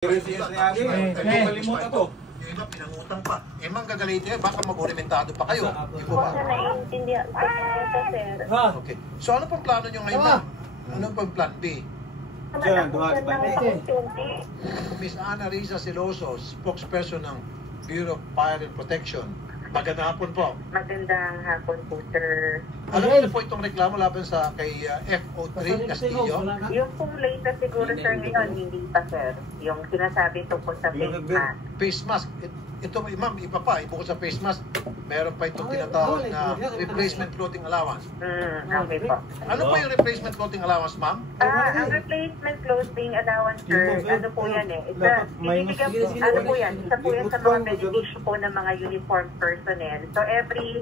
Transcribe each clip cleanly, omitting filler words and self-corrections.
Kalimutan ko. Yung iba pinangutang pa. Ma'am, gagalitin baka mag-orimentado pa kayo. Di po ba? Naiintindihan ko sir. Okay. So ano pong plano nyo ngayon, ma'am? Ano pong plan B? Miss Ana Riza Siloso, spokesperson ng Bureau of Fire and Protection. Magandang hapon po. Magandang hapon po, sir. Alam niyo po itong reklamo laban sa kay FO3 Castillo? Yung pong latest siguro, sir, ngayon, hindi pa, sir. Yung sinasabi to po sa face mask. Face mask. Ito, ma'am, iba pa. Ibukod sa face mask, meron pa itong tinatawag na replacement clothing allowance. Okay po. Ano po yung replacement clothing allowance, ma'am? Ang replacement clothing allowance, sir, ano po yan eh. Ano po yan? Isa po yan sa mga benepisyo po ng mga uniform personnel. So every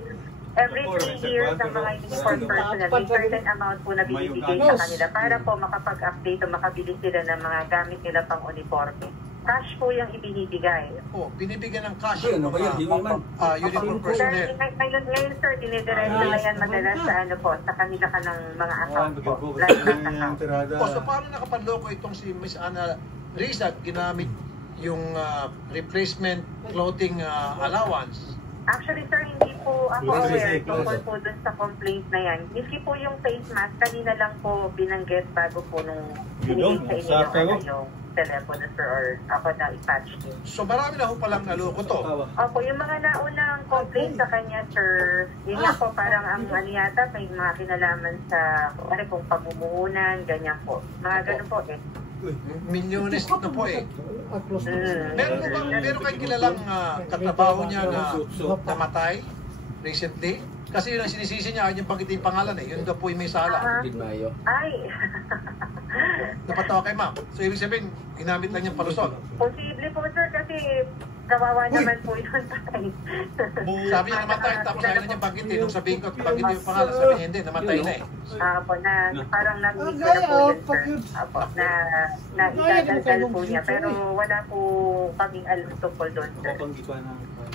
3 years ng mga uniform personnel, may certain amount po na binibigay sa kanila para po makapag-update o makabili sila ng mga gamit nila pang uniforme. Cash po yung ibinibigay. Oh, binibigyan ng cash yung uniform personnel. Ngayon, sir, dinidiretso na yan madalas sa ano po, sa kanila ka ng mga account po. So paano nakapanloko itong si Miss Ana Riza ginamit yung replacement clothing allowance? Actually, sir, hindi po ako aware tungkol po dun sa complaint na yan. Miski po yung face mask, kanina lang po binanggit bago po nung binigay sa inyo yung telepono, sir, or ako na i-patch din. So marami na ho palang naloko to? Opo, yung mga naunang complaint sa kanya, sir, yun nga po, parang ang ano yata, may mga kinalaman sa kung pamumuhunan, ganyan po. Mga ganun po eh. Milyones na po eh. Meron kayong kilalang katrabaho niya na namatay recently? Kasi yun ang sinisisi niya, yung banggitin yung pangalan eh. Yun daw po yung may sala. Ay! Napatawa kay ma'am. So ibig sabihin, ginamit lang niyang palusot. Posible po, sir, kasi kawawa naman po yun. Sabi niya namatay, tapos ayaw na niya banggitin. Nung sabihin ko, banggitin yung pangalan, sabi niya hindi, namatay na eh. Apo, parang nag-withdraw po yun, sir. Apo, na idadaldal po niya. Pero wala po kaming alam tungkol doon, sir.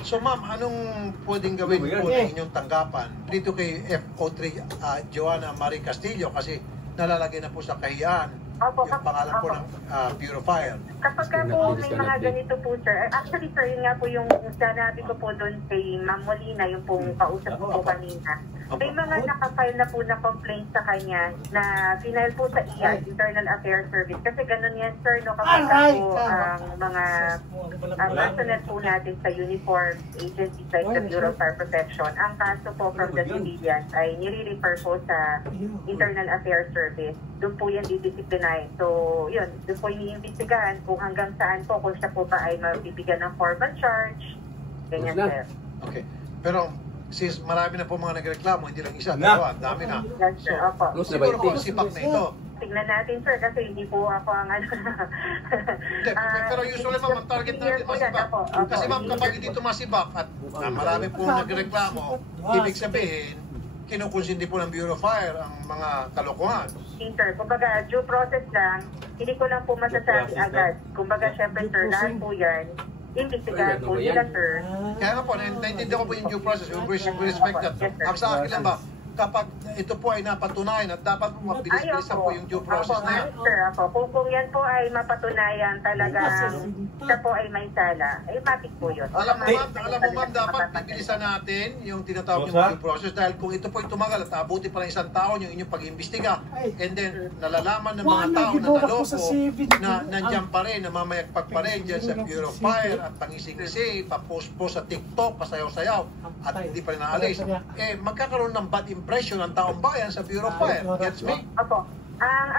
So ma'am, anong pwedeng gawin po ng inyong tanggapan dito kay FO3 Joanna Marie Castillo kasi nalalagay na po sa kahiyan yung pangalan po ng Bureau of Fire. Kapag po may mga ganito po, sir, actually, sir, yun nga po yung sinabi ko po doon kay Ma'am Molina, yung pong kausap ko po kanina. May mga nakafile na po na complaint sa kanya na final po sa IAS, Internal Affairs Service. Kasi ganun yan, sir, no, kapag po ang mga personnel po natin sa uniform agencies like the Bureau of Fire Protection, ang kaso po from the civilians ay nire-refer po sa Internal Affairs Service. Doon po yan didisiplinahin. So, yun, doon po iniimbestigahan kung hanggang saan po, kung siya po ba ay mabibigyan ng formal charge. Ganyan, sir. Okay. Pero, since marami na po mga nagreklamo, hindi lang isa, dalawa, dami na. Yes, sir. Opo. Siguro po, sipak na ito. Tignan natin, sir, kasi hindi po ako ang ano. Pero usually, ma'am, ang target natin masibak. Kasi ma'am, kapag hindi ito masibak at marami po nagreklamo, ibig sabihin, kinukonsindi po ng Bureau of Fire ang mga kalokohan. Sir, kumbaga, due process lang, hindi ko lang po masasabi agad. Kumbaga, syempre, sir, lahat po yan, imbestigahan po nila, sir. Kaya nga po, naintindihan ko po yung due process, we respect that. Ang sa akin lang ba, kapag ito po ay napatunayan at dapat po mabilis-bilisan po yung due process na yan. Sir, kung yan po ay mapatunayan talaga siya po ay may sala, ay matik po yun. Alam mo ma'am, dapat bibilisan natin yung tinatawag yung due process dahil kung ito po ay tumagal at abuti pa lang isang taon yung inyong pag-imbestiga and then nalalaman ng mga tao na naloko na nandiyan pa rin, namamayagpag pa rin dyan sa Bureau of Fire at pangising-isi, papost-post sa TikTok, pasayaw-sayaw at hindi pa rin naalis, magkakaroon ng bad impression ng taong bayan sa Bureau of Fire. Gets me? Opo. Ang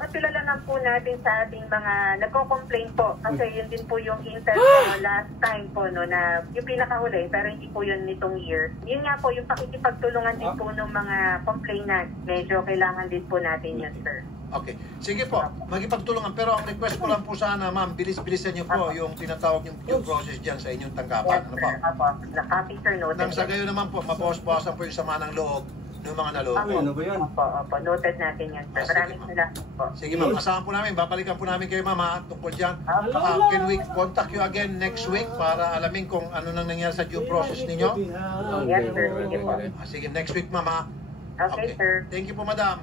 apila lang po natin sa ating mga nagko-complain po kasi yun din po yung intel last time po no, na yung pinakahuli pero hindi po yun nitong year. Yun nga po yung pakikipagtulungan din po ng mga complainant. Medyo kailangan din po natin yun, sir. Okay. Sige po, magipagtulungan. Pero ang request ko lang po sana, ma'am, bilis-bilisan niyo po yung tinatawag yung due process dyan sa inyong tanggapan. Ano po? Opo. Na-copy, sir, noted. Nang sa gayon naman po, mabawas-bawasan po yung sama ng loob ng mga naloko. Ano ba yan? Opo. Noted natin yan, sir. Maraming salamat po. Sige ma'am, asahan po namin. Babalikan po namin kayo, ma'am, tungkol dyan. Can we contact you again next week para alamin kung ano nang nangyari sa due process ninyo? Yes, sir. Sige po. Sige, next week, ma'am. Okay, sir. Thank you po, madam.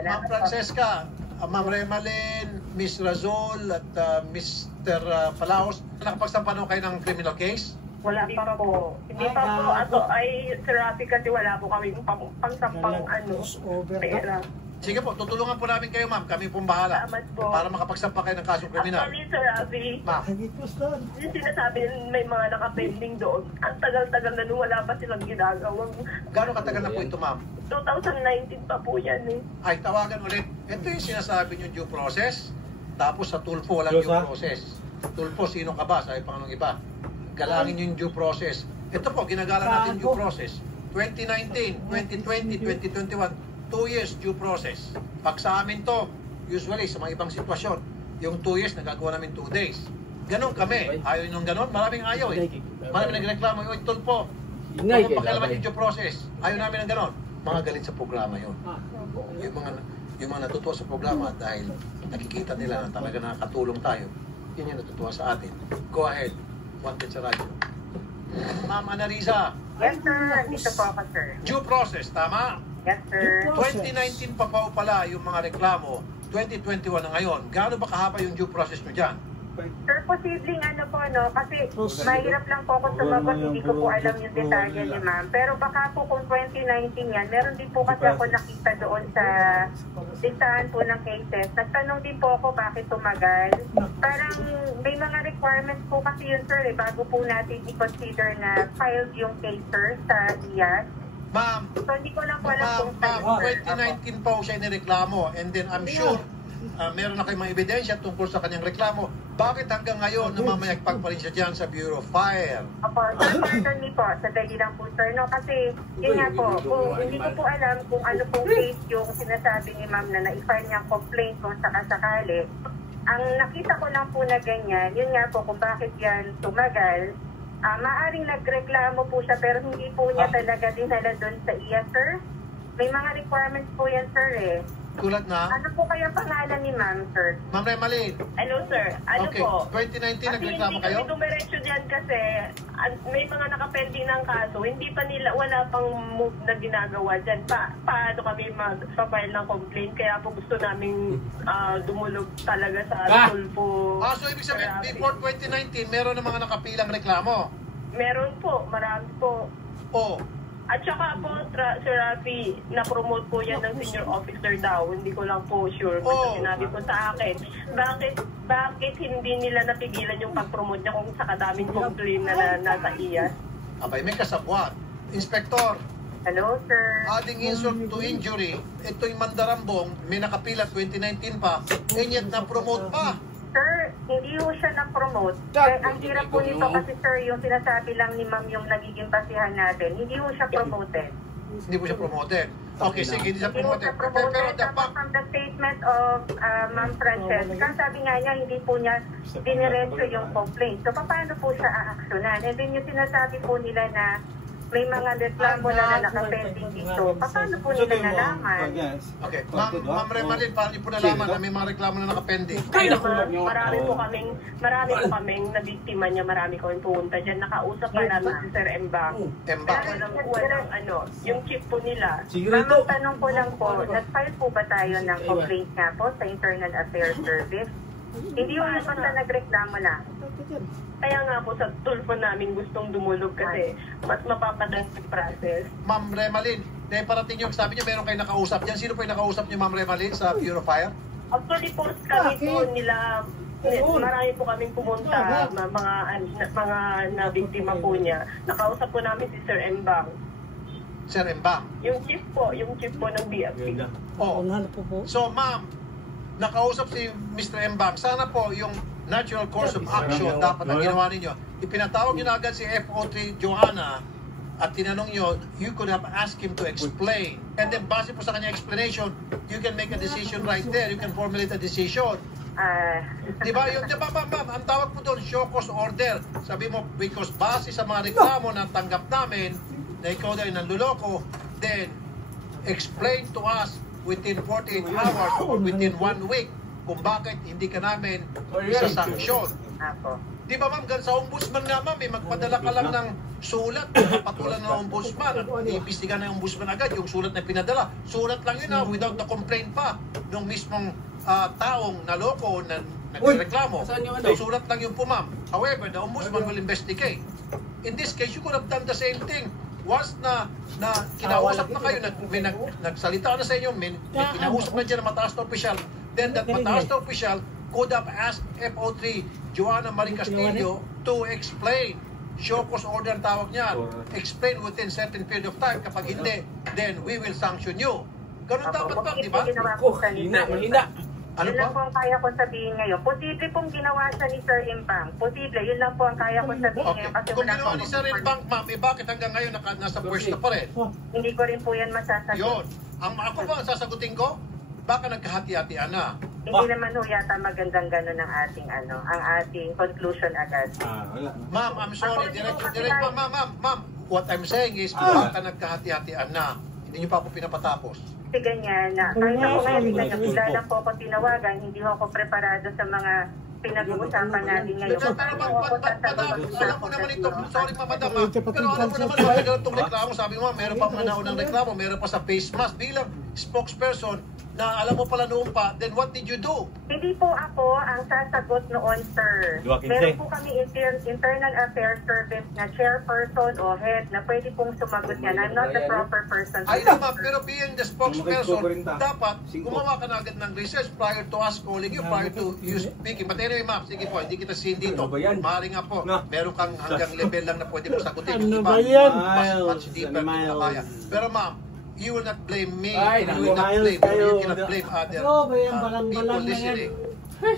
Ma'am Francesca, Ma'am Remalyn, Miss Razul at Mr. Palaos, nakapagsampa na kayo ng criminal case? Wala pa po. Hindi pa po. Ato ay Sir Rafi kasi wala po kami pangsampang pera. Sige po, tutulungan po namin kayo, ma'am. Kami pong bahala. Salamat po. Para makapagsampa kayo ng kasong kriminal. Actually, Sir Rafi, Ma'am. yung sinasabi may mga nakapending doon, ang tagal-tagal na wala pa silang ginagawang. Gano'ng katagal na po ito, ma'am? 2019 pa po yan eh. Ay, tawagan ulit. Ito yung sinasabi nyo due process. Tapos sa tulfo, walang due process. Tulfo, sino ka ba? Sabi pa ng iba. Galangin yung due process. Ito po, ginagalang natin due process. 2019, 2020, 2021, 2 years due process. Pag sa amin to, usually sa mga ibang sitwasyon, yung 2 years nagagawa namin 2 days. Ganon kami. Ayaw nyo ganon? Maraming ayaw eh. Maraming nagreklamo, yung tulpo. Huwag pakialaman yung due process. Ayaw namin ng ganon. Mga galit sa programa yun. Yung mga natutuwa sa programa dahil nakikita nila na talaga nakakatulong tayo, yun yung natutuwa sa atin. Go ahead. Wanted sa radyo. Ma'am Anarisa. Yes, sir. Dito po ako, sir. Due process, tama? Yes, sir. 2019 pa pala yung mga reklamo, 2021 na ngayon. Gaano ba kahaba yung due process nyo dyan? Sir, posibleng kasi mahirap lang po ako sumagot, hindi ko po alam yung detalye ni ma'am. Pero baka po kung 2019 yan, meron din po kasi ako nakita doon sa listahan po ng cases. Nagtanong din po ako bakit tumagal. Parang may mga requirements po kasi yun, sir, bago po natin i-consider na filed yung case, sir, sa IAS. Ma'am, So, hindi ko lang po alam kung saan, sir. 2019 pa siya nireklamo and then I'm sure meron na kayong mga ebidensya tungkol sa kanyang reklamo. Bakit hanggang ngayon namamayagpag pa rin siya dyan sa Bureau of Fire? Opo, certainly po, sadali lang po, sir, no? Kasi, yun nga po, hindi ko po alam kung ano pong case yung sinasabi ni ma'am na na-file niyang complaint kung sakasakali. Ang nakita ko lang po na ganyan, yun nga po kung bakit yan tumagal, maaring nagreklamo po siya pero hindi po niya talaga dinala doon sa iya, sir. May mga requirements po yan, sir, eh. Tulad na? Ano po kaya pangalan ni ma'am, sir? Ma'am Remalyn. Ano, sir? Ano Okay, po? 2019 nagreklamo kayo? Hindi kami dumiretso dyan kasi may mga nakapending ng kaso. Hindi pa nila, wala pang move na ginagawa dyan. Paano kami mag-file ng complaint? Kaya po gusto namin dumulog talaga sa tulpo. So ibig sabihin, before 2019, meron ng mga nakapilang reklamo? Meron po, marami po. Oh, At saka po, Sir Rafi, na-promote po yan ng senior officer daw. Hindi ko lang po sure kung sinabi po sa akin. Bakit hindi nila napigilan yung pag-promote niya kung sa kadaming complaint na nasa IAS? abay, may kasabwat. Inspector, Hello, sir. adding insult to injury, ito'y mandarambong, may nakapila 2019 pa, and yet na-promote pa. Sir, hindi po siya na-promote. Ang hirap po nito kasi, sir, yung sinasabi lang ni ma'am yung nagiging basihan natin, hindi po siya promoted. Hindi po siya promoted. Okay, sige, hindi siya Hindi po promoted. siya Pero promoted. the Tapos fact, from the statement of Ma'am Francesca, sabi nga niya, hindi po niya diniretso yung complaint. So, paano po siya aaksyonan? And then yung sinasabi po nila na may mga reklamo na nakapending dito. Paano po nila nalaman? okay, Ma'am Remalyn, paano niyo po nalaman na may mga reklamo na nakapending? Marami po kaming nabiktima niya, marami kaming pumunta dyan. Nakausap pa namin si Sir Embang. Embang. Walang yung chief po nila. Ma'am, ang tanong ko lang po, nag-file po ba tayo ng complaint nga po sa Internal Affairs Service? Hindi mo naman na nagreklamo na. Kaya nga po sa tulfo namin gustong dumulog kasi mas mapapadang yung process. Ma'am Remalyn, dahil parating yung sabi niyo meron kayo nakausap dyan. Sino po yung nakausap niyo, Ma'am Remalyn, sa Bureau of Fire? Actually po kami po nila, marami po kaming pumunta, mga nabiktima po niya. Nakausap po namin si Sir Embang. Sir Embang. Yung chief po ng BFP. Oh. So, ma'am, nakausap si Mr. Embang. Sana po yung natural course of action dapat ang ginawa ninyo. Ipinatawag nyo na agad si FO3 Joanna at tinanong nyo, you could have asked him to explain. And then base po sa kanya explanation, you can make a decision right there. You can formulate a decision. Diba yun? Diba, ma'am? Ang tawag po doon, show cause order. Sabi mo, because base sa mga reklamo na tanggap namin, na ikaw dahil nanluloko, then explain to us within 48 hours or within 1 week kung bakit hindi ka namin isa-sanction. Di ba, ma'am, sa ombudsman nga, ma'am, magpadala ka lang ng sulat, patulan ng ombudsman, at iimbestigan ng ombudsman agad yung sulat na pinadala. Sulat lang yun, without the complaint pa, ng mismong taong naloko na nagreklamo, susulat lang yung po, ma'am. However, the ombudsman will investigate. In this case, you could have done the same thing. Once na kinausap na kayo, may nagsalita na sa inyo, may kinausap na dyan na mataas na opisyal, then that mataas na opisyal could have asked FO3 Joanna Marie Castillo to explain. Show cause order ang tawag niyan. Explain within certain period of time. Kapag hindi, then we will sanction you. Ganun dapat ba, di ba? Mahina. Ano Yun lang po? po ang kaya ko sabihin ngayon. Posible pong ginawa siya ni Sir Impang. Posible. Yun lang po ang kaya ko sabihin Okay. ngayon. Kasi Kung wala ginawa po ni akong Sir confirm. Bank, ma'am, bakit hanggang ngayon nasa pwesto pa rin? Hindi ko rin po yan masasagot. Yun. Ako ba ang sasagutin ko? Baka nagkahati-hatian na. Hindi naman ho yata magandang gano'n ang ating conclusion agad. Ma'am, I'm sorry. Ma'am. What I'm saying is, baka nagkahati-hatian na. Hindi niyo pa ako pinapatapos. Kasi ganyan na, kahit ako ngayon, tignan niyo, bigla lang po ako tinawagan, hindi ako preparado sa mga pinag-uusapan natin ngayon. Pero madam, alam mo naman ito, sorry pa madam, pero alam mo naman, matagal itong reklamo, sabi mo, meron pa mga naunang reklamo, meron pa sa face mask, bilang spokesperson, na alam mo pala noon pa, then what did you do? Hindi po ako ang sasagot noon, sir. Meron po kami internal affairs service na chairperson o head na pwede pong sumagot yan. I'm not the proper person. Ay naman, pero being the spokesperson, dapat gumawa ka na agad ng research prior to us calling you, prior to you speaking. But anyway, ma'am, sige po, hindi kita sin dito. Maaari nga po, meron kang hanggang level lang na pwede mo sagutin. Yung iba, much deeper, hindi na kaya. Pero ma'am, you will not blame me. You will not blame. You cannot blame other people listening.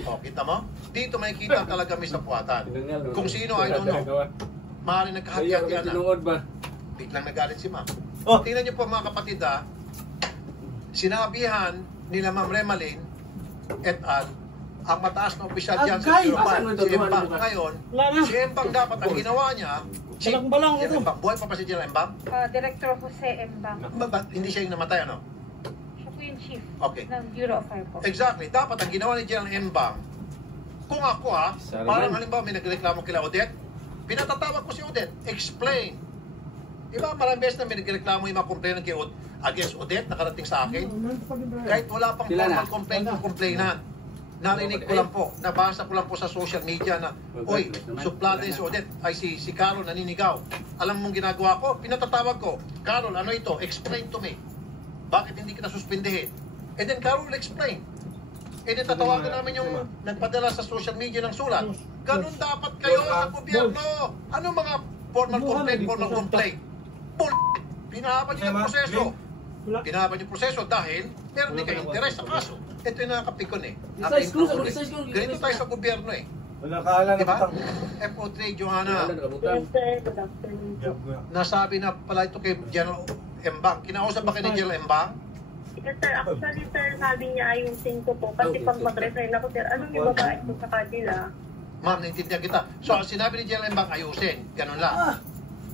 O, kita mo? Dito may kita talaga may sapuatan. Kung sino, I don't know. Maaaring nagkahati-hatian na. Biglang nagalit si ma'am. Tingnan niyo po mga kapatid ha. Sinabihan nila Ma'am Remaline et al. Ang mataas na opisyal dyan sa Europan, si Embang. Ngayon, si Embang dapat ang ginawa niya, si Embang. Buhay pa si General Embang? Director Jose Embang. Hindi siya yung namatay, ano? Siya po yung chief Okay. ng Bureau of Fire po. Exactly. Dapat ang ginawa ni General Embang, kung ako parang halimbawa may nagreklamo kila Odette, pinatatawag ko si Odette, explain. Diba, maraming beses na may nagreklamo yung mga complainant against Odette, nakarating sa akin. Kahit wala pang formal complaint yung complainant. Narinig ko lang po, nabasa ko lang po sa social media na, oy, suplada si Odette, ay si Carol naninigaw. Alam mong ginagawa ko? Pinatatawag ko, Carol, ano ito? Explain to me. Bakit hindi kita suspindihin? And then Carol will explain. And then tatawagan namin yung nagpadala sa social media ng sulat. Ganun dapat kayo sa gobyerno. Ano mga formal complaint? Bull! Pinahaban niyo yung proseso. Pinahaban yung proseso dahil meron din kayo interes sa kaso. Ito yung nakakapikon eh. Ganito tayo sa gobyerno eh. Diba? FO3, Johanna. Yes, sir. Good afternoon. Nasabi na pala ito kay General Embang. Kinausap ba kayo ni General Embang? Yes, sir. Actually, sir, sabi niya ayusin ko po. Kasi pag mag-resign ako, sir, anong ibabayad ko sa kanila? Ma'am, naintindihan kita. So, ang sinabi ni General Embang, ayusin. Ganun lang.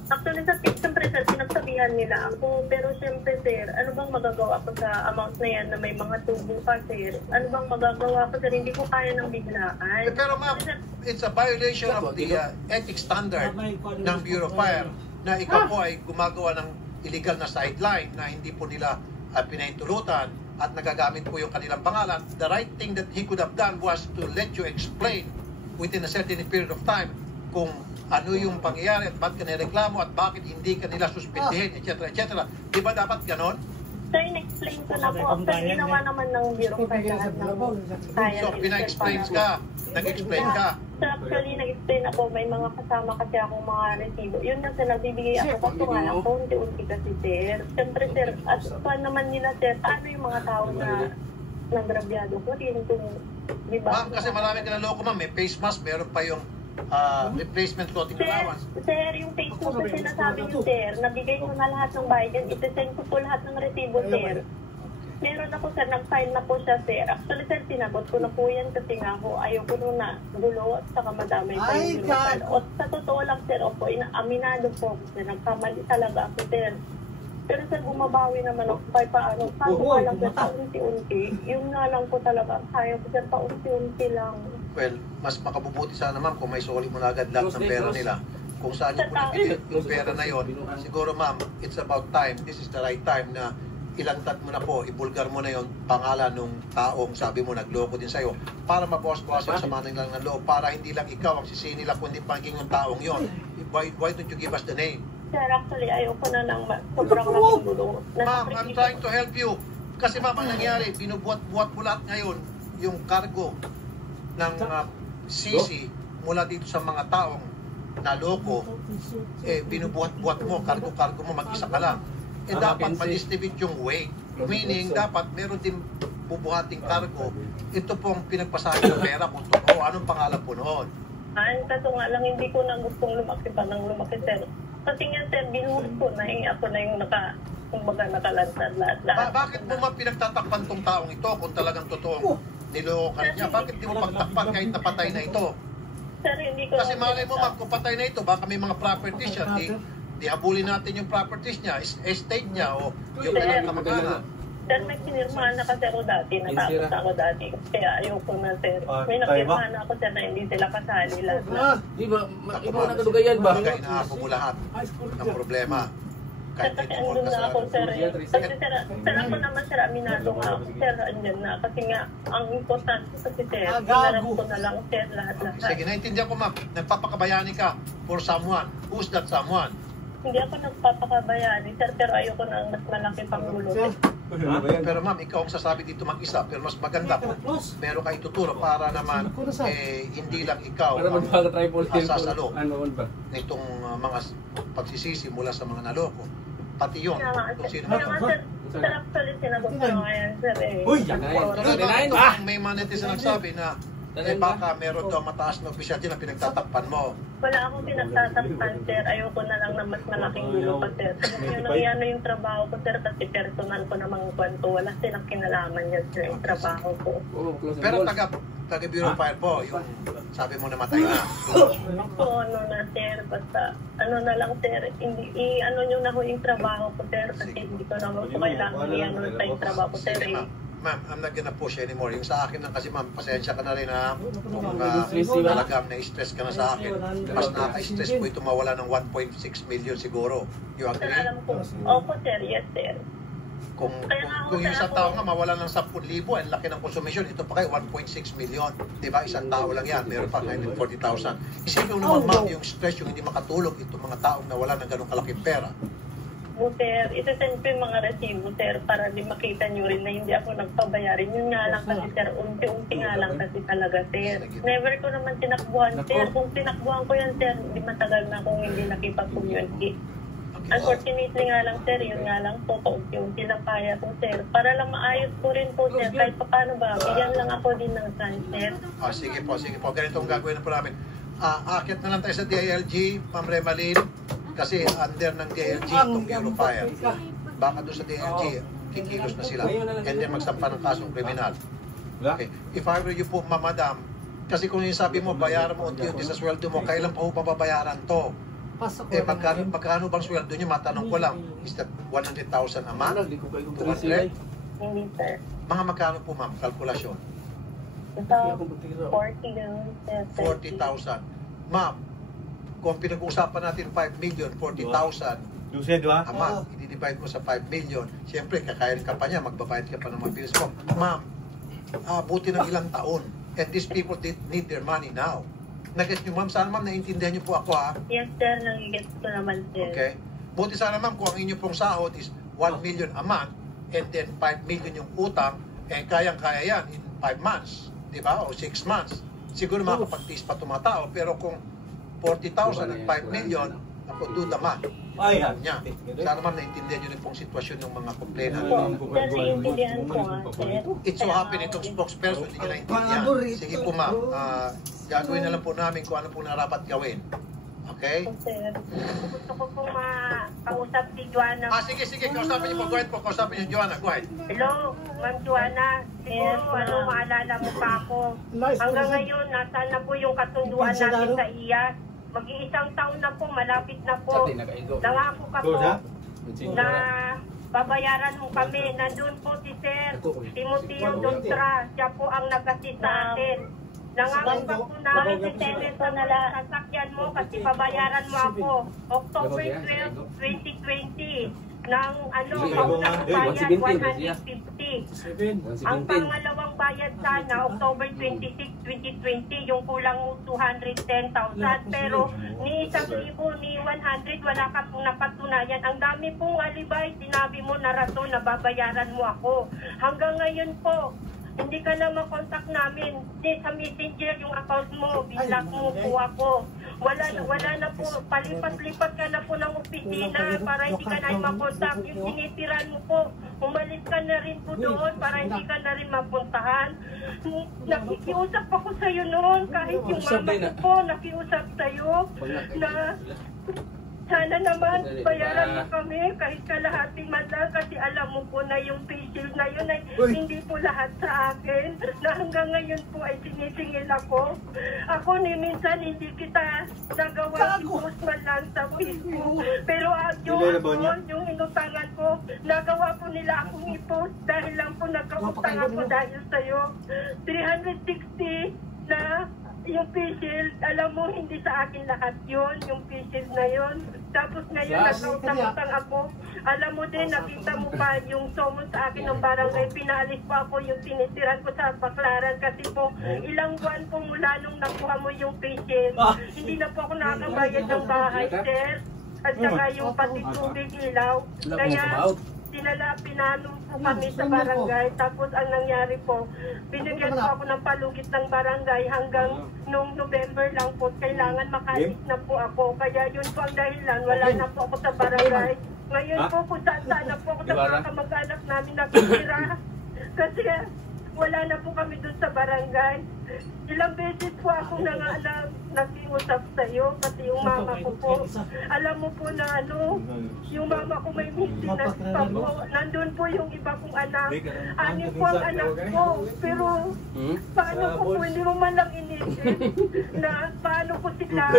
Actually, siyempre, sir, pinagsabihan nila ako. Pero siyempre, sir, ano bang magagawa ko sa amount na yan na may mga tubo pa, sir? Ano bang magagawa ko, sir? Hindi ko kaya ng biglaan. Pero ma'am, it's a violation of the ethics standard ng Bureau of Fire na ikaw po ay gumagawa ng illegal na sideline na hindi po nila pinaintulutan at nagagamit po yung kanilang pangalan. The right thing that he could have done was to let you explain within a certain period of time kung ano yung pangyayari at bakit ka nireklamo at bakit hindi ka nila suspindihin, etc. etc. Di ba dapat ganon? Sir, in-explain ko na po. Actually, ginawa naman ng Bureau of Fire lahat ng kaya. So, pina-explain ka, nag-explain ka. So, actually, nag-explain ako. May mga kasama kasi akong mga resibo. Yun na sir, nagbibigay ako kasi nga lang po, unti-unti kasi sir. Siyempre sir, at paano naman nila sir, paano yung mga tao na nagrabyado ko rin kung, di ba? Ma'am, kasi marami ka na loko ma'am. May face mask, meron pa yung replacement clothing allowance. Sir, yung Facebook na sinasabi niyo, sir, nabigay ko na lahat ng bayad. Ite-send ko po lahat ng resibo, sir. Meron ako, sir, nag-file na po siya, sir. Actually, sir, sinagot ko na po yan kasi nga ako, ayoko nung na gulo at saka madamay pa yung binukal. O sa totoo lang, sir, opo, aminado po ako, sir. Nagkamali talaga ako, sir. Pero sir, bumabawi naman ako kahit paano. Paano nga lang, sir, paunti-unti. Yung nga lang po talaga, kaya ko, sir, paunti-unti lang. Well, mas makabubuti sana ma'am kung may soli mo na agad lahat ng pera nila. Kung saan yung pinipili yung pera na yon, siguro ma'am, it's about time. This is the right time na ilantad mo na po, ibulgar mo na yon pangalan ng taong sabi mo nagloko din sa'yo para mabawas-bawas yung sama lang ng loob para hindi lang ikaw ang sisihin nila kundi pagiging yung taong yon. Why don't you give us the name? Sir, actually, ayoko na ng sobrang laking gulong. Ma'am, I'm trying to help you. Kasi ma'am, ang nangyari, binubuhat-buhat mo lahat ngayon yung cargo ng CC mula dito sa mga taong naloko, binubuhat-buhat mo, cargo mo, mag-isa ka lang. Dapat ma-distribute yung weight. Meaning, dapat meron din bubuhating cargo. Ito pong pinagpasahin ng pera kung totoo. Anong pangalan po noon? Kaso nga lang, hindi ko na gustong lumaki pa ng lumaki, sir. Kasi nga, sir, binuhos ko na ako na yung kumbaga nakalantad lahat. Bakit mo man pinagtatakpan tong taong ito kung talagang totoo niloko ka niya? Bakit di mo pagtakpan kahit napatay na ito? Sir, hindi ko... Kasi malay mo, ma'am, kung patay na ito, baka may mga properties siya. Di habulin natin yung properties niya, estate niya, o yung kailang kamag-anak. Sir, may pinirmahan na kasi ako dati, natakot ako dati. Kaya ayoko na, sir. May napirmahan ako, sir, na hindi sila kasali lahat na. Di ba? Ikaw na kadugayan ba? Kaya inaako mo lahat ng problema. Sir, kasi andun na ako, sir. Kasi, sir, ako naman, sir, aminado nga ako, sir, andyan na. Kasi nga, ang importante kasi, sir, pinarap ko na lang, sir, lahat-lahat. Sige, naintindihan ko, ma'am. Nagpapakabayani ka for someone. Who's that someone? Hindi ako nagpapakabayani, sir, pero ayoko na mas malaki pang gulo. Pero ma'am, ikaw ang sasabi dito mag-isa, pero mas maganda kung meron ka ituturo para naman hindi lang ikaw ang sasalo nitong mga pagsisisi mula sa mga naloko. Pati yun, kung sino man. Sir, actually, sinagot ko ngayon, sir, Uy! May mga netizen nagsabi na baka meron daw mataas na opisyal dyan na pinagtatakpan mo. Wala akong pinagtatakpan, sir. Ayoko na lang na mas malaking gulo pa, sir. Yun yung trabaho ko, sir, kasi personal ko namang kwento. Wala silang kinalaman yan, sir, yung trabaho ko. Pero taga-Bureau of Fire po, yung sabi mo namatay na. So, na, sir, basta, na lang, sir, ano nyo na ho yung trabaho ko, sir, kasi hindi ko naman po kailangan sa yung trabaho ko, sir, Ma'am, I'm not gonna push anymore. Yung sa akin lang kasi, ma'am, pasensya ka na rin ha. Kung talagang na-stress ka na sa akin, mas nakaka-stress po ito mawala ng 1.6 million siguro. You agree? Alam ko. Opo, sir. Yes, sir. Kung yung isang tao nga mawala ng 10,000, ang laki ng konsumisyon, ito pa kayo 1.6 million. Diba? Isang tao lang yan. Meron pa 940,000. Isipin mo naman, ma'am, yung stress, yung hindi makatulog, itong mga taong nawala ng ganong kalaking pera. Sir, isasend ko yung mga resibo, sir, para di makita nyo rin na hindi ako nagpabayarin. Yun nga lang kasi, sir, unti-unti nga lang kasi talaga, sir. Never ko naman tinakbuhan, sir. Kung tinakbuhan ko yan, sir, hindi matagal na akong hindi nakipag-community. Unfortunately nga lang, sir, yun nga lang po, kaunti-unti lang kaya ko, sir. Para lang maayos ko rin po, sir, kahit pa paano ba, bigyan lang ako din ng chance, sir. Sige po. Ganito ang gagawin na po namin. Akit na lang tayo sa DILG, Ma'am Remalyn. Kasi under ng DILG itong Bureau of Fire. Baka doon sa DILG, kikilos na sila. And then magsampa ng kasong kriminal. Okay. If I were you po, Madam, kasi kung yung sabi mo, bayaran mo unti-unti sa sweldo mo, kailan pa po pababayaran to? Magkano bang sweldo nyo? Matanong ko lang, is that 100,000 a month? 200? Hindi, sir. Mga magkano po, ma'am, kalkulasyon? Ito, 40,000. Ma'am, kung pinag-uusapan natin 5 million, 40,000 a month, i-divide mo sa 5 million, siyempre, kakayanin ka pa niya, magbabayad ka pa ng mga bills mo. Ma'am, buti ng ilang taon, and these people need their money now. Nag-get nyo, ma'am, sana ma'am, naiintindihan nyo po ako, ha? Yes, sir, nag-get ko naman, sir. Okay. Buti sana, ma'am, kung ang inyo pong sahod is 1 million a month, and then 5 million yung utang, kayang-kaya yan in 5 months, di ba? O 6 months. Siguro makapagtiis pa itong mga tao, pero kung 40,000 at 5 million, ako do the math. Niya. Sana ma'am, naintindihan nyo rin pong sitwasyon ng mga complainant. Sir, naiintindihan ko, sir. It so happen itong spokesperson, hindi nyo naintindihan. Sige po ma'am, gagawin na lang po namin kung ano po narapat gawin. Okay? Sir. Gusto ko pong makausap si Joanna. Sige, kausapin niyo po. Go ahead po, kausapin niyo Joanna. Go ahead. Hello, Ma'am Joanna. Siguro, maalala mo pa ako. Hanggang ngayon, nasaan na po yung kasunduan natin sa IAS? Mag-iisang taon na po, malapit na po. Nangako ka po na babayaran mo kami. Nandun po si Sir Timoteo Dustra. Siya po ang nag-assist sa atin. Nangako ka po na i-settlement sa sasakyan mo kasi babayaran mo ako. October 12, 2020. ng ano, Sige, paunang bayad 150. 150. Ang pangalawang bayad sana, October 26, 2020, yung kulang mo 210,000. Pero ni 1,000, ni 100, wala ka pong napatunayan. Ang dami pong alibay, sinabi mo na rason na babayaran mo ako. Hanggang ngayon po, hindi ka na makontak namin. Sa messenger yung account mo, binlock mo po ako. Wala na po, palipat-lipat ka na po ng opisina para hindi ka na makontak. Yung sinitiran mo po, umalis ka na rin po doon para hindi ka na rin mapuntahan. Nakikiusap ako sa'yo noon, kahit yung mama ko po, nakiusap sa'yo na sana naman bayaran mo kami kahit kalahating man lang kasi alam mo po na yung facial na yun ay hindi po lahat sa akin na hanggang ngayon po ay sinisingil ako. Ako ni minsan hindi kita nagawa i-post man lang sa Facebook pero yung inutangan ko nagawa po nila akong i-post dahil lang po nagkautang ako dahil sa'yo. 360 na yung facial, alam mo, hindi sa akin lahat yun, yung facial na yun. Tapos ngayon, nagkautang ako. Alam mo din, nakita mo pa yung summon sa akin ng barangay. Pinalis pa ako yung sinitiran ko sa Baklaran kasi po, ilang buwan po mula nung nakuha mo yung facial. Hindi na po ako nakakabayad ng bahay, sir. At saka yung pati tubig, ilaw. Kaya, pinanong po kami sa barangay. Tapos ang nangyari po, binigyan po ako ng palugit ng barangay hanggang nung November lang po, kailangan makalis na po ako. Kaya yun po ang dahilan, wala na po ako sa barangay. Ngayon po, kung saan na po ako sa mga kamag-anak namin nakitira. Kasi wala na po kami dun sa barangay. Ilang beses po ako nakiusap sa'yo, pati yung mama ko po. Alam mo po na yung mama ko may maintenance pa po. Nandun po yung iba kong anak. Anim po ang anak ko. Pero paano ko po, hindi mo man lang inisip na paano ko sila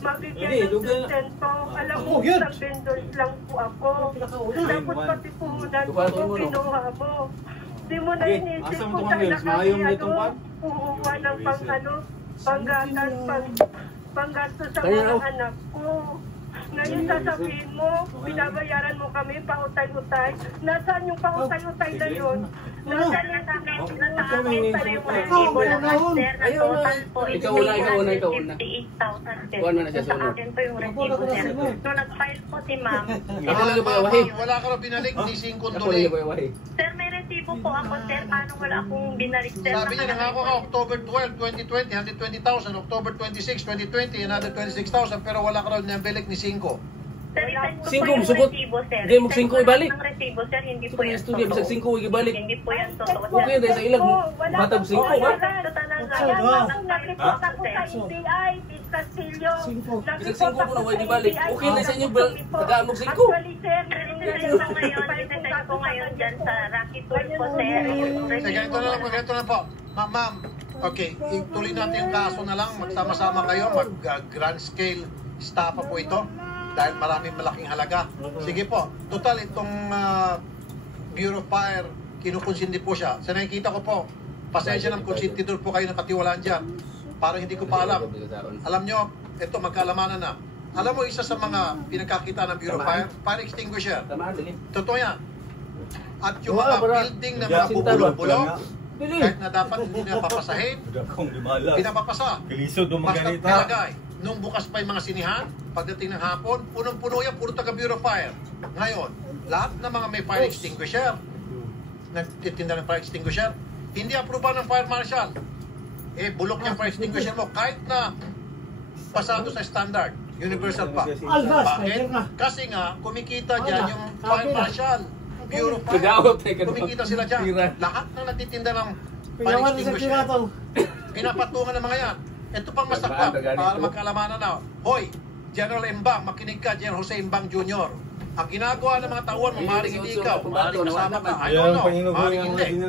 mabigyan ng sustento. Alam mo, isang vendors lang po ako. Tapos pati puhunan ko, kinuha mo. Di mo na inisip kung saan nakakiyado, kukuha ng panggastos sa mga anak ko. Ngayon sasabihin mo, binabayaran mo kami, pautay-utay. Nasaan yung pautay-utay na yun? Nasaan yung sa akin pa yung resibo ng master na total po is 58,000 pesos. Sa akin po yung resibo, sir. Nung nag-file po si ma'am, wala ka na binalik ni Singkong Dole. sir, may resibo po ako, sir. Paano wala akong binalik, sir? Sabi niya, nangako ka October 12, 2020, 120,000. October 26, 2020, another 26,000. Pero wala ka na binalik ni Singko. Sir, isend ko po Singko, yung sugot. resibo, sir. Hindi mo Singko ibalik. Ang resibo, sir, hindi po yan Studio, bisag totoo. 5 ibalik. Hindi po yan totoo, sir. Okay, dahil sa ilag, matag 5 ba? Ito talaga. Nakipot ako sa NBI, Miss Castillo. Bisag 5 po na wala ibalik. Okay na sa inyo, tagaan mo 5. Actually, sir, inisend ko ngayon dyan sa Rocky Tour po, sir. Yung Sige, resibo ganito na po. Ma'am, okay, ituloy natin yung kaso na lang. Magsama-sama kayo, mag-grand scale estafa po ito. Dahil maraming malaking halaga. Sige po, total itong Bureau of Fire, kinukonsindi po siya. Sa nakikita ko po, pasensya ng konsentidor po kayo nakatiwalaan dyan. Parang hindi ko pa alam. Alam nyo, ito magkaalamanan na. Alam mo, isa sa mga pinagkakita ng Bureau of Fire, fire extinguisher. Totoo yan. At yung mga building na mga bubulong-bulong, kahit na dapat hindi na papasahin, pinapapasa. Basta talagay. Nung bukas pa yung mga sinihan, pagdating ng hapon, punong-puno yan, puro taga Bureau of Fire. Ngayon, lahat ng mga may fire extinguisher, nagtitinda ng fire extinguisher, hindi aproba ng fire marshal. Bulok yung fire extinguisher mo, kahit na pasado sa standard, universal pa. Bakit? Kasi nga, kumikita dyan yung fire marshal, Bureau of Fire. Kumikita sila dyan. Lahat ng nagtitinda ng fire extinguisher, pinapatungan ng mga yan. Ito pang masaklap, para magkalamanan na. Hoy, General Embang, makinig ka, General Jose Embang Jr. Ang ginagawa ng mga tauhan mo, maaaring hindi ikaw, maaaring kasama ka, I don't know, maaaring hindi.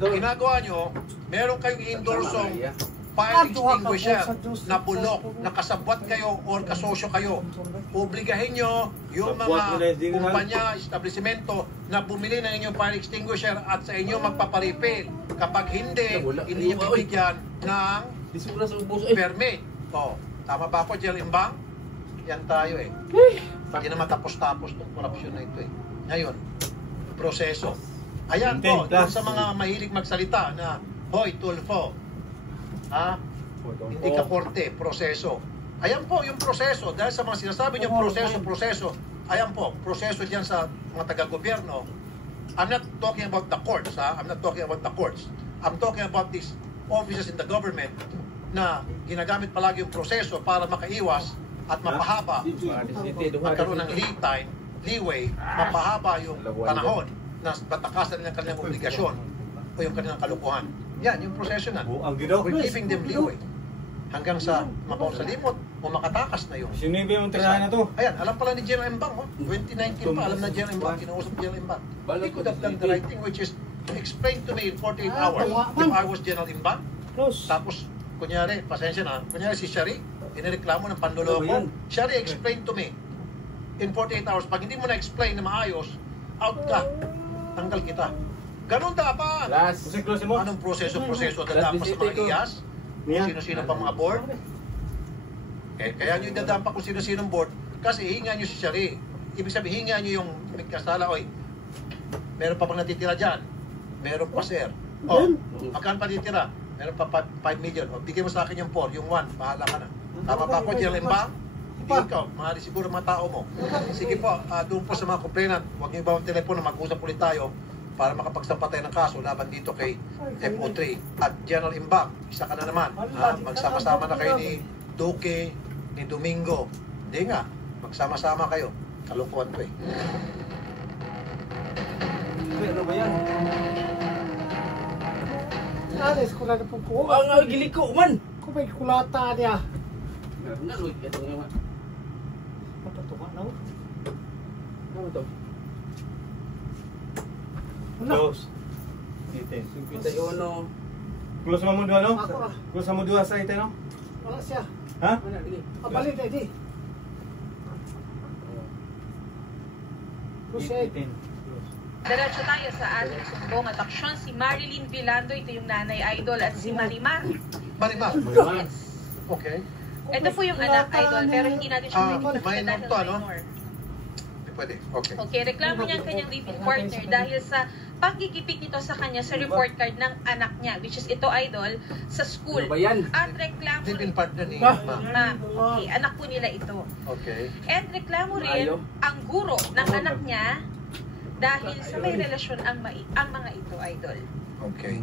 Ginagawa nyo, meron kayong i-endorsong fire extinguisher na bulok, na kasabwat kayo or kasosyo kayo. Obligahin nyo yung mga kumpanya, establishmento na bumili ng inyong fire extinguisher at sa inyo magpaparipil. Kapag hindi nyo bibigyan ng permit. Tama ba ako, General Imbang? Yan tayo Hindi naman tapos-tapos itong korupsyon na ito eh. Ngayon, proseso. Ayan po, doon sa mga mahilig magsalita na, hoy, Tulfo, ha? Hindi ka korte, proseso. Ayan po yung proseso. Dahil sa mga sinasabi niyo proseso. Ayan po, proseso diyan sa mga taga-gobyerno. I'm not talking about the courts, ha? I'm not talking about the courts. I'm talking about these officers in the government na ginagamit palagi yung proseso para makaiwas at mapahaba, magkaroon ng leeway, mapahaba yung panahon na batakasan ng kanilang obligasyon o yung kanilang kalukuhan. Yan, yung proseso na. We're giving them leeway. Hanggang sa mabaon sa limot o makatakas na yun. Sino yung tirahan na to? Ayan, alam pala ni General Embang, 2019 pa, alam na General Embang, kinausap General Embang. He could have done the right thing, which is to explain to me in 48 hours if I was General Embang. Tapos, kunyari, pasensya na, kunyari si Shari, inireklamo ng panloloko. Shari, explain to me in 48 hours. Pag hindi mo na-explain na maayos, out ka, tanggal kita. Ganun dapat. Anong proseso? Dadaan pa sa mga iyas? Sino-sino pa mga board? Kaya nyo idadaan pa kung sino-sinong board kasi hinga nyo si Shari. Ibig sabihin, hinga nyo yung may kasala. Oy, meron pa pang natitira dyan. Meron pa, sir. O, magkano pa natitira? Meron pa 5 million. O, bigay mo sa akin yung 4, yung 1. Bahala ka na. Tama ba ako, General Embang? Hindi ikaw. Mahali siguro mga tao mo. Sige po, doon po sa mga complainant, huwag niyo iba ang telepono, mag-usap ulit tayo para makapagsampa tayo ng kaso laban dito kay FO3. At General Embang, isa ka na naman. Magsama-sama na kayo ni Duque, ni Domingo. Hindi nga, magsama-sama kayo. Kalukuhan ko eh. Ano ba yan? Alis ko na po po. Ang giliko man. Kung may kulata niya. Naluit ito nga. Matutuwa na. Ano to? Close. 51. Close mo dua, no? Ako ra. Close mo dua sa ite, no? Wala siya. Ha? Mana dili? Kapalit eh di. Close eh. Diretso tayo sa ating sumbong at aksyon. Si Marilyn Vilando, ito yung nanay idol, at si Marimar. Marimar? Yes. Okay. Ito po yung anak idol, pero hindi natin siya minor dahil to, ano? minor. Pwede, okay. Okay, reklamo niya ang kanyang living partner dahil sa pagkikipit nito sa kanya sa report card ng anak niya, which is ito idol, sa school. Ano ba yan? At reklamo Living partner ni Ah. Ma'am. Okay, anak po nila ito. Okay. And reklamo rin ang guro ng anak niya dahil sa may relasyon ang mga ito, idol. Okay.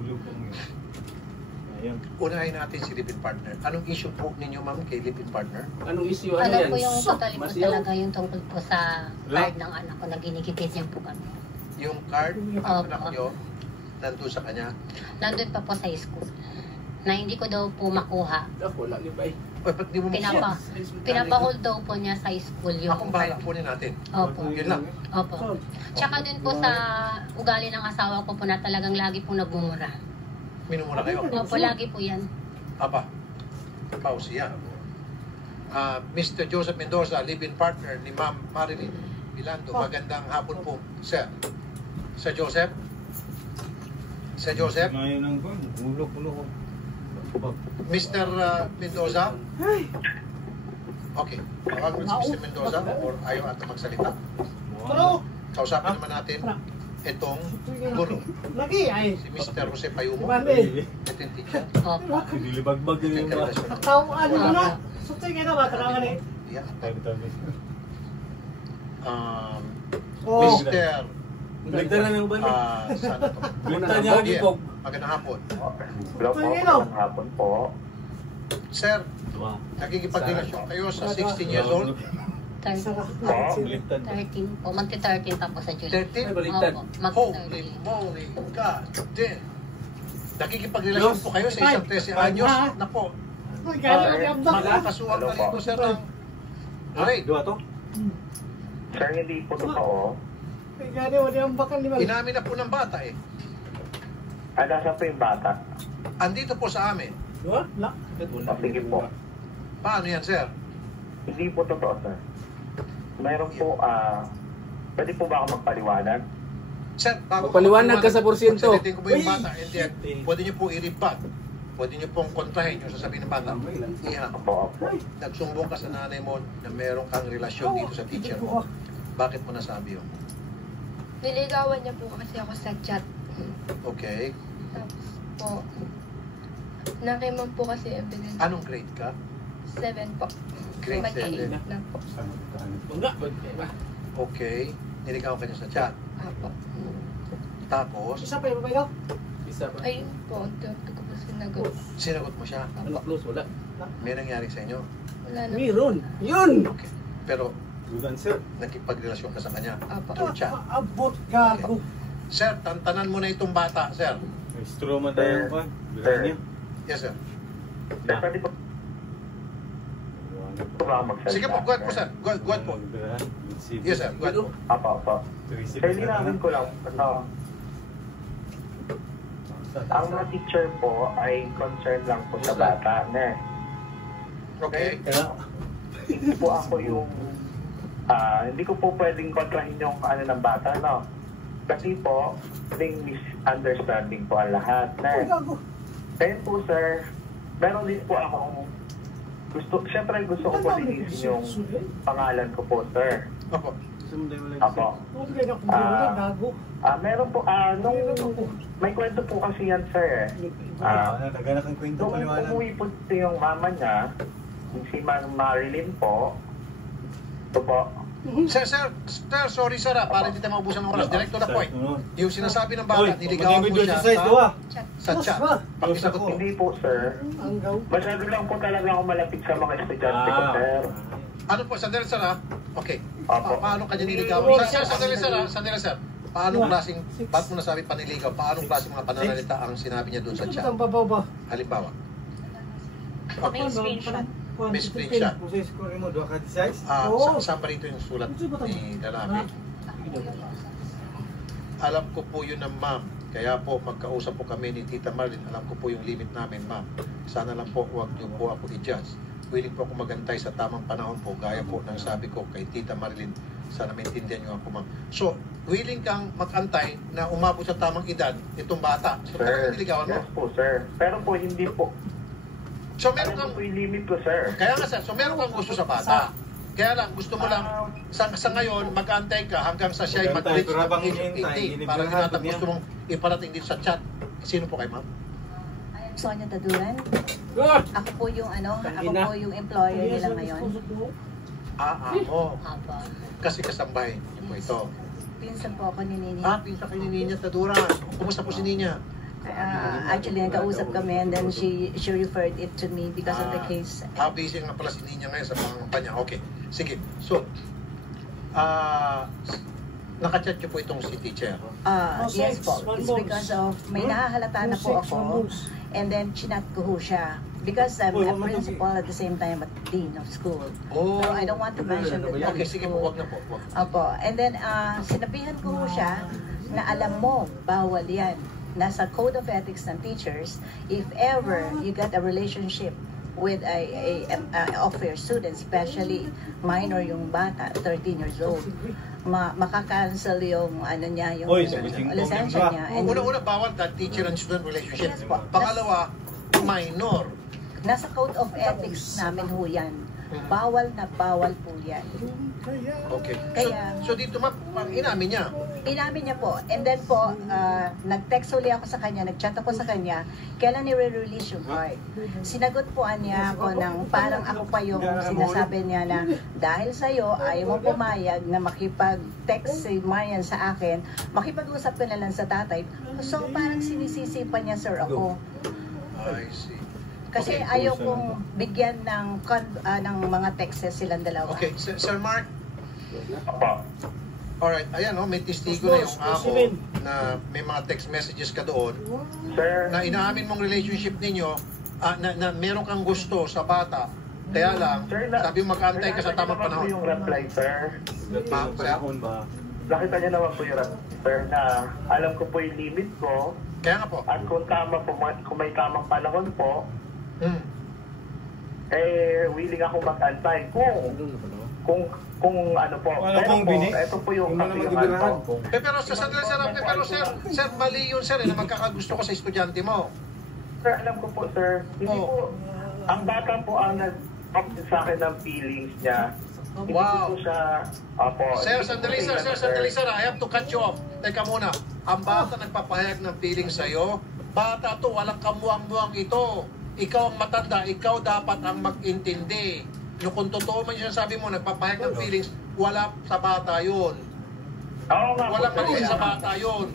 Ayun. Unahin natin si living partner. Anong issue po ninyo, ma'am, kay living partner? Anong issue? Ano Alam yan? ko yung totally po Masiyaw? talaga yung tungkol po sa card ng anak ko na ginikipit niya po kami. Yung card ng Opo. anak nyo, nandun sa kanya. Nandun pa po sa school na hindi ko daw po makuha. Ako, lagi ba eh. Oy, ba't di mo makuha? Pinapahold daw po niya sa school yung Akong bahala, kunin natin. Opo. Yun lang. Opo. Tsaka din po sa ugali ng asawa ko po na talagang lagi pong nagmumura. Minumura kayo. Opo, lagi po yan. Aba, pausiya. Mr. Joseph Mendoza, live-in partner ni Ma'am Marilyn Vilando. Magandang hapon po, sir. Sir Joseph? Sir Joseph? Ngayon ang ko. Ulo ko. Mr. Mendoza? Okay. Tawag mo si Mr. Mendoza or ayaw ata magsalita. Pero, Kausapin naman natin itong guro. lagi ay. Si Mr. Jose Payumo. Bande. Ito yung teacher. Opo. Nilibagbag Ito yun yung yung karelasyon ng Tao ano mo na. Sutay ka na ba? Talaga ni. Yeah. Tabi. Oh. Mr. Bligtan na ng uban eh. Sana to. Bligtan niya ang Yeah. ipog. Magandang hapon. Hello po, magandang hapon po. Sir, nakikipagrelasyon kayo sa 16 years old? 13 po. Magti-13 pa po sa July. 13? Ay, baliktad. Opo. Holy Magti-13. moly, God damn. Nakikipagrelasyon po kayo sa isang 13 anyos? Nako, magkakasuhan ka rito, sir, ng rape. Dua to? Sir, hindi po totoo. Gani, wala yung bakal ni Mal. Inamin na po ng bata eh. Nasa po yung bata. Andito po sa amin. Diba? La. O, sige po. Paano yan, sir? Hindi po totoo, sir. Mayroon po, pwede po ba ako magpaliwanag? Sir, bago Magpaliwanag ka sa porsyento. Pagsalitin ko po yung bata, and then, pwede niyo po i-rebut pwede niyo pong kontrahin yung sasabihin ng bata. Iha, nagsumbong ka sa nanay mo na meron kang relasyon dito sa teacher mo. Bakit mo nasabi yun? Niligawan niya po kasi ako sa chat. Okay. Tapos po, nakiman po kasi evidence. Anong grade ka? 7 po. Grade Mag-8 7. na po. Okay. Niligawan ka niya sa chat. Apo. Tapos, Isa pa yung babae daw? Ayun po, hindi ko po sinagot. sinagot mo siya. Close, wala. May nangyari sa inyo. Wala na. Meron. Yun! Okay. Pero, Good answer. nakipagrelasyon ka sa kanya. Apo. Through chat. Abot gago. Sir, tantanan mo na itong bata, sir. May straw man tayo pa. Bilahan niya. Yes, sir. Pwede po ba magsalita? Sige po, go ahead po, sir. Go ahead po. Bilahan. Yes, sir. Go ahead po. Apa. Sir, linawin ko lang. Ang mga teacher po ay concerned lang po sa bata. Okay. Hindi po ako yung hindi ko po pwedeng kontrahin yung ano ng bata, no? Kasi po, may misunderstanding po ang lahat. Kaya po, sir, meron din po akong siyempre gusto ko po linisin yung pangalan ko po, sir. Opo. Apo. Meron po, may kwento po kasi yan, sir. Naghanap ang kwento Nung paliwanag. umuwi po yung mama niya, si Marilyn po, ito po, Sir, sorry sir, para hindi tayo maubusan ng oras. Direct to the point. Yung sinasabi ng bata, niligawan mo siya sa chat. Pakisagot mo. hindi po, sir. Masyado lang po talaga ako malapit sa mga estudyante ko, sir. Ano po, sandali sir ha? Okay. Apo. Paano kanya niligawan? Sandali sir. Paano klaseng, ba't mo nasabi paniligaw? Paano klaseng mga pananalita ang sinabi niya doon sa chat? Halimbawa. May screenshot. May screenshot. Saan pa rito yung sulat ni lalaki? Alam ko po yun ng ma'am. Kaya po, magkausap po kami ni Tita Marilyn. Alam ko po yung limit namin, ma'am. Sana lang po, huwag niyo po ako i-judge. Willing po ako magantay sa tamang panahon po. Gaya po ng sabi ko kay Tita Marilyn. Sana maintindihan niyo ako, ma'am. So, willing kang mag-antay na umabot sa tamang edad itong bata. So, Sir, niligawan mo? yes po, sir. Pero po, hindi po. So, meron Ano kang... po yung limit ko, sir? Kaya nga sir, so meron kang gusto sa bata. Kaya lang, gusto mo lang, sa ngayon, mag-aantay ka hanggang sa siya ay mag-reach ng age of 18. Para hinatang gusto mong iparating dito sa chat. Sino po kayo, ma'am? Sonia Taduran. Ako po yung employer nila ngayon. Mo. Kasi kasambahay niyo po ito. Pinsan po ako ni Nini. Pinsan kayo ni Ninya Taduran. Kumusta po si Ninya? Actually, nagkausap kami and then she referred it to me because of the case. Busy nga pala si Ninya ngayon sa pangkampanya. Okay, sige. So, nakachat niyo po itong si teacher? Yes po. It's because of, may nahahalata na po ako and then chinat ko ho siya. Because I'm a principal at the same time at dean of school. So I don't want to mention the Okay, sige po, wag na po. Opo. And then, sinabihan ko ho siya na alam mo, bawal yan. Nasa Code of Ethics ng teachers, if ever you get a relationship with of your students, especially minor yung bata, 13 years old, makakancel yung yung lisensya niya. Una-una, bawal that teacher and student relationship. Yes, pangalawa, minor. Nasa Code of Ethics namin ho yan. Bawal na bawal po yan. Okay. So dito inamin niya? Inamin niya po. And then po, nag-text uli ako sa kanya, nag-chat ako sa kanya, kailan nire-release yung card. Sinagot po niya ako ng parang ako pa yung sinasabi niya na dahil sa'yo, ayaw mo pumayag na makipag-text si Marian sa akin, makipag-usap ka na lang sa tatay. So parang sinisisi pa niya, sir, ako. I see. Kasi ayaw kong bigyan ng mga texts silang dalawa. Okay, Sir Mark? Alright, ayan may testigo na yung ako na may mga text messages ka doon na inaamin mong relationship ninyo na meron kang gusto sa bata. Kaya lang, sabi mo mag-antay ka sa tamang panahon. Yung reply, sir. Nakita niyo naman po yung reply, sir, na alam ko po yung limit ko. Kaya nga po. At kung may tamang panahon po, willing ako mag-antay kung ano po. Ito po yung kapiyahan po. Pero sir, mali yun sir, na magkakagusto ko sa estudyante mo. Sir, alam ko po, sir. Hindi po, ang bata po ang nag-opt sa akin ng feelings niya. Hindi Wow. po siya, opo. Sir, hindi po sandali sir, I have to cut you off. Teka muna, ang bata nagpapahayag ng feeling sa'yo, bata to, walang kamuang-muang ito. Ikaw ang matanda, ikaw dapat ang mag-intindi. Yung kung totoo man yung sabi mo, nagpapahayag ng feelings, wala sa bata yun. Oo nga po, Walang sir. mali sa bata yun.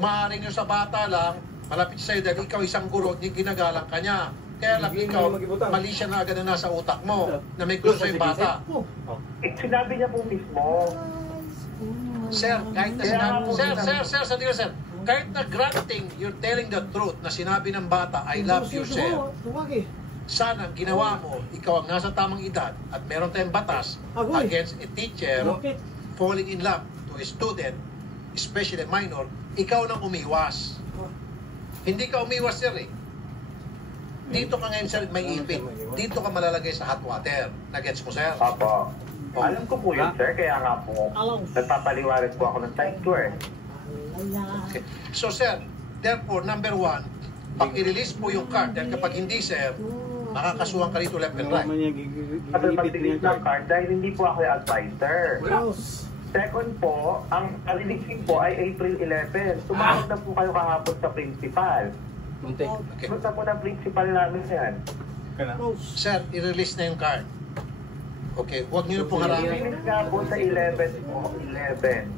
Maaring yung sa bata lang, malapit sa'yo dahil ikaw isang guro, hindi ginagalang ka niya. Kaya lang ikaw, mali siya na agad na nasa utak mo, na may gusto yung bata. Sinabi niya po mismo. Sir, kahit na sinabi, sir, kahit na granting, you're telling the truth na sinabi ng bata, I love you, sir. Sana ang ginawa mo, ikaw ang nasa tamang edad at meron tayong batas against a teacher falling in love to a student, especially a minor, ikaw nang umiwas. Hindi ka umiwas, sir, eh. Dito ka ngayon, sir, may ipit. Dito ka malalagay sa hot water. Nagets mo, sir? Opo. Alam ko po yun, sir. Kaya nga po, nagpapaliwanag po ako ng site tour. Okay. So, sir, therefore, number one, pag i-release po yung card, dahil kapag hindi, sir, makakasuhan ka rito left and right. At pag-release ng card, dahil hindi po ako yung advisor. Second po, ang releasing po ay April 11. Tumawag na po kayo kahapon sa principal. Okay. Punta po ng principal namin yan. Sir, i-release na yung card. Okay, huwag niyo na pong harapin. I-release nga po sa 11 po, 11.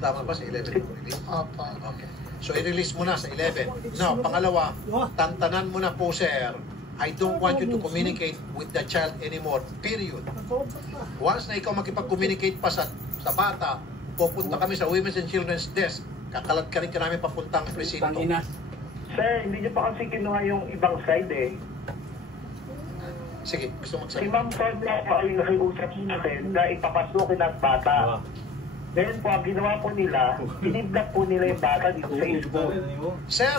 Tama ba sa 11 po release? Opo. Okay. So, i-release mo na sa 11. Now, pangalawa, tantanan mo na po, sir, I don't want you to communicate with the child anymore. Period. Once na ikaw makipag-communicate pa sa bata, pupunta kami sa Women's and Children's Desk. Kakalat ka rin ka namin papuntang presinto. Sir, hindi niyo pa kasi kinuha yung ibang side eh. Sige, gusto Si magsabi. Ma'am Sandra pa ay nakiusap sa akin na ipapasukin ang bata. Ngayon po, ang ginawa po nila, piniblock po nila yung bata dito sa school. Sir,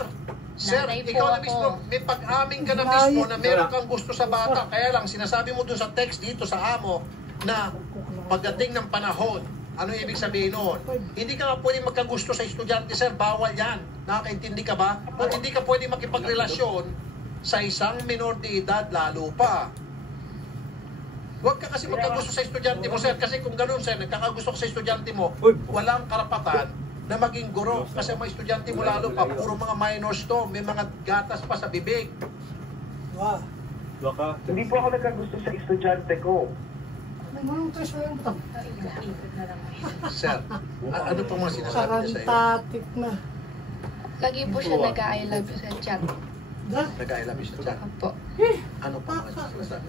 Nanay po ikaw na ako. mismo, may pag-amin ka na mismo na meron kang gusto sa bata. Kaya lang, sinasabi mo dun sa text dito sa amo na pagdating ng panahon, ano ibig sabihin noon? Hindi ka nga pwede magkagusto sa estudyante, sir. Bawal yan. Nakakaintindi ka ba? At hindi ka pwede makipagrelasyon sa isang minor de edad, lalo pa. Huwag ka kasi magkagusto sa estudyante mo, sir. Kasi kung gano'n, sir, nagkakagusto ka sa estudyante mo, walang karapatan na maging guro. Kasi ang mga estudyante mo lalo pa, puro mga minors to. May mga gatas pa sa bibig. Hindi po ako nagkagusto sa estudyante ko. Sir, ano pang mga sinasabi niya sa iyo? Karantatik na. Lagi po siya nag-I love you sa chat. Nag-I love you sa chat. Opo. Ano pang mga sinasabi?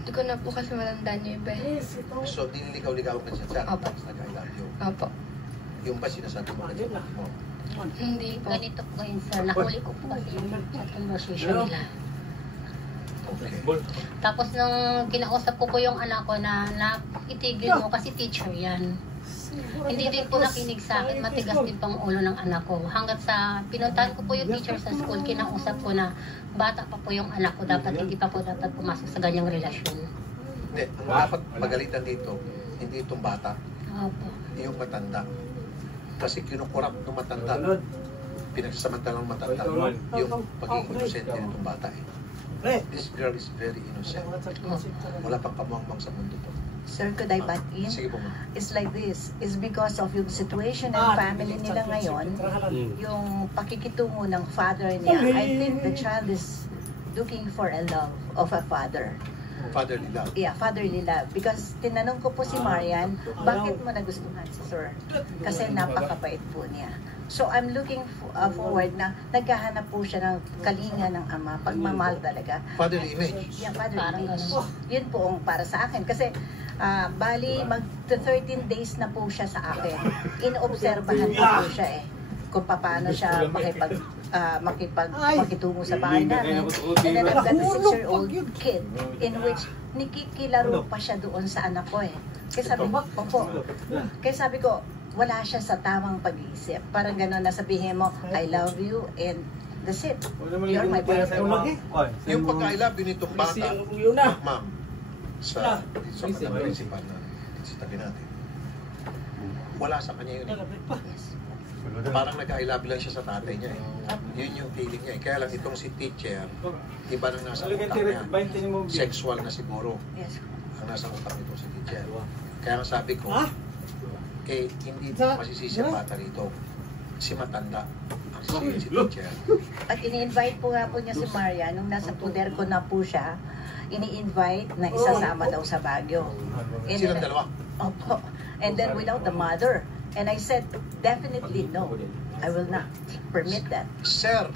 Hindi ko na po kasi matandaan yung iba. So, nililigaw-ligaw ka sa chat. Opo. Tapos nag-I love you. Opo. Yung ba sinasabi mo kasi mo? Hindi po. Ganito po yun, sir. Nahuli ko po kasi yung chat conversation nila. Okay. Tapos nung kinausap ko po yung anak ko na itigil mo kasi teacher yan. Hindi din po nakinig sa akin, matigas din pang ulo ng anak ko. Hanggat sa pinuntahan ko po yung teacher sa school, kinausap ko na bata pa po yung anak ko, dapat hindi pa po dapat pumasok sa ganyang relasyon. Hindi, ang dapat magalitan dito, hindi itong bata, Opo. yung matanda. Kasi kinukurap ng matanda. Pinagsasamantalang matanda. Yung pagiging inosente nitong bata eh. This girl is very innocent. Wala pang kamuang sa mundo to. Sir, could I butt in? Sige po, ma'am. It's like this. It's because of yung situation ng family nila ngayon, yung pakikitungo ng father niya. I think the child is looking for a love of a father. Fatherly love. Yeah, fatherly love. Because tinanong ko po si Marian, bakit mo nagustuhan si Sir? Kasi napakabait po niya. So I'm looking forward na naghahanap po siya ng kalinga ng ama, pagmamahal talaga. Fatherly image. Yeah, fatherly image. Yun po ang para sa akin. Kasi bali, mag-13 days na po siya sa akin. Inoobserbahan ko po siya eh. Kung paano siya makitungo sa bahay namin. And then I've got a 6-year-old kid in which nikikilaro pa siya doon sa anak ko eh. Kaya sabi ko, kaya sabi ko, wala siya sa tamang pag-iisip. Parang gano'n na sabihin mo, I love you and that's it. You're my boyfriend. Yung pagka-I love you nitong bata, ma'am, sa principal na sa tabi natin, wala sa kanya yun. Parang nag-I love lang siya sa tatay niya eh. Yun yung feeling niya eh. Kaya lang itong si teacher, iba nang nasa utak niya. Sexual na siguro. Ang nasa utak nito si teacher. Kaya nga sabi ko, hindi masisisi ang bata rito. Si matanda ang si teacher. At ini-invite po nga po niya si Maria, nung nasa poder ko na po siya, ini-invite na isasama daw sa Baguio. Silang dalawa? Opo. And then without the mother. And I said, definitely no. I will not permit that. Sir,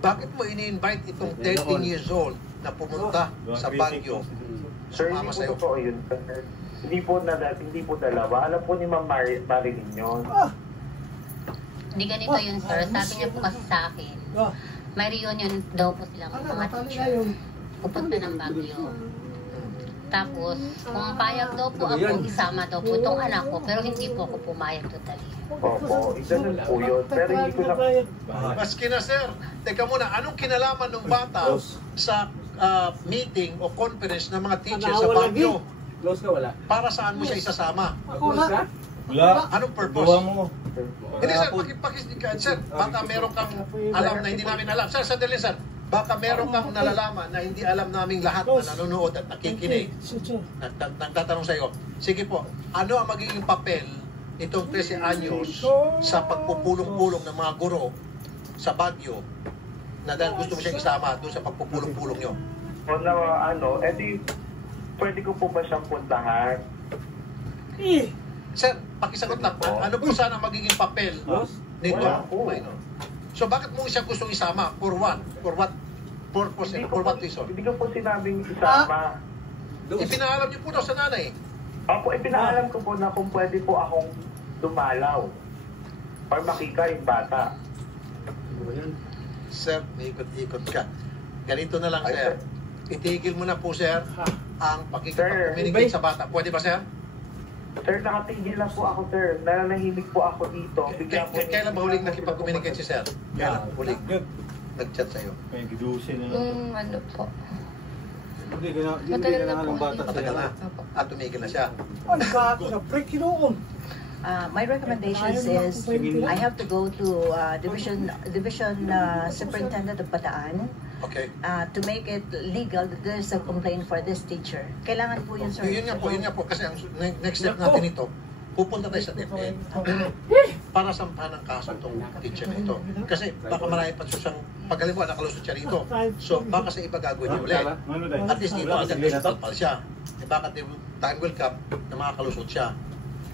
bakit mo ini-invite itong 13 years old na pumunta sa Baguio? Sir, hindi po totoo yun. Hindi po dalawa. Alam po ni Ma'am Marilyn yun. Hindi ganito yun, sir. Sabi niya po kasi sa akin, may reunion daw po silang mga teacher. Pupunta ng Baguio. Tapos, kung payag daw po ako, isama daw po itong anak ko, pero hindi po ako pumayag totally. Opo, ganun po yun. Pero hindi ko na... Maski na, sir. Teka muna, anong kinalaman ng bata sa meeting o conference ng mga teacher sa Baguio? Close ka, wala? Para saan mo siya isasama? Close ka? Wala. Anong purpose? Hindi, sir, sir, baka meron kang alam na hindi namin alam. Sir, sandali, sir. Baka meron kang nalalaman na hindi alam naming lahat na nanonood at nakikinig. Nagtatanong sa iyo, sige po, ano ang magiging papel itong 13 anyos sa pagpupulong-pulong ng mga guro sa Baguio na dahil gusto mo siyang isama doon sa pagpupulong-pulong nyo? Edi, pwede ko po ba siyang puntahan? Sir, pakisagot lang, ano po sana magiging papel nito? So bakit mo siya gustong isama? For what? For what purpose? For what reason? Hindi ko po sinabing isama. Ipinaalam niyo po daw sa nanay. Opo, ipinaalam ko po na kung pwede po akong dumalaw or makita yung bata. Sir, ikot-ikot ka. Ganito na lang, sir. Itigil mo na po, sir, ang pakikipag-communicate sa bata. Pwede ba, sir? Sir, nakatigil lang po ako, sir. Nananahimik po ako dito. Kailan ba huling nakipag-communicate si sir? Kailan? Huling nag-chat sa'yo? Ano po. Matagal na po. Matagal na. At tumigil na siya. My recommendations is I have to go to division superintendent of Bataan to make it legal that there is a complaint for this teacher. Kailangan po yun, sir. Yun nga po. Kasi ang next step natin ito, pupunta tayo sa DepEd para sampahan ng kaso itong teacher na ito. Kasi baka marami pa siyang pagaling mo, nakalusot siya rito. So baka sa iba gagawin niya ulit. At least dito, agad natalpal siya. Baka time will come na makakalusot siya.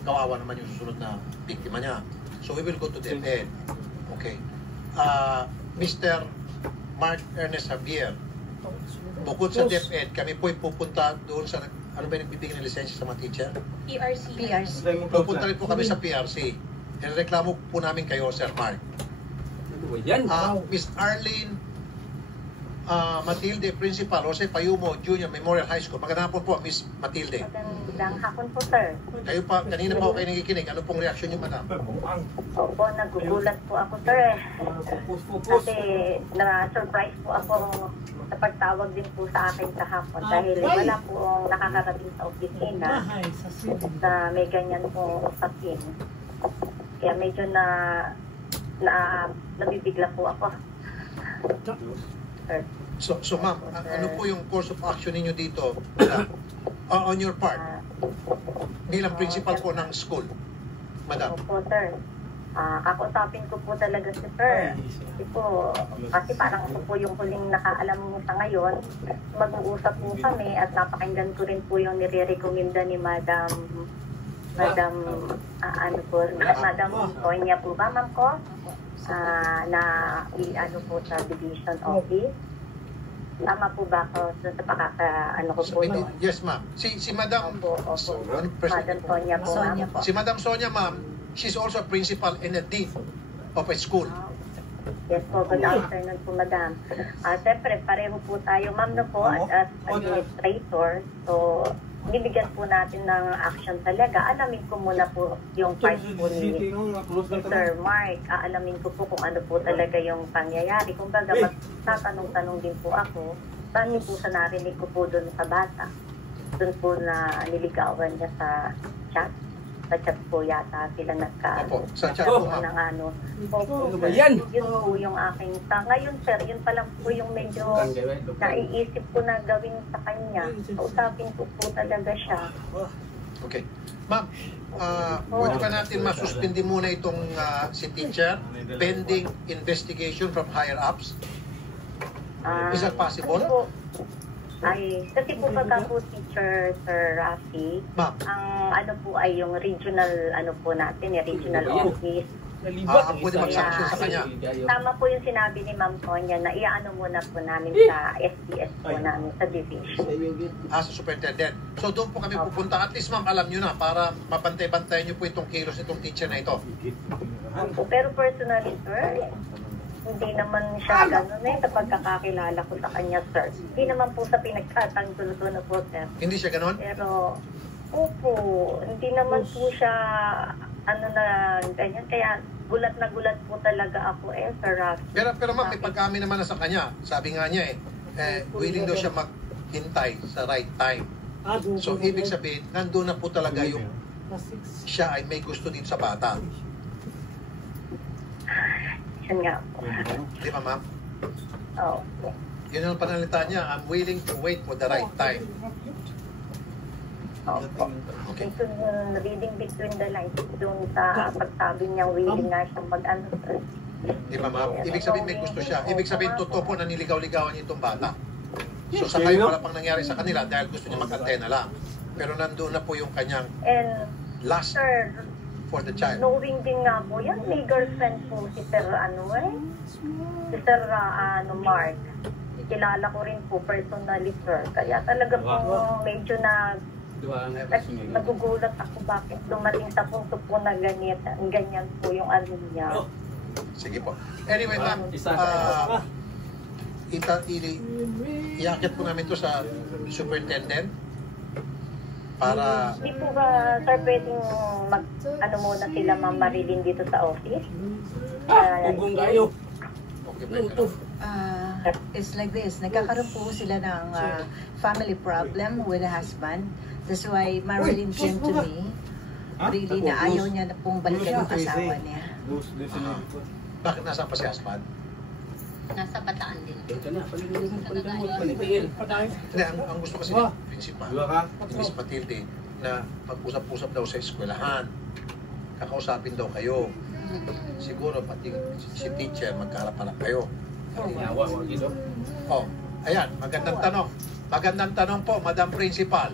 Kawawa naman yung susunod na biktima niya. So we will go to DepEd. Okay. Mr. Mark Ernest Javier, bukod sa DepEd, kami po'y pupunta doon sa, ano ba yung nagbibigay ng lisensya sa mga teacher? PRC. Pupunta rin po kami sa PRC. Nireklamo po namin kayo, Sir Mark. Miss Arlene Matilde, Principal, Jose Payumo Junior Memorial High School. Magandang hapon po, Miss Matilde. Magandang hapon po, sir. Kayo pa, kanina pa ako kayo nakikinig. Ano pong reaksyon niyo, madam? Opo, nagugulat po ako, sir. Kasi na-surprise po ako sa pagtawag din po sa akin kahapon. Dahil wala po nakakarating sa opisina na may ganyan po usapin. Kaya medyo nabibigla po ako. So ma'am, ano po yung course of action ninyo dito on your part bilang principal po ng school, madam? Opo, sir. Kakusapin ko po talaga si sir. Kasi parang ako po yung huling nakaalam mo sa ngayon. Mag-uusap po kami at napakinggan ko rin po yung nire-recommenda ni Madam Sonia po ba, ma'am ko? Na i-ano po sa division office. Tama po ba ako sa pakaka-ano ko po? Yes, ma'am. Si Madam Madam Sonia po, ma'am. Si Madam Sonia, ma'am, she's also a principal and a dean of a school. Yes po, good afternoon po, madam. Siyempre, pareho po tayo, ma'am, na po, as administrator. So, bibigyan po natin ng action talaga. Alamin ko muna po yung part po ni Sir Mark. Aalamin ko po kung ano po talaga yung pangyayari. Kung baga, magtatanong-tanong din po ako. Base po sa narinig ko po doon sa bata. Doon po na niligawan niya sa chat. sa chat po yata sila Opo, sa chat po, ma'am. ng ano. Ano ba yan? Yun po yung aking ngayon sir, yun pa lang po yung medyo naiisip ko na gawin sa kanya. Kausapin ko po talaga siya. Okay. Ma'am, pwede ba natin masuspindi muna itong si teacher pending investigation from higher ups? Is that possible? Kasi po pagka po teacher, Sir Rafi, ang ano po ay yung regional, ano po natin, regional office. Pwede mag-sanction sa kanya. Tama po yung sinabi ni Ma'am Sonia na iaano muna po namin sa SDS po namin, sa division. Sa superintendent. So doon po kami pupunta. At least ma'am, alam nyo na para mapantay-bantayan nyo po itong kilos itong teacher na ito. Pero personally, sir, hindi naman siya gano'n sa pagkakakilala ko sa kanya, sir. Hindi naman po sa pinagtatanggol ko na po, sir. Hindi siya gano'n? Pero, opo, hindi naman po siya, ganyan. Kaya, gulat na gulat po talaga ako, Sir Rafi. Pero ma'am, may pag-amin naman na sa kanya. Sabi nga niya willing daw siya maghintay sa right time. So, ibig sabihin, nandun na po talaga yung siya ay may gusto din sa bata. Yan nga po. Di ba, ma'am? Oo. Yun ang panalita niya, I'm willing to wait for the right time. Okay. So, reading between the lines, doon sa pagsabi niya, willing nga siyang mag-ano. Di ba, ma'am? Ibig sabihin may gusto siya. Ibig sabihin, totoo po na niligaw-ligawan niya itong bata. So, sa ngayon, wala pang nangyari sa kanila dahil gusto niya mag-antena lang. Pero nandun na po yung kanyang last for the child. Knowing din nga po, yan, may girlfriend po si Sir, si Sir Mark. Kilala ko rin po personally, sir. Kaya talaga po medyo nagugulat ako bakit dumating sa punto po na ganyan po yung ano niya. Sige po. Anyway, ma'am, iakit po namin to sa superintendent para... Hindi po ba, sir, pwedeng muna sila, Ma'am Marilyn, dito sa office? Hanggang kayo. It's like this, nagkakaroon po sila ng family problem with the husband. That's why Marilyn came to me. Really na ayaw niya na pong balikan yung asawa niya. Bakit nasa pa si husband? Nasa Bataan din. Ang gusto kasi ng principal, Miss Matilde, na mag-usap-usap daw sa eskwelahan. Kakausapin daw kayo. Siguro pati si teacher magkaharap-harap kayo. Ayan, magandang tanong. Magandang tanong po, Madam Principal.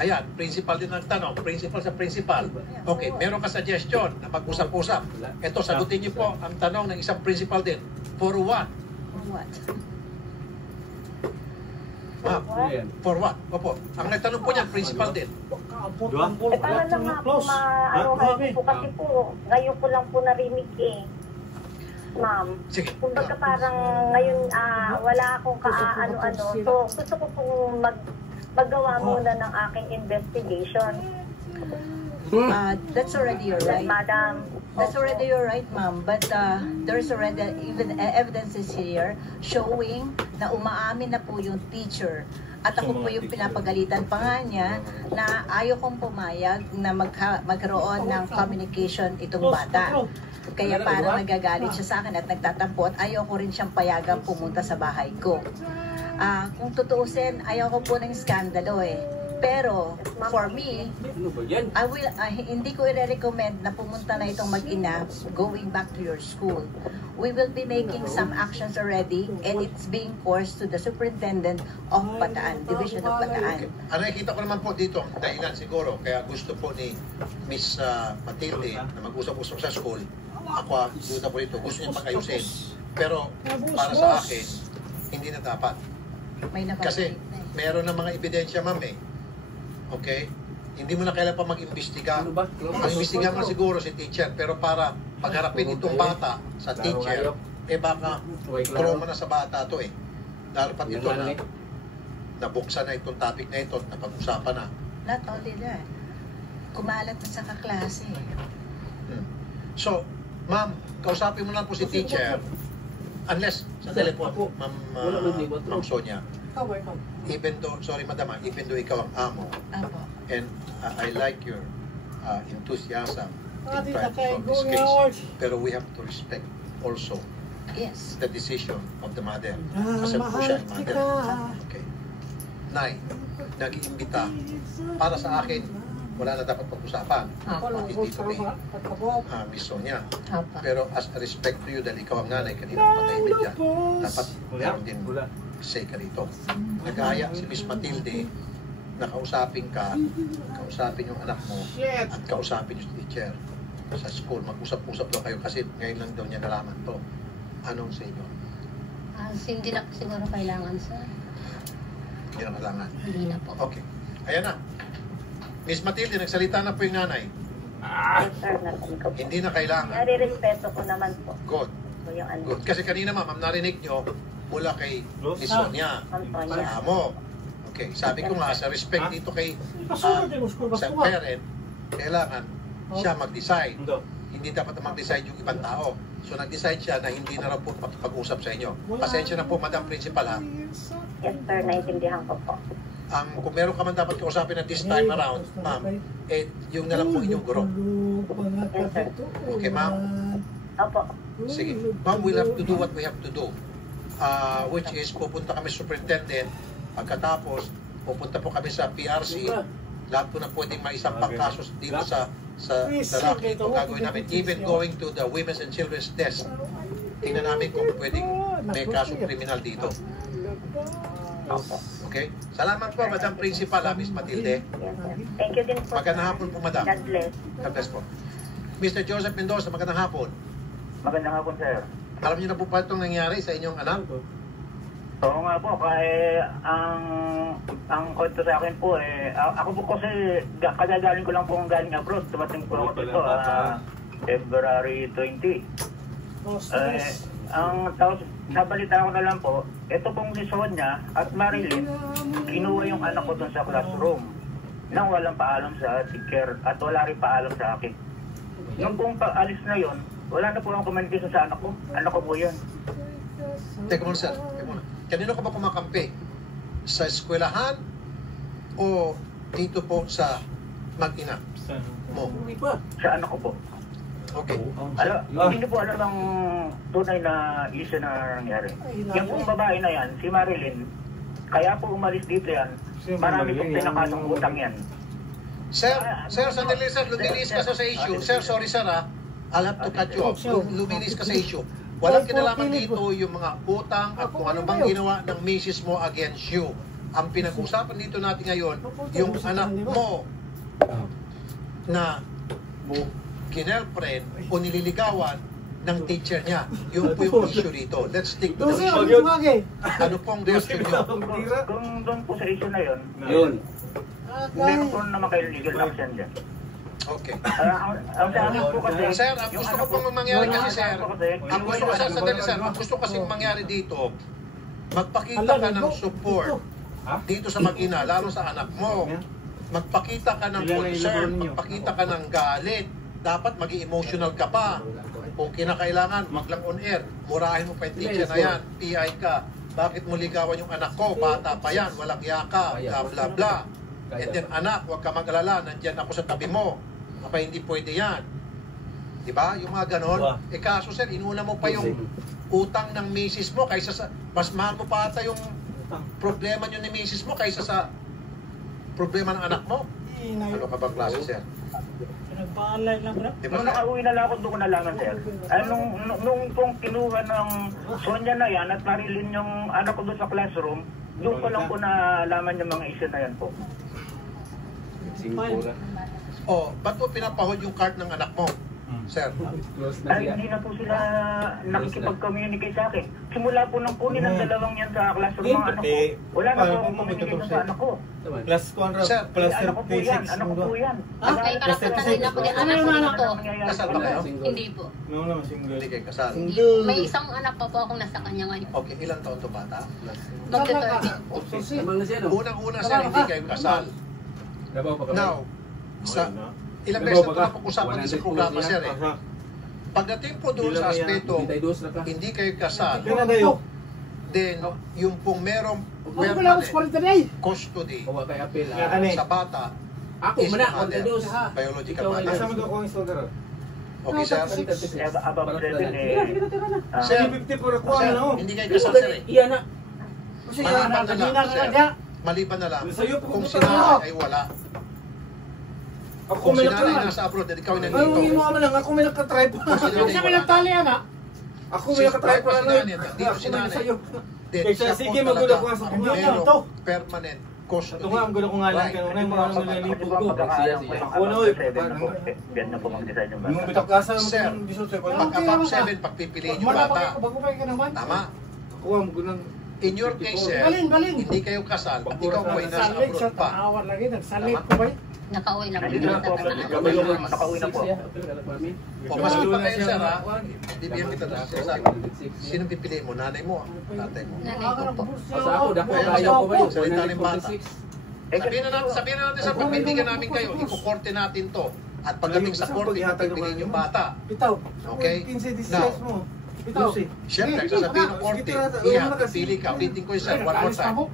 Ayan, principal din ang tanong. Principal sa principal. Okay, meron ka suggestion na mag-usap-usap. Ito, sagutin niyo po ang tanong ng isang principal din. For what? Ma'am, for what? Opo. Ang nagtanong po niyan, principal din. Para lang nga po po kasi po, ngayon ko lang po narinig ma'am. Sige. Kumbaga parang ngayon wala akong kaano-ano. So gusto ko pong maggawa muna ng aking investigation. That's already your right. Madam. That's already your right, ma'am. But there's already even evidences here showing na umaamin na po yung teacher. At ako po yung pinapagalitan pa nga niya na ayaw kong pumayag na magkaroon ng communication itong bata. Kaya parang nagagalit siya sa akin at nagtatampo at ayaw ko rin siyang payagang pumunta sa bahay ko. Kung tutuusin, ayaw ko po ng skandalo Pero, for me, hindi ko i-recommend na pumunta na itong mag-ina going back to your school. We will be making some actions already and it's being coursed to the superintendent of Bataan, Division of Bataan. Nakikita ko naman po dito, dahilan siguro, kaya gusto po ni Miss Matilde na mag-usap-usap sa school. Ako, duda po dito, gusto niya pakayusin. Pero, para sa akin, hindi na dapat. Kasi, meron na mga ebidensya, ma'am Okay? Hindi mo na kailan pa mag-imbestiga. Ang imbestiga mo siguro si teacher, pero para pagharapin itong bata sa teacher, baka trauma na sa bata to Dahil pati ito na nabuksan na itong topic na ito, napag-usapan na. Not only that, kumalat na sa kaklase. So, ma'am, kausapin mo lang po si teacher, unless sa telepono, Ma'am Sonia. Even though, sorry madam, even though ikaw ang amo, and I like your enthusiasm in trying to solve this case. Pero we have to respect also the decision of the mother. Kasi po siya ang mother. Okay. Nay, nag-iimbita. Para sa akin, wala na dapat pag-usapan. Hindi ko Miss Sonia. Pero as a respect to you, dahil ikaw ang nanay, kanina patahimik yan. Dapat meron din say ka rito. Nagaya si Miss Matilde, nakausapin ka, kausapin yung anak mo, at kausapin yung teacher sa school. Mag-usap-usap daw kayo kasi ngayon lang daw niya nalaman to. Anong sa inyo? Hindi na siguro kailangan, sir. Hindi na kailangan? Hindi na po. Okay. Ayan na. Miss Matilde, nagsalita na po yung nanay. Yes, sir, narinig ko po. Hindi na kailangan. Nare-respeto ko naman po. Good. Good. Kasi kanina ma'am, narinig nyo mula kay Miss Sonia, sa amo. Okay, sabi ko nga, sa respect dito kay sa parent, kailangan siya mag-decide. Hindi dapat mag-decide yung ibang tao. So nag-decide siya na hindi na raw po makipag-usap sa inyo. Pasensya na po, Madam Principal ha. Yes, sir, naiintindihan ko po. Kung meron ka man dapat kausapin na this time around, ma'am, yung na lang po inyong guro. Yes, sir. Okay, ma'am? Opo. Sige. Ma'am, we'll have to do what we have to do. Which is, pupunta kami superintendent. Pagkatapos, pupunta po kami sa PRC. Lahat po na pwedeng maisampang kasos dito sa lalaki. Ito gagawin namin. Even going to the Women's and Children's Desk. Tingnan namin kung pwedeng may kasong kriminal dito. Okay? Salamat po, Madam Principal, Miss Matilde. Yes, sir. Thank you din po. Magandang hapon po, Madam. God bless. God bless po. Mr. Joseph Mendoza, magandang hapon. Magandang hapon, sir. Alam niyo na po ba itong nangyari sa inyong anak? Oo nga po, kaya ang kwento sa akin po ako po kasi kagagaling ko lang po galing abroad. Tumating po ako dito February 20. Ang tapos nabalita ko na lang po, ito pong si Sonia at Marilyn, kinuha yung anak ko dun sa classroom nang walang paalam sa teacher at wala rin paalam sa akin. Nung pong paalis na yon, wala na po ang communication sa anak ko. Anak ko po yan. Teka muna, sir. Teka muna. Kanino ka ba kumakampi? Sa eskwelahan o dito po sa mag-ina mo? Sa anak ko po. Okay. Hindi po alam ang tunay na issue na nangyari. Yung pong babae na yan, si Marilyn, kaya po umalis dito yan, marami pong pinakasang utang yan. Sir, sandali sir, lumilis ka sa issue. Sir, sorry sir ha. I'll have to cut you off. Lumilis ka sa issue. Walang kinalaman dito yung mga utang at kung ano bang ginawa ng misis mo against you. Ang pinag-usapan dito natin ngayon, yung anak mo na kinelpred o nililigawan ng teacher niya. Yun po yung issue dito. Let's stick to the issue. Ano pong reaction nyo? Kung doon po sa issue na yun, meron po naman kayo legal action dyan. Okay. Ang sa akin po kasi, sir, ang gusto ko pong mangyari kasi, sir, ang gusto ko, sandali, sir, ang gusto kasing mangyari dito, magpakita ka ng support dito sa mag-ina, lalo sa anak mo. Magpakita ka ng concern, magpakita ka ng galit. Dapat mag-emotional ka pa. Kung kinakailangan, maglang on air. Murahin mo pa yung teacher na yan, PI ka. Bakit mo ligawan yung anak ko? Bata pa yan, walang yaka, bla bla bla. And then, anak, huwag ka mag-alala, nandyan ako sa tabi mo. Apa, hindi pwede yan. Diba? Yung mga ganon. Kaso sir, inuna mo pa yung utang ng misis mo kaysa sa, mas mahal mo pa ata yung problema nyo ni misis mo kaysa sa problema ng anak mo. Ano ka bang klase, sir? Nung nakauwi na lang ako, doon ko nalaman, sir. Nung pong kinuha ng Sonia na yan at Marilyn yung anak ko doon sa classroom, doon ko lang po nalaman yung mga issue na yan po. Ba't mo pinapahod yung card ng anak mo, sir? Ay, hindi na po sila nakikipag-communicate sa akin. Simula po nang kunin ang dalawang yan sa classroom ng anak ko, wala na po akong communication sa anak ko. Plus sir, plus anak ko po yan, anak ko po yan. Okay, kasal na rin ako din. Anak ko na to. Kasal ba kayo? Hindi po. Hindi kayo kasal. May isang anak pa po akong nasa kanya ngayon. Okay, ilang taon to bata? Magka-30. Unang-una, sir, hindi kayo kasal. Now, sa ilang beses na ito napag-usapan din sa programa, sir pagdating po doon sa aspeto hindi kayo kasal, then yung pong merong custody sa bata, Ako, is muna, mother. kontidos. Biological Ikaw, mother. Kasama ko ang installer. Okay, sir? Above 7 eh. Sir, 50 por ako, sir, ano? hindi kayo kasal, sir eh. Iyan na. Kasi Maliban na lang, sir. Maliban na lang. Sa'yo, Kung pupunta si na nanay ako. ay wala. Ako Kung may si nanay nakalaan. nasa abroad at ikaw ay Ano nandito. yung mga lang? Ako may nakatribe. Kung si nanay Sa wala. minagtali, anak. Ako may nakatribe pa Si ano. nanay, dito si Ako may nanay. sa'yo. Then, Kaya siya sige, po magulo talaga ko nga sa ang kanya. merong Ito. permanent custody. Ito nga, ang gulo ko nga lang Right. kanina. Yung mga nalilipog ko. Ako na, Yan na po mag-design yung Yung bata. bitakasa mo Sir, yung gusto sa'yo. Pag above 7, pagpipiliin yung bata. Bago pa ka naman. Tama. Ako ang gulang. In your case, sir, Balin. hindi kayo kasal at ikaw po ay nasa Nagsalit abroad sa pa. tawar lagi. Nagsalit ko ba? Nakauwi na po Nandito na po. Nakauwi na po. O mas pa kayo, sir, ha? Bibigyan kita ng sasabi. Sino pipiliin mo? Nanay mo? Tatay mo? Nanay ko po. Sa ako, dako. Kaya Ayaw ko ba yun? salita ng bata. Sabihin na natin sa pagbibigyan namin kayo, ikukorte natin to. At pagdating sa korte, pipiliin yung bata. Bitaw. Okay? 15-16 mo. Bitaw. Siyempre, sasabihin ng korte, iya, pipili ka. Ulitin ko yung sir, one more time.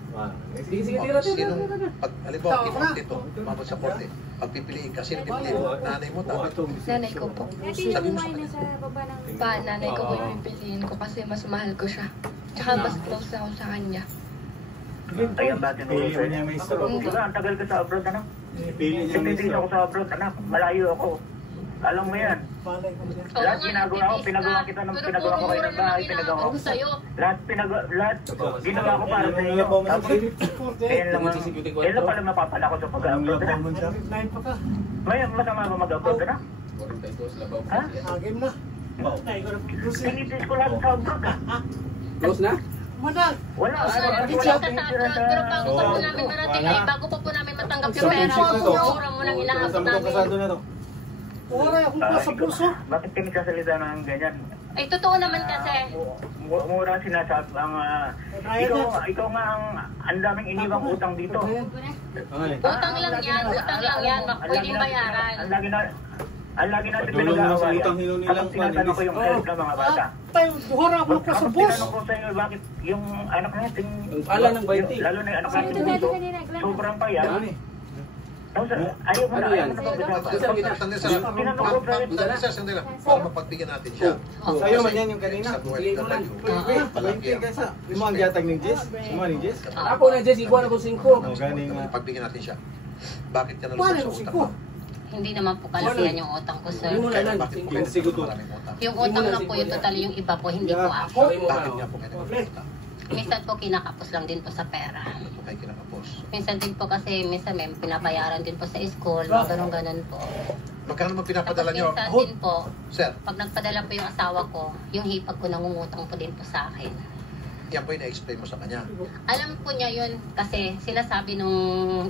Sige, Sinong, pag, halimbawa, ikorte to, umabot sa korte, pagpipiliin ka, sino pipiliin mo? Nanay mo, tatay mo? Nanay ko po. Sabi mo sa kanya. Pa, nanay ko po yung pipiliin ko kasi mas mahal ko siya. Tsaka mas close ako sa kanya. Ayan ba din Pili mo niya may stroke. Diba, ang tagal ka sa abroad, anak? Pili niya may Sintitis ako stroke. sa abroad, anak. Malayo ako. Alam mo yan. Lahat ginagawa ko, pinagawa kita ng pinagawa ko kayo ng bahay, pinagawa ko. Lahat ginawa ko para sa iyo. Tapos, kailan lang pala mapapala ko sa pag-upload na. May masama ba mag-upload na? Ha? Agim na. Tinitis ko lahat sa abroad ka. Close na? Manag. Wala. Hindi sa abroad, pero bago pa po namin marating ay bago pa po namin matanggap yung pera. Mura mo nang inaabot Kasama ko kasado na to. Wala akong nasa puso. Bakit kami sasalita ng ganyan? Ay, totoo naman kasi. Mura sinasabi ang ikaw nga ang daming iniwang utang dito. Utang lang yan. Pwedeng bayaran. Ang lagi natin Tulong na sa pinag-aawayan. utang hilo nilang Kapag tinatanong ko yung health ng mga bata. Tayo, buhara ako sa Kapag bus. tinanong ko sa inyo bakit yung anak natin, Ala ng 20. lalo na yung anak natin dito, sobrang payat. Tapos ayaw mo na, ayaw mo na pag-usapan. Sandali lang. Para mapagbigyan natin siya. Sa'yo man yan yung kanina. Sa buhay na tayo. Palagi yan. Yung mga gyatag ng Jess. Yung mga ni Jess. Ako na, Jess, iguan ako 5. Ganing Pagbigyan natin siya. Bakit ka nalabas sa utang mo? Hindi naman po kalasihan yung utang ko, sir. Kaya bakit mo kayo Siguro. maraming utang? Yung utang lang po yung total, yung iba po, hindi po ako. Bakit nga po kayo nagutang? Minsan po kinakapos lang din po sa pera. Ano po kayo kinakapos? Minsan din po kasi, minsan may pinabayaran din po sa school, ganun po. Magkano naman pinapadala Tapos nyo? minsan din po, Sir, pag nagpadala po yung asawa ko, yung hipag ko nangungutang po din po sa akin. yan po yung na-explain mo sa kanya. Alam po niya yun kasi sinasabi nung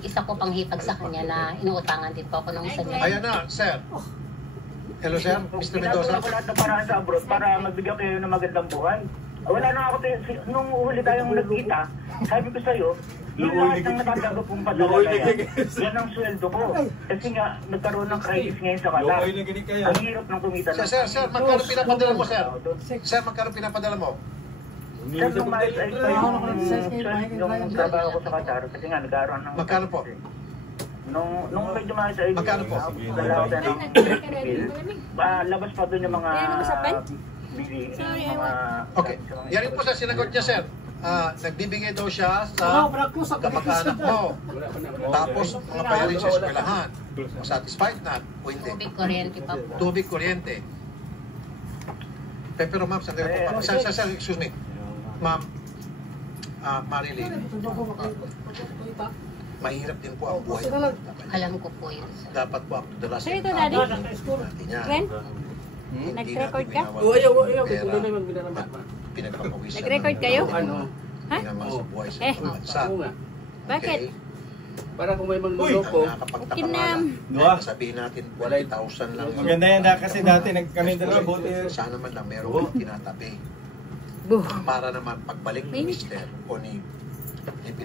isa ko pang hipag sa kanya na inuutangan din po ako nung isa niya. Ayan na, sir. Hello, sir. Mr. Mendoza. Ginagawa ko lahat ng paraan sa abroad para magbigyan kayo ng magandang buhay. Wala na ako, nung huli tayong nagkita, sabi ko sa'yo, yung lahat ng natatanggap kong padala na yan ang sweldo ko. Kasi nga, nagkaroon ng crisis ngayon sa Qatar. Ang hirap ng kumita ng... Sir, magkano pinapadala mo, sir? Sir, magkano pinapadala mo? Sir, nung maayos pa yung trabaho ko sa Qatar, kasi nga, nagkaroon ng... Magkano po? Nung medyo maayos ay... Magkano po? Dalawa na ng bill. Labas pa doon yung mga... Okay. Yan rin po sa sinagot niya, sir. Nagbibigay daw siya sa kamag-anak mo. Tapos, mga payarin sa eskwelahan. Satisfied na o hindi? Tubig, kuryente pa po. Tubig, kuryente. Pero ma'am, sandali po. Sir, excuse me. Ma'am, Marilyn, mahirap din po ang buhay. Alam ko po yun, sir. Dapat po ang tudalas. Sir, ito, Daddy? Glenn? Nag-record ka? Pinagpapawisan. Nag-record kayo? Ha? Sa buhay sa bansa. Bakit? Para kung may magluloko. Sabihin natin, 20,000 lang. Maganda yan kasi dati kami dalawa buti. Sana man lang meron tinatabi. Para naman pagbalik ni Mister o ni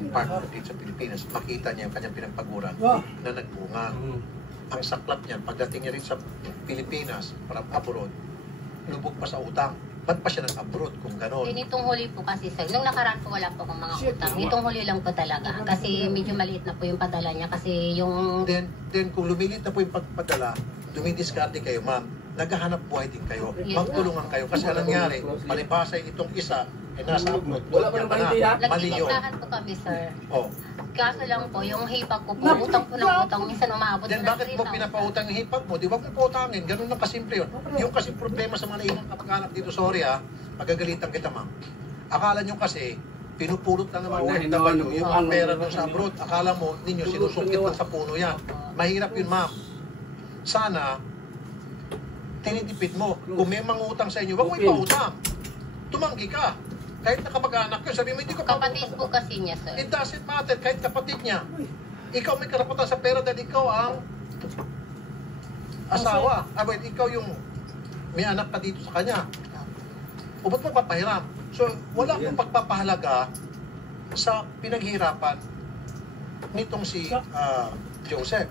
partner dito sa Pilipinas, makita niya yung kanyang pinagpaguran na nagbunga. Ang saklap niyan, pagdating niya rin sa Pilipinas, from abroad, lubog pa sa utang. Ba't pa siya nag-abroad kung gano'n? Nitong huli po kasi sir, nung nakaraan po wala po akong mga utang. Nitong huli lang po talaga. Kasi medyo maliit na po yung padala niya. Kasi yung... Then kung lumilit na po yung pagpadala, dumidiskarte kayo, ma'am. Naghahanap buhay din kayo. Magtulungan kayo. Kasi anong nangyari, palipasay itong isa, ay nasa abroad. Wala pa ng baliti ha? Mali yun. Nagtitigahan po kami sir. Oh. Kaso lang po, yung hipag ko po, utang po ng utang, minsan umabot Then na bakit mo pinapautang yung hipag mo? Di ba mo pautangin? Ganun lang kasimple yun. Yung kasi problema sa mga naibang kapag-anak dito, sorry ha, magagalitan kita ma'am. Akala nyo kasi, pinupulot lang naman OFW yung mga pera nyo sa abroad. Akala mo, ninyo, sinusungkit lang sa puno yan. Mahirap yun ma'am. Sana, tinitipid mo. Kung may mga utang sa inyo, wag mo ipautang. Tumanggi ka. Kahit na kamag-anak yun, sabi mo, hindi ko kapatid po kasi niya, sir. It doesn't matter, kahit kapatid niya. Ikaw may karapatan sa pera dahil ikaw ang asawa. Ikaw yung may anak ka dito sa kanya. O ba't mo papahiram? So, wala akong pagpapahalaga sa pinaghirapan nitong si Joseph.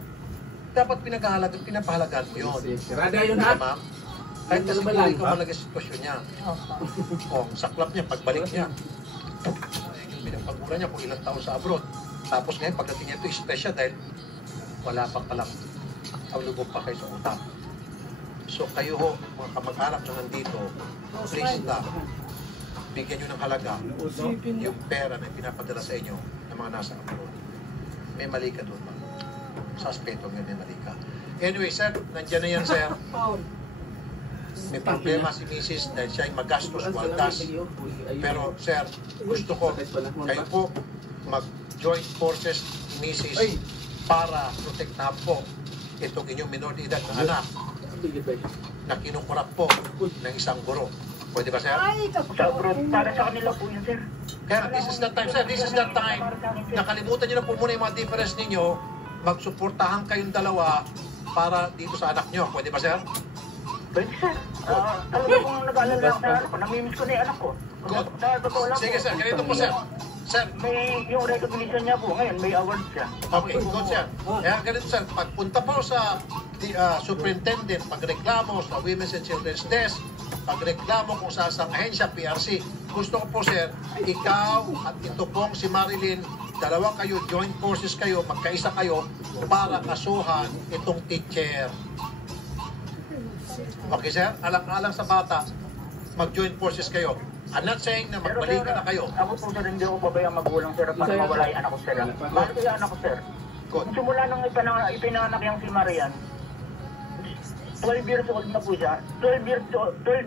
Dapat pinapahalagaan mo yun. Rada yun ha? Ma'am? Kahit kasi kung ikaw malaga sitwasyon niya. O, saklap niya, pagbalik niya. Pinapagura niya kung ilang taon sa abroad. Tapos ngayon, pagdating niya ito, stress siya dahil wala pa palang lubog pa kayo sa utang. So kayo ho, mga kamag-anak na nandito, please stop. Bigyan nyo ng halaga yung pera na pinapadala sa inyo ng mga nasa abroad. May mali ka doon, ma'am. Sa aspeto nga may mali ka. Anyway, sir, nandiyan na yan, sir. May problema si Mrs. dahil siya ay magastos, waldas. Pero, sir, gusto ko, kayo po mag-joint forces ni Mrs. para protektahan po itong inyong minor de edad na anak na kinukurap po ng isang guro. Pwede ba, sir? Para sa kanila po yun, sir. Kaya, this is the time, sir. This is the time. Nakalimutan nyo na po muna yung mga difference ninyo. Magsuportahan kayong dalawa para dito sa anak nyo. Pwede ba, sir? Pwede, sir. Talaga kung nag-aalala ako na anak ko, namimiss ko na yung anak ko. Sige, sir. Ganito po, sir. Sir. May yung recognition niya po ngayon, may award siya. Okay, good, sir. Kaya ganito, sir. Pagpunta po sa superintendent, pagreklamo sa Women's and Children's Desk, pagreklamo kung sa isang ahensya, PRC, gusto ko po, sir, ikaw at ito pong si Marilyn, dalawa kayo, joint forces kayo, magkaisa kayo para kasuhan itong teacher. Okay, sir? Alang-alang sa bata, mag-joint forces kayo. I'm not saying na magbalikan na kayo. Ako po, sir, hindi ako pabayang magulang, sir, para mawala yung anak ko, sir. Bakit yung anak ko, sir? Simula nang ipinanganak yung si Marian, 12 years old na po siya. 12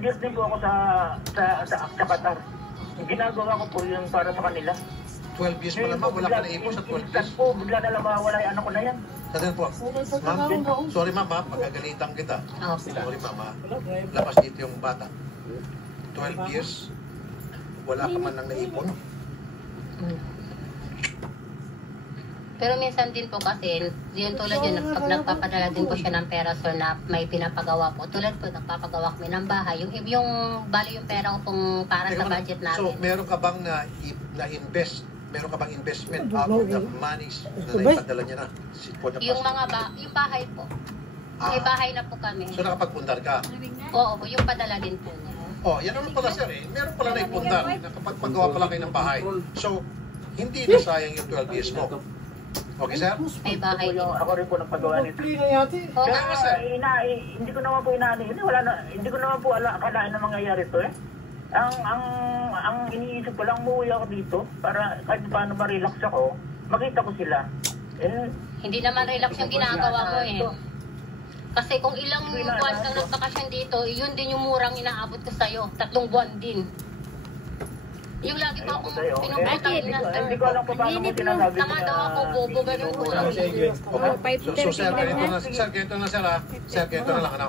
years din po ako sa Qatar. Ginagawa ko po yun para sa kanila. 12 years pa naman, wala ka na ipon sa 12 years. Po, bigla na lang mawala yung anak ko na yan. Sandali po. Ma'am, sorry ma'am, pagkagalitan kita. Sorry ma'am, labas dito yung bata. 12 years, wala ka man lang naipon. Pero minsan din po kasi, yun tulad yun, pag nagpapadala din po siya ng pera, sir, na may pinapagawa po. Tulad po, nagpapagawa kami ng bahay. Yung bali yung pera ko pong para sa budget namin. So, meron ka bang na-invest? Meron ka bang investment out of the monies na naipadala niya na? Yung bahay po. May bahay na po kami. So, nakapagpundar ka? Oo, yung padala din po niya. Oh, yan naman pala, sir, eh. Meron pala naipundar. Nakapagpagawa pala kayo ng bahay. So, hindi na sayang yung 12 years mo. Okay, sir? May bahay din. Ako rin po nagpagawa nito. Kaya hindi ko naman po inaani. Hindi ko naman po akalain na mangyayari to, eh. Ang iniisip ko lang, umuwi ako dito para kahit paano ma-relax ako, makita ko sila. Hindi naman relax yung ginagawa ko, eh. Kasi kung ilang buwan kang nagbakasyon dito, yun din yung murang inaabot ko sa'yo. 3 buwan din. Yung lagi pa akong pinuputang na, sir. Hindi ko alam pa paano mo sinasabi. Tama daw ako, bobo, ganun po lang. So, sir, ganito na, sir, ha? Sir, ganito na lang, ano?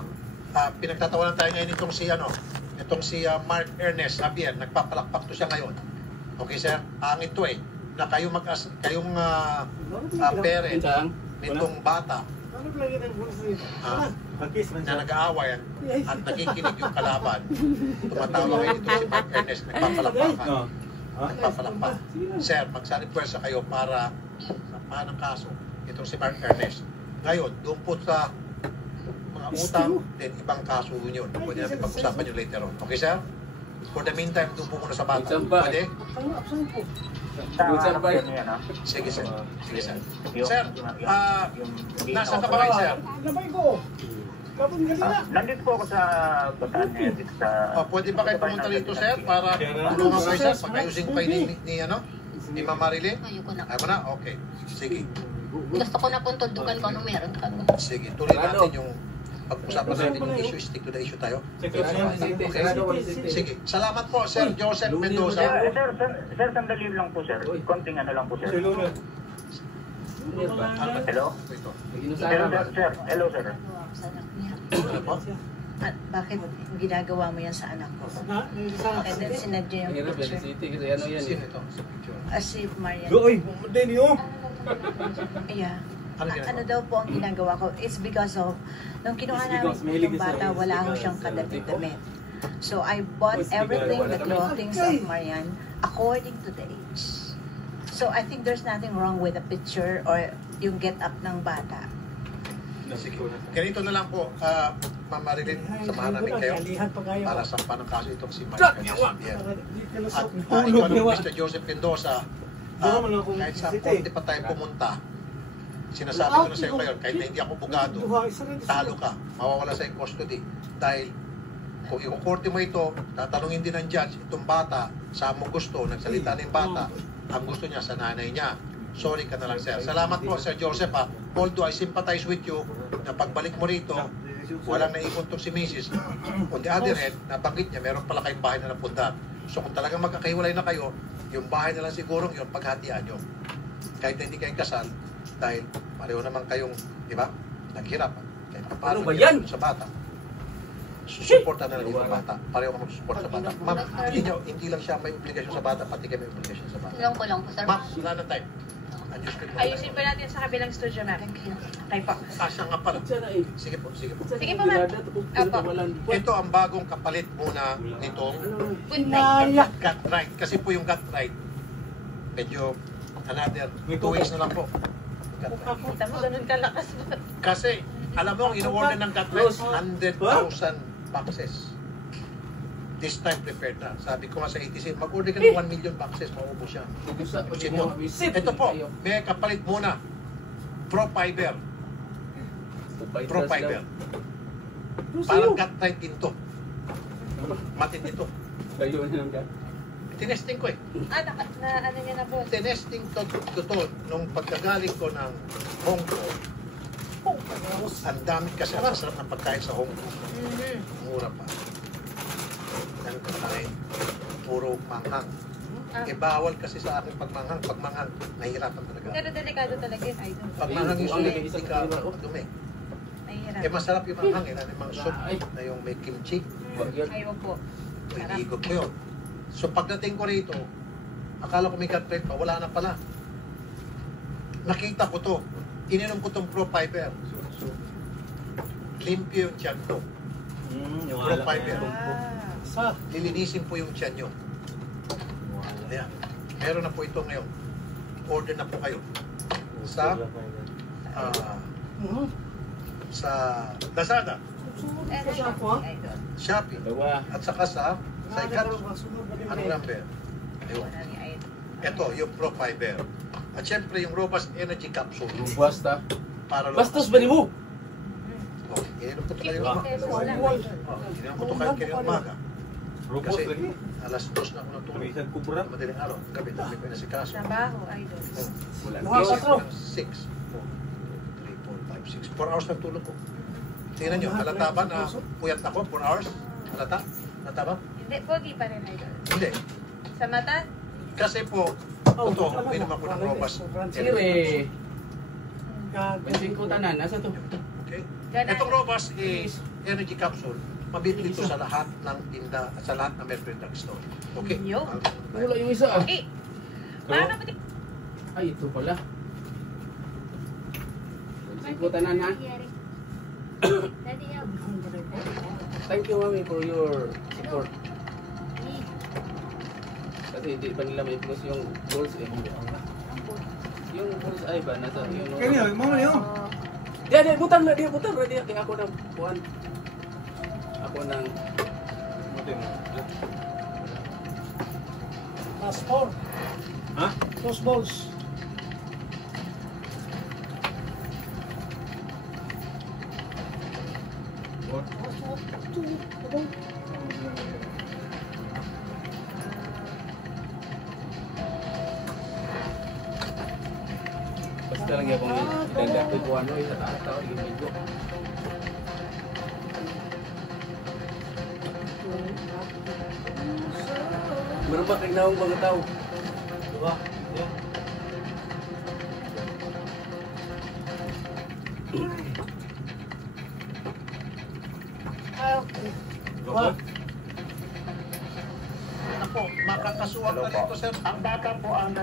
Pinagtatawanan tayo ngayon itong si Mark Ernest Javier, nagpapalakpak to siya ngayon. Okay, sir? Ang ito, na kayong parent nitong bata, na nag-aaway at nakikinig yung kalaban, tumatawa kayo dito si Mark Ernest, nagpapalakpakan. Nagpapalakpak. Sir, magsaripwersa kayo para sampahan ng kaso itong si Mark Ernest. Ngayon, doon po sa mga utang, then ibang kaso yun. Pwede natin pag-usapan yun later on. Okay, sir? For the meantime, tupo muna sa bata. Example. Pwede? Sige, sir. Sige, sir. Sir, nasa ka ba kayo, sir? Nandito po ako sa Bataan Edit sa... Pwede ba kayo pumunta dito, sir? Para tulungan kayo, sir? Pag-ayusin kayo ni Ma'am Marilyn? Ayoko na. Ayaw mo na? Okay. Sige. Gusto ko na pong tuldukan kung anong meron ka. Sige, tuloy natin yung pag-usapan natin yung issue. Stick to the issue tayo. Okay? Sige. Salamat po, Sir Joseph Mendoza. Sir, sandali lang po, sir. Konting ano lang po, sir. Hello? Sir. Hello, sir. Ano po? At bakit ginagawa mo yan sa anak ko? And then sinadya yung picture. Sino ito? Si Marian. Uy, Denny, oh! Yeah. Ano daw po ang ginagawa ko? It's because of, nung kinuha namin yung bata, wala ko siyang kadamit-damit. So I bought everything, the clothing of Marian, according to the age. So I think there's nothing wrong with the picture or yung get-up ng bata. Sige. Ganito na lang po, Ma'am Marilyn, samahan namin kayo para sa panangkaso itong si Mike Javier. At ikaw naman, Mr. Joseph Mendoza, kahit sa korte pa tayo pumunta, sinasabi ko na sa iyo ngayon, kahit na hindi ako bugado, talo ka, mawawala sa iyong custody. Dahil kung ikukorte mo ito, tatanungin din ng judge, itong bata, saan mo gusto, nagsalita ng bata, ang gusto niya sa nanay niya. Sorry ka na lang, sir. Salamat po, Sir Joseph, ha. Although I sympathize with you, na pagbalik mo rito, walang naipon to si Mrs. On the other hand, nabanggit niya, meron pala kayong bahay na napunta. So kung talagang magkakahiwalay na kayo, yung bahay na lang siguro yung paghatian nyo. Kahit na hindi kayong kasal, dahil pareho naman kayong, di ba, naghirap. Kahit paano ba yan? Sa bata. Susuporta na lang yung bata. Pareho ka magsusuporta sa bata. Ma'am, hindi lang siya may obligasyon sa bata, pati kayo may obligasyon sa bata. Tulong ko lang po, sir. Ma'am, wala na time. Ayusin pa natin sa kabilang studio, ma'am. Okay po. Asya nga pala. Sige po, sige po. Sige po, ma'am. Apo. Ito ang bagong kapalit muna nitong Good night. gut right. Kasi po yung gut right, medyo another 2 weeks na lang po. Kita mo, ganun kalakas ba? Kasi, alam mo, in-order ng gut right, 100,000 boxes. This time prepared na. Sabi ko nga sa ATC, mag-order ka ng 1 million boxes, maubos siya. Ito po, may kapalit muna. Pro Fiber. Pro Fiber. Parang gut right din to. Matindi to. Tinesting ko eh. Ano niya na po? Tinesting to nung pagkagaling ko ng Hong Kong. Ang dami kasi ang sarap ng pagkain sa Hong Kong. Mura pa. Ang kakain, puro manghang. Bawal kasi sa akin pagmanghang. Pagmanghang, nahihirapan talaga. Pero delikado talaga yun, idol. Pagmanghang usually, hindi ka dumi. Masarap yung manghang, yung mga soup na yung may kimchi. Ayaw po. Higop ko yun. So pagdating ko rito, akala ko may gut right pa, wala na pala. Nakita ko to. Ininom ko tong Pro Fiber. Limpyo yung tiyan ko. Pro Fiber. Lilinisin po yung tiyan nyo. Ayan. Meron na po ito ngayon. Order na po kayo. Sa Lazada. Shopee. At saka sa Ikat. Anong number? Ayun. Ito, yung Pro Fiber. At syempre, yung Robust Energy Capsule. Basta. Bastos ba ni mo? Ininom ko ito kayo umaga. Ininom ko ito kayo umaga. Kasi alas 2 na ako natulog. Madaling araw. Gabi dami ko na si Kaso. Trabaho, idol. 6, 4, 5, 6. 4 hours nagtulog ko. Tingnan nyo, halata ba na puyat ako? 4 hours? Halata? Halata ba? Hindi, pogi pa rin, idol. Hindi. Sa mata? Kasi po, ito, minum ako ng Robust. Sire. Bensin ko tanan, nasa to? Okay. Itong Robust is energy capsule. Mabibili ito sa lahat ng tinda, sa lahat ng Mercury Drugstore. Okay? Wala yung isa. Okay. Paano ba? Ay, ito pala. Bensin ko tanan, ha? Thank you, Mami, for your support. Kasi hindi pa nila may plus yung goals eh. Yung goals ay ba? Nasa yung... Kaya mama yun. Di, butang na, di, butang na. Kaya ako ng buwan. Ako ng... Pastor. Ha? Cross balls. Basta lang yung dagdag ko ano sa tao yung medyo. Meron ba kayo naong mga tao? Diba? Yeah. What? Ako, makakasuhan ka rito, sir. Ang bata po ang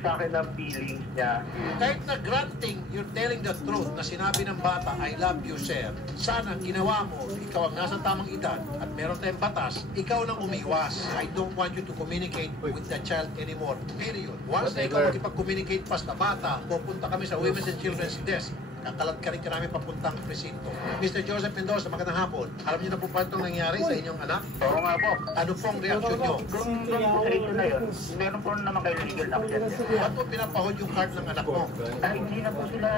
sa akin ng feelings niya. Kahit na granting, you're telling the truth na sinabi ng bata, I love you, sir. Sana ginawa mo, ikaw ang nasa tamang edad at meron tayong batas, ikaw lang umiwas. I don't want you to communicate with the child anymore. Period. Once na ikaw makipag-communicate pa sa bata, pupunta kami sa Women's and Children's Desk. Kakalat ka rin ka namin papuntang presinto. Mr. Joseph Mendoza, magandang hapon. Alam niyo na po pa itong nangyari sa inyong anak? Oo nga po. Ano pong reaksyon niyo? Kung sa issue na yun, meron po naman kayo legal access. Ba't po pinapahod yung card ng anak mo? Ay, hindi na po sila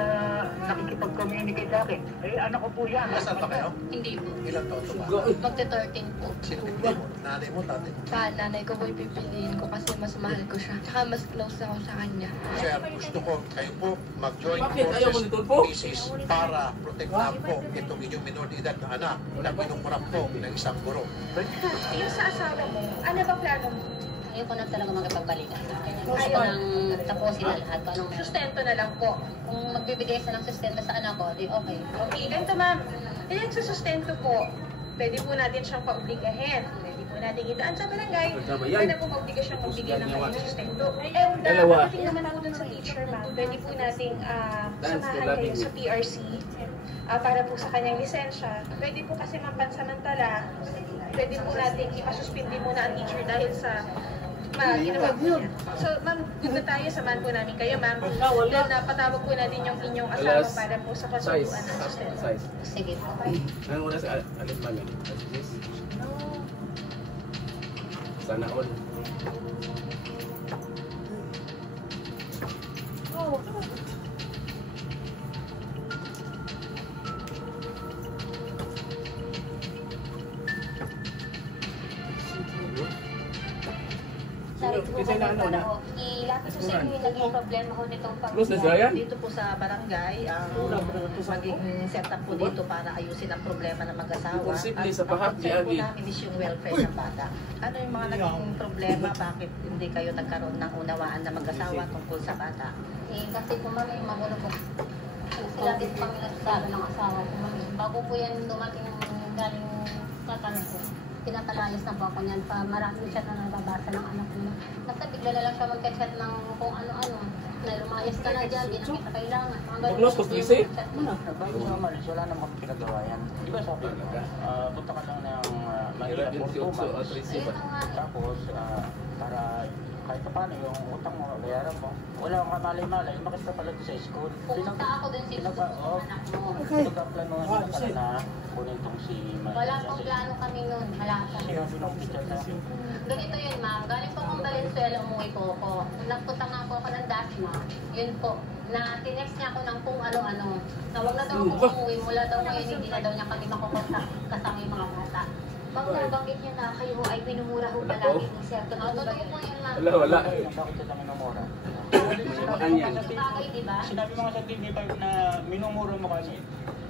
nakikipag-communicate sa akin. Eh, anak ko po yan. Nasaan ba kayo? Hindi po. Ilang taon to ba? Magte-13 po. Sino pipili mo? Nanay mo, tatay mo? Nanay ko po ipipiliin ko kasi mas mahal ko siya. Tsaka mas close ako sa kanya. Sir, gusto ko kayo po mag-join Bakit? Ayaw mo nito po? forces para protektahan po itong inyong minor de edad na anak na pinumurap po ng isang guro. Yung sa asawa mo, ano ba plano mo? Ayoko na talaga magpagbalikan sa akin. Gusto ko nang tapusin na lahat. Anong Sustento na lang po. kung magbibigay sa ng sustento sa anak ko, di okay. Okay, ganito ma'am. Yan sa sustento po, pwede po natin siyang paobligahin. Pwede po natin idaan sa barangay. Pwede po maobliga siyang magbigay ng kanyang sustento. And pagdating naman po dun sa teacher ma'am, pwede po nating samahan kayo sa PRC para po sa kanyang lisensya. Pwede po kasi ma'am pansamantala, pwede po natin ipasuspindi muna ang teacher dahil sa ginawa po niya. So, ma'am, good na tayo. Samahan po namin kayo, ma'am. Then, napatawag po natin yung inyong asawa para po sa kasunduan ng sustento. Sige po. Ano muna sa alis namin? Sana all. Sabi ko po ilapit ko sa inyo yung naging problema ko nitong dito po sa barangay, ang maging setup po dito para ayusin ang problema ng mag-asawa. At ang concern po namin is yung welfare ng bata. Ano yung mga naging problema? Bakit hindi kayo nagkaroon ng unawaan na mag-asawa tungkol sa bata? Kasi po mami, magulo po. Sila din kami nagsalo ng asawa ko mami. Bago po yan dumating galing sa tanong ko. Pinatalayas na po ako niyan pa maraming chat na nababasa ng anak ko. Basta bigla na lang siya magka-chat ng kung ano-ano. Na lumayas ka na dyan, di na kita kailangan. Baklos, kuslisi? Wala naman kami pinagawa yan. Di ba sabi ko, punta ka lang ng Manila for 2 months. Tapos, para kahit paano yung utang mo, bayaran mo. Wala kang kamalay-malay, makita pala sa school. Pupunta ako dun sa anak mo. Pinagplanuhan nila pala na kunin tong si Manila. Wala pong plano kami nun. Wala pa. Sinabi ng teacher na. Ganito yun ma'am. Galing po akong Valenzuela, umuwi po ako. Nagpunta nga po ako ng Dasma. Yun po. Na tinext niya ako ng kung ano-ano. Na wag na daw ako umuwi. Mula daw ngayon, hindi na daw niya kami makukontak kasama yung mga bata. Pag nabanggit niya na kayo ay minumura ho palagi ni Sir. Totoo po yan ma'am. Wala. Bakit ito minumura? Sinabi mo nga sa TV5 na minumura mo kasi.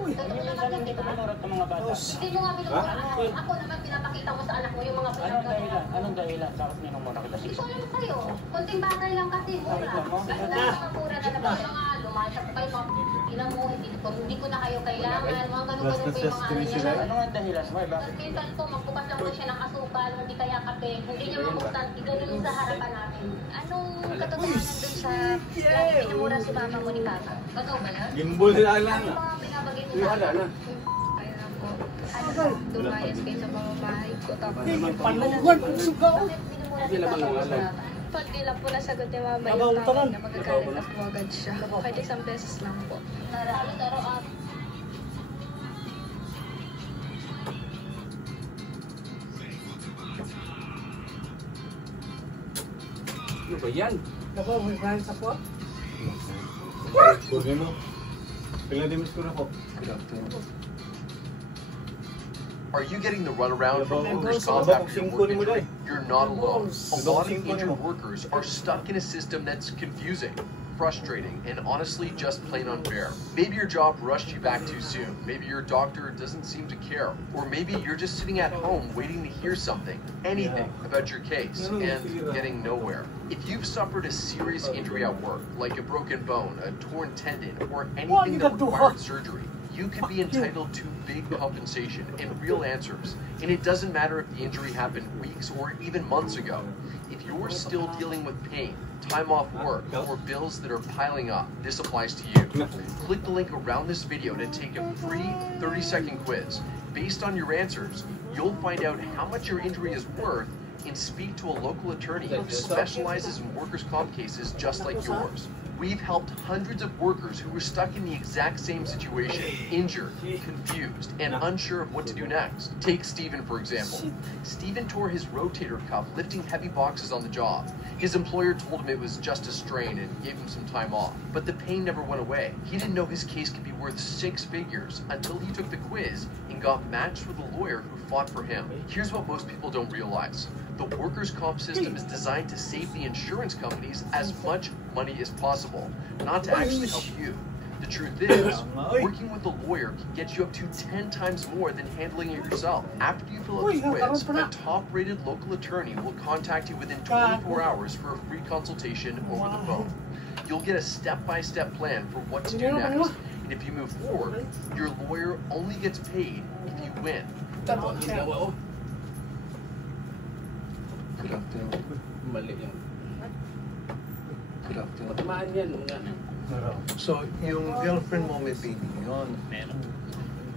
Minsan hindi ko minurat ng mga bata. Hindi mo nga minumura. Ako naman pinapakita mo sa anak mo yung mga pinagkakaroon. Anong dahilan? Bakit minumura kita? Hindi ko alam sa'yo. Konting bagay lang kasi mura. Ano na mga mura na naman mga lumasya po kayo mga ilang mo, hindi ko na kayo kailangan. Mga ganun-ganun po yung mga ano niya. Ano ang dahilan mo? Bakit? Minsan po, magbukas lang po siya ng asukal, hindi kaya kape. Hindi niya mabuksan, iganon sa harapan namin. Anong katotohanan dun sa pinamura si mama mo ni Papa? Totoo ba yan? Gimbol na lang. Ano mga binabagay mo Wala na. Kaya lang po, dumayas kayo sa mga bahay ko. Tapos, Panugan, sugaw. Hindi naman wala. pag di lang po nasagot ni mama yung tawag na magagalit na po agad siya. Kahit isang beses lang po. Araw-araw ba yan? Ako, may friends ako. Burger mo. Pagla-demis ko na ko. Are you getting the runaround from workers' comp after your work injury? You're not alone. A lot of injured workers are stuck in a system that's confusing, frustrating, and honestly just plain unfair. Maybe your job rushed you back too soon. Maybe your doctor doesn't seem to care. Or maybe you're just sitting at home waiting to hear something, anything about your case, and getting nowhere. If you've suffered a serious injury at work, like a broken bone, a torn tendon, or anything that required surgery, you could be entitled to big compensation and real answers. And it doesn't matter if the injury happened weeks or even months ago. If you're still dealing with pain, time off work, or bills that are piling up, this applies to you. Click the link around this video to take a free 30-second quiz. Based on your answers, you'll find out how much your injury is worth and speak to a local attorney who specializes in workers' comp cases just like yours. We've helped hundreds of workers who were stuck in the exact same situation, injured, confused, and unsure of what to do next. Take Steven, for example. Steven tore his rotator cuff lifting heavy boxes on the job. His employer told him it was just a strain and gave him some time off. But the pain never went away. He didn't know his case could be worth 6 figures until he took the quiz and got matched with a lawyer who fought for him. Here's what most people don't realize. The workers' comp system is designed to save the insurance companies as much money as possible, not to actually help you. The truth is, working with a lawyer can get you up to 10 times more than handling it yourself. After you fill out the quiz, a top-rated local attorney will contact you within 24 hours for a free consultation over the phone. You'll get a step-by-step plan for what to do next, and if you move forward, your lawyer only gets paid if you win. Good afternoon. Mali yan. Good afternoon. Matamaan yan. So, yung girlfriend mo may baby yun.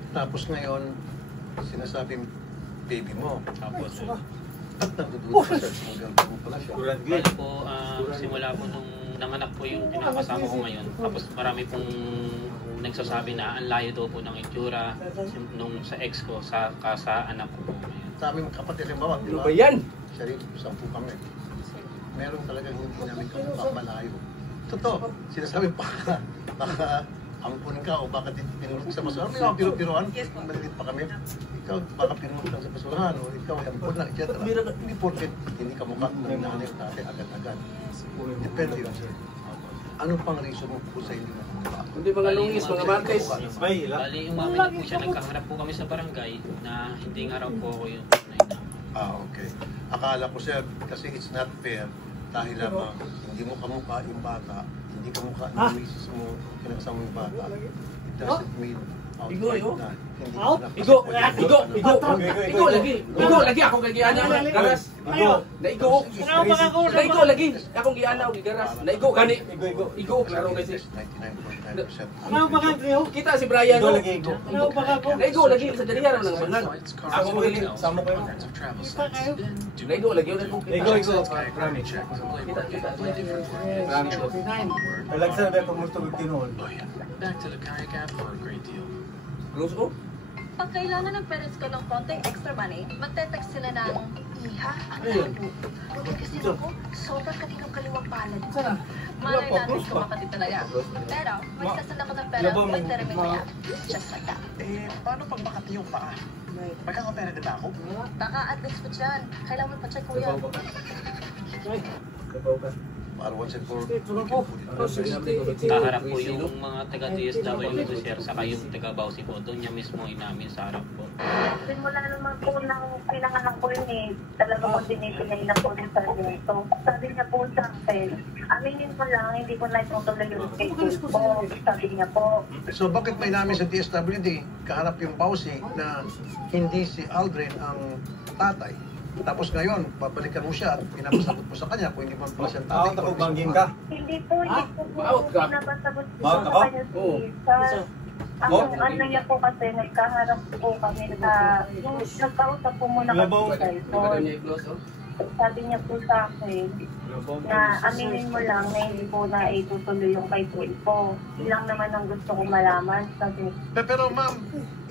Tapos ngayon, sinasabing baby mo. Tapos, at nagdudulo ka sa girlfriend mo pala siya. bali po, simula po nung nanganak po yung pinakasama ko ngayon. Tapos marami pong nagsasabi na ang layo daw po ng itsura nung sa ex ko sa anak ko po ngayon. Sa aming kapatid yung bawat, di ba? Ano ba yan? Siya rin, 10 kami. Meron talagang hindi namin kami papalayo. Totoo, sinasabi baka ampun ka o baka pinulog sa basurahan. May mga biro-biroan, malilit pa kami. Ikaw baka pinulog lang sa basurahan o ikaw ay ampun lang, etc. Hindi porket hindi ka mukha ng nanay at tate agad-agad. Depende yun, sir. Ano pang reason mo po sa inyo? Hindi mga lungis, mga martes. Bali, umamin na po siya, nagkaharap po kami sa barangay na hindi nga raw po ako yung tunay na. Okay. Akala ko, sir, kasi it's not fair dahil lamang hindi mo kamukha yung bata, hindi kamukha yung misis mo, kinakasama yung bata. It doesn't mean outright na hindi mo Igo lagi akong kagiana garas. Igo lagi akong giana og garas. Naigo gani. Igo klaro kasi. 99.9%. Kita si Brian. Naigo lagi sa dalihan ng sangan. Ako magaling samo ko. Naigo lagi ako. Igo. Back to the kayak app for a great deal. Close ko? Pag kailangan ng parents ko ng konting extra money, magte-text sila ng, Iha, ang labo. Huwag kasi ako, sobrang kaninong kaliwang palad. Malay natin kung makatid talaga. Pero, magsasend ako ng pera, magte-remit my app. Just like that. Paano pag makati yung paa? Magkakapera din ba ako? Baka at least po dyan. Kailangan mo pa-check ko yan. Para once and for Kaharap po yung mga taga-DSWD sir, saka yung taga-Bausi po. Doon niya mismo inamin sa harap po. Simula naman po nang pinanganak ko yun talaga po dinipinay na po rin sa dito. Sabi niya po sa akin, aminin mo lang, hindi ko na itutuloy yung schedule po. Sabi niya po. So bakit may namin sa DSWD, kaharap yung Bausi na hindi si Aldrin ang tatay? Tapos ngayon, babalikan mo siya at pinapasagot mo sa kanya kung hindi mo pala siyang tatay. Out ako, bangging ka? Hindi po pinapasagot po sa kanya si Ang ano niya po kasi, nagkaharap po kami sa, nagkausap po muna kami sa cellphone. Sabi niya po sa akin na aminin mo lang na hindi po na itutuloy yung kay po. Ilang naman ang gusto kong malaman. Sabi. Pero ma'am,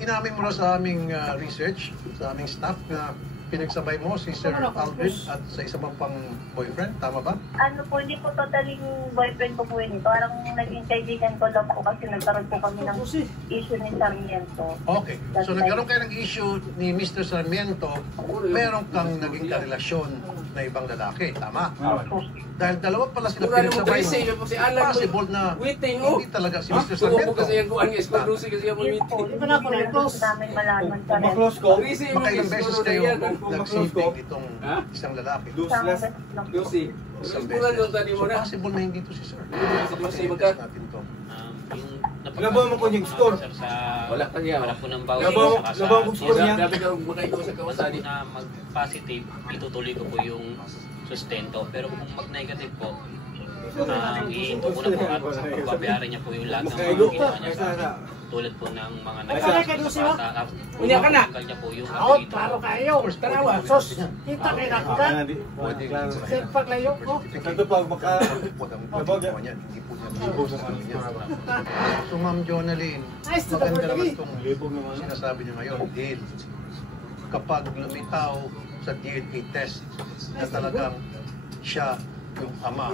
inamin mo na sa aming research, sa aming staff na pinagsabay mo si Sir Aldrin at sa isa pang boyfriend, tama ba? Ano po, hindi po totaling boyfriend ko po yun. Parang naging kaibigan ko lang po kasi nagkaroon po kami ng issue ni Sarmiento. Okay. So nagkaroon kayo ng issue ni Mr. Sarmiento, meron kang naging karelasyon na ibang lalaki, tama? Dahil dalawa pala sila pinagsabay mo, possible na hindi talaga si Mr. Sarmiento. Makailang beses kayo nagsibig itong isang lalaki? Isang beses. So possible na hindi ito si Sir. Natin ito. Labaw mo ko yung score. Wala pa niya. Wala po ng bawal. Labaw mo score niya. Dapat ka makaikaw sa kawasan na mag-positive, itutuloy ko po yung sustento. Pero kung mag-negative po, iinto ko na po at pagbabayaran niya po yung lahat ng mga ginawa niya sa akin. Tulad po ng mga nagkakaroon sa bata. Unya ka na! Niya po yung Out, klaro kayo! Tarawa! Sos! Kita kayo na ka! Sipag layo ko! Ito pag maka... So Ma'am Jonalyn, maganda naman itong sinasabi niya ngayon. Deal. Kapag lumitaw sa DNA test na talagang siya yung ama,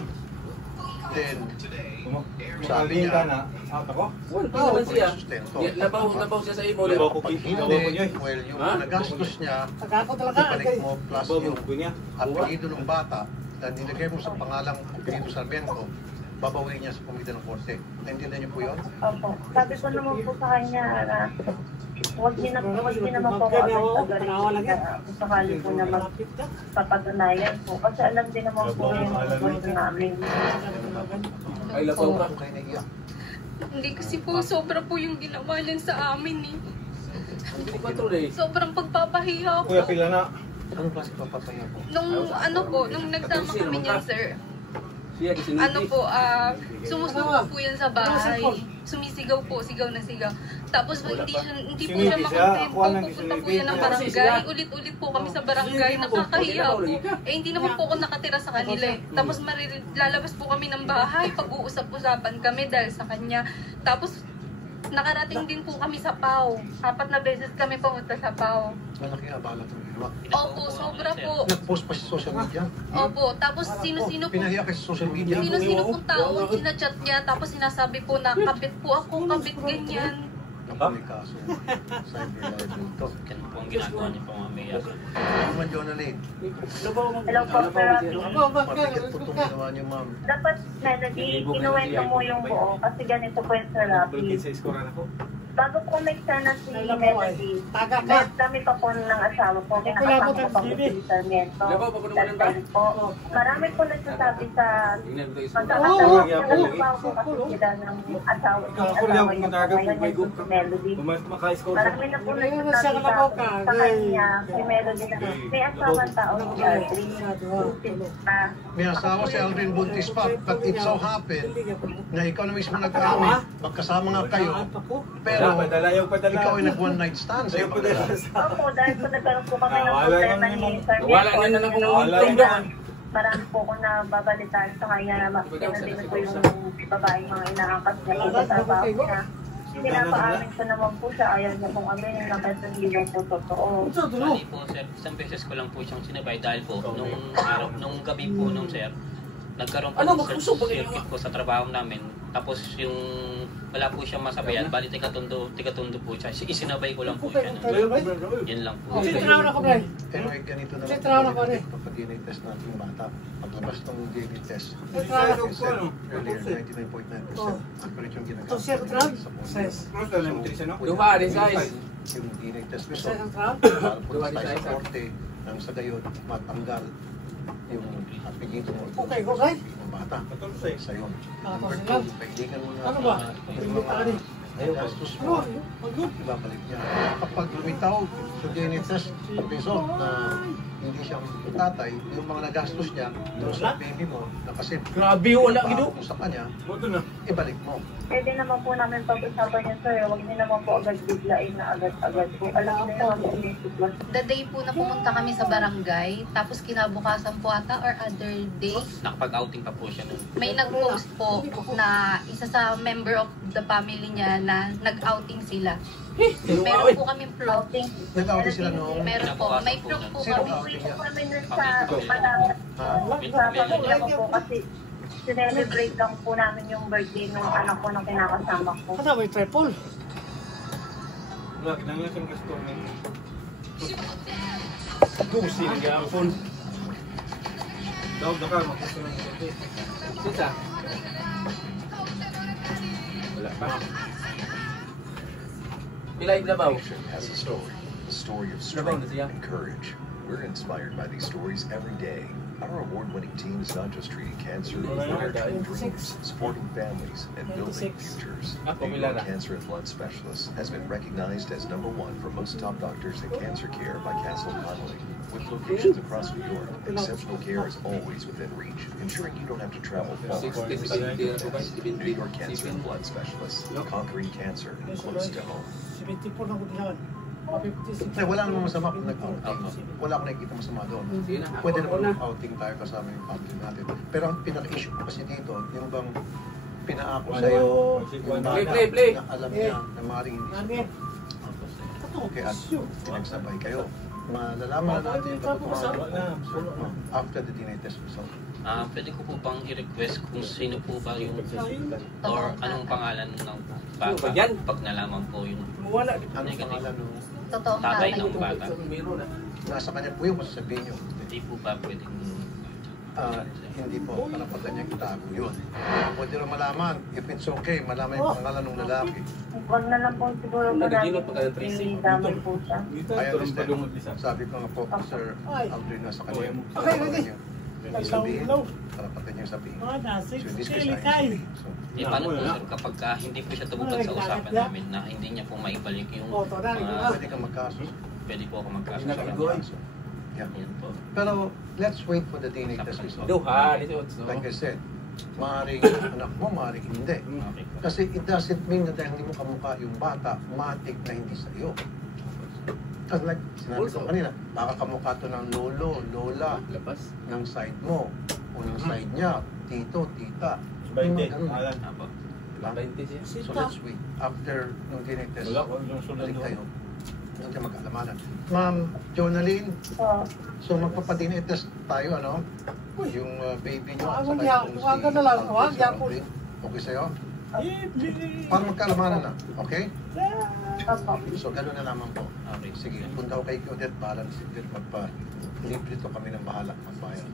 then sabi niya, naman siya. Labaw siya sa imo. Pag hindi, well, yung nagastos niya, ibalik mo plus yung apelido ng bata, na nilagay mo sa pangalang apelido Sarmiento, babawiin niya sa pamitan ng korte. Naintindihan niyo po yun? Opo. Sabi ko naman po sa kanya na huwag niyo naman po agad-agarin kung sakali po na magpapatunayan po. Kasi alam din naman po yung kwento namin. Ay, labaw ka. Hindi kasi po, sobra po yung ginawa niyan sa amin eh. Sobrang pagpapahiya po. Kuya, pila na. Ano kasi papapahiya po? Nung nagsama kami niyan, sir. Sumusuko po yan sa bahay. Sumisigaw po, sigaw na sigaw. Tapos hindi po siya makatempo, pupunta po yan ng barangay. Ulit-ulit po kami sa barangay, nakakahiya po. Hindi naman po ako nakatira sa kanila eh. Tapos lalabas po kami ng bahay, pag-uusap-usapan kami dahil sa kanya. Tapos nakarating din po kami sa PAO. 4 na beses kami pumunta sa PAO. Malaki abala itong ginawa. Opo, sobra po. Nag-post pa sa social media? Opo, tapos sino-sino po. Pinahiya ka sa social media? Sino-sino pong tao, sinachat niya, tapos sinasabi po na kapit po ako, kapit ganyan. May kaso. Cyber libel ito. Ganun po ang ginagawa niya po mamaya. Ma'am Jonalyn. Hello po, Sir Rafi. Mabigat po itong ginawa niyo, ma'am. Dapat, Melody, kinuwento mo yung buo kasi ganito po yung Sir Rafi. Bago po nagsana si Melody, kami pa po ng asawa po, kinakasama ko pa po si Sarmiento. Dahil po, marami po nagsasabi sa magkakasawa po kasi sila ng asawa niya ngayon yung si Melody. Marami na po nagsasabi sa kanya, si Melody na may asawang tao si Aldrin. May asawa si Aldrin buntis pa, but it so happened na ikaw na mismo nag-aaway, magkasama nga kayo, pero ikaw ay nag-one night stand sa ibang lalaki. Opo, dahil po nagkaroon po kami ng problema ni Sarmiento. Marami po ko na babalitaan sa kanya na pinatino po yung babaeng mga inaangkas niya po sa trabaho niya. Pinapaamin ko naman po siya, ayaw niya pong aminin na kasi hindi lang po totoo. Bali po sir, isang beses ko lang po siyang sinabay dahil po nung gabi po nung sir, nagkaroon po ng circuit po sa trabaho namin. Tapos yung wala po siyang masabayan, bali tiga-tundo po siya. Isinabay ko lang po siya. Yun lang po. Anyway, ganito na lang po. Pag-DNA test natin yung bata. Paglabas ng DNA test, earlier 99.9% accurate yung ginagawa. Lumari, guys. Yung DNA test result, para po tayo sa korte, nang sa gayon, matanggal yung apelido mo ng bata sa iyo. Number 2, kailangan mo na gastos mo, ibabalik niya. Kapag lumitaw sa DNA test result na hindi siyang tatay, yung mga nagastos niya doon sa baby mo, na kasi grabe wala gido sa kanya, ibalik mo. Pwede naman po namin pag-usapan niya, sir. Huwag niyo naman po agad biglain na agad-agad po. Alam niyo naman po yung sitwasyon. The day po na pumunta kami sa barangay, tapos kinabukasan po ata or other day, nakapag-outing pa po siya nun. may nag-post po na isa sa member of the family niya na nag-outing sila. Meron po kaming floating. Nag-outing sila noong... Meron po. May float po Sino kami. outing niya? Kami nun sa pamilya ko po kasi sinelebrate lang po namin yung birthday nung anak ko nung kinakasama ko. Ano may triple? Wala, kinanglan siyang gusto niya. Gusto niya ang phone. Daw, baka makusto ng kote. Sisa? Wala pa. Pilay Labaw. Has a story of strength and courage. We're inspired by these stories every day. Our award-winning team is not just treating cancer, but nurturing dreams, supporting families, and building futures. New York Cancer and Blood Specialists has been recognized as #1 for most top doctors in cancer care by Castle Connolly. With locations across New York, exceptional care is always within reach, ensuring you don't have to travel far. New York Cancer and Blood Specialists, conquering cancer close to home. 74 na ko diyan. Wala namang masama kung nag-outing. Wala akong nakikita masama doon. Pwede naman outing tayo kasama yung family natin. Pero ang pinaka-issue ko kasi dito, yung bang pinaako sa'yo, yung bata na alam niya na maaaring hindi siya. Okay, at pinagsabay kayo. Malalaman na natin yung pagkakasama after the DNA test result. Pwede ko po bang i-request kung sino po ba yung or anong pangalan ng bata pag nalaman po yung anong pangalan ng tatay ng bata? Nasa kanya po yung masasabihin nyo. Hindi po ba pwedeng hindi po, karapatan niya itago yun. Pwede rin malaman, if it's okay, malaman yung pangalan ng lalaki. Huwag na lang po siguro damay po siya. I understand. Sabi ko nga po, Sir Aldrin, nasa kanya. Sabihin, karapatan niya sabihin. So in this case, sabihin. Paano po sir kapag hindi po siya tumutad sa usapan namin na hindi niya po maibalik yung pwede kang magkaso. Pwede po ako magkaso. Yeah. Pero let's wait for the DNA test result. Like I said, maaaring anak mo, maaaring hindi. Kasi it doesn't mean na dahil hindi mo kamukha yung bata, matik na hindi sa'yo. Kasi like sinabi ko kanina, baka kamukha to ng lolo, lola, ng side mo, o ng side niya, tito, tita. So let's wait. After yung DNA test, balik tayo. Doon tayo mag-alamanan. Ma'am Jonalyn, so magpapadina test tayo, ano? Yung baby nyo. Okay sa'yo? Para magkaalamanan na, okay? So gano'n na naman po. Okay, sige. Punta ko kay Odette, bahala na si Odette magpa-libre to kami ng bahala magbayad.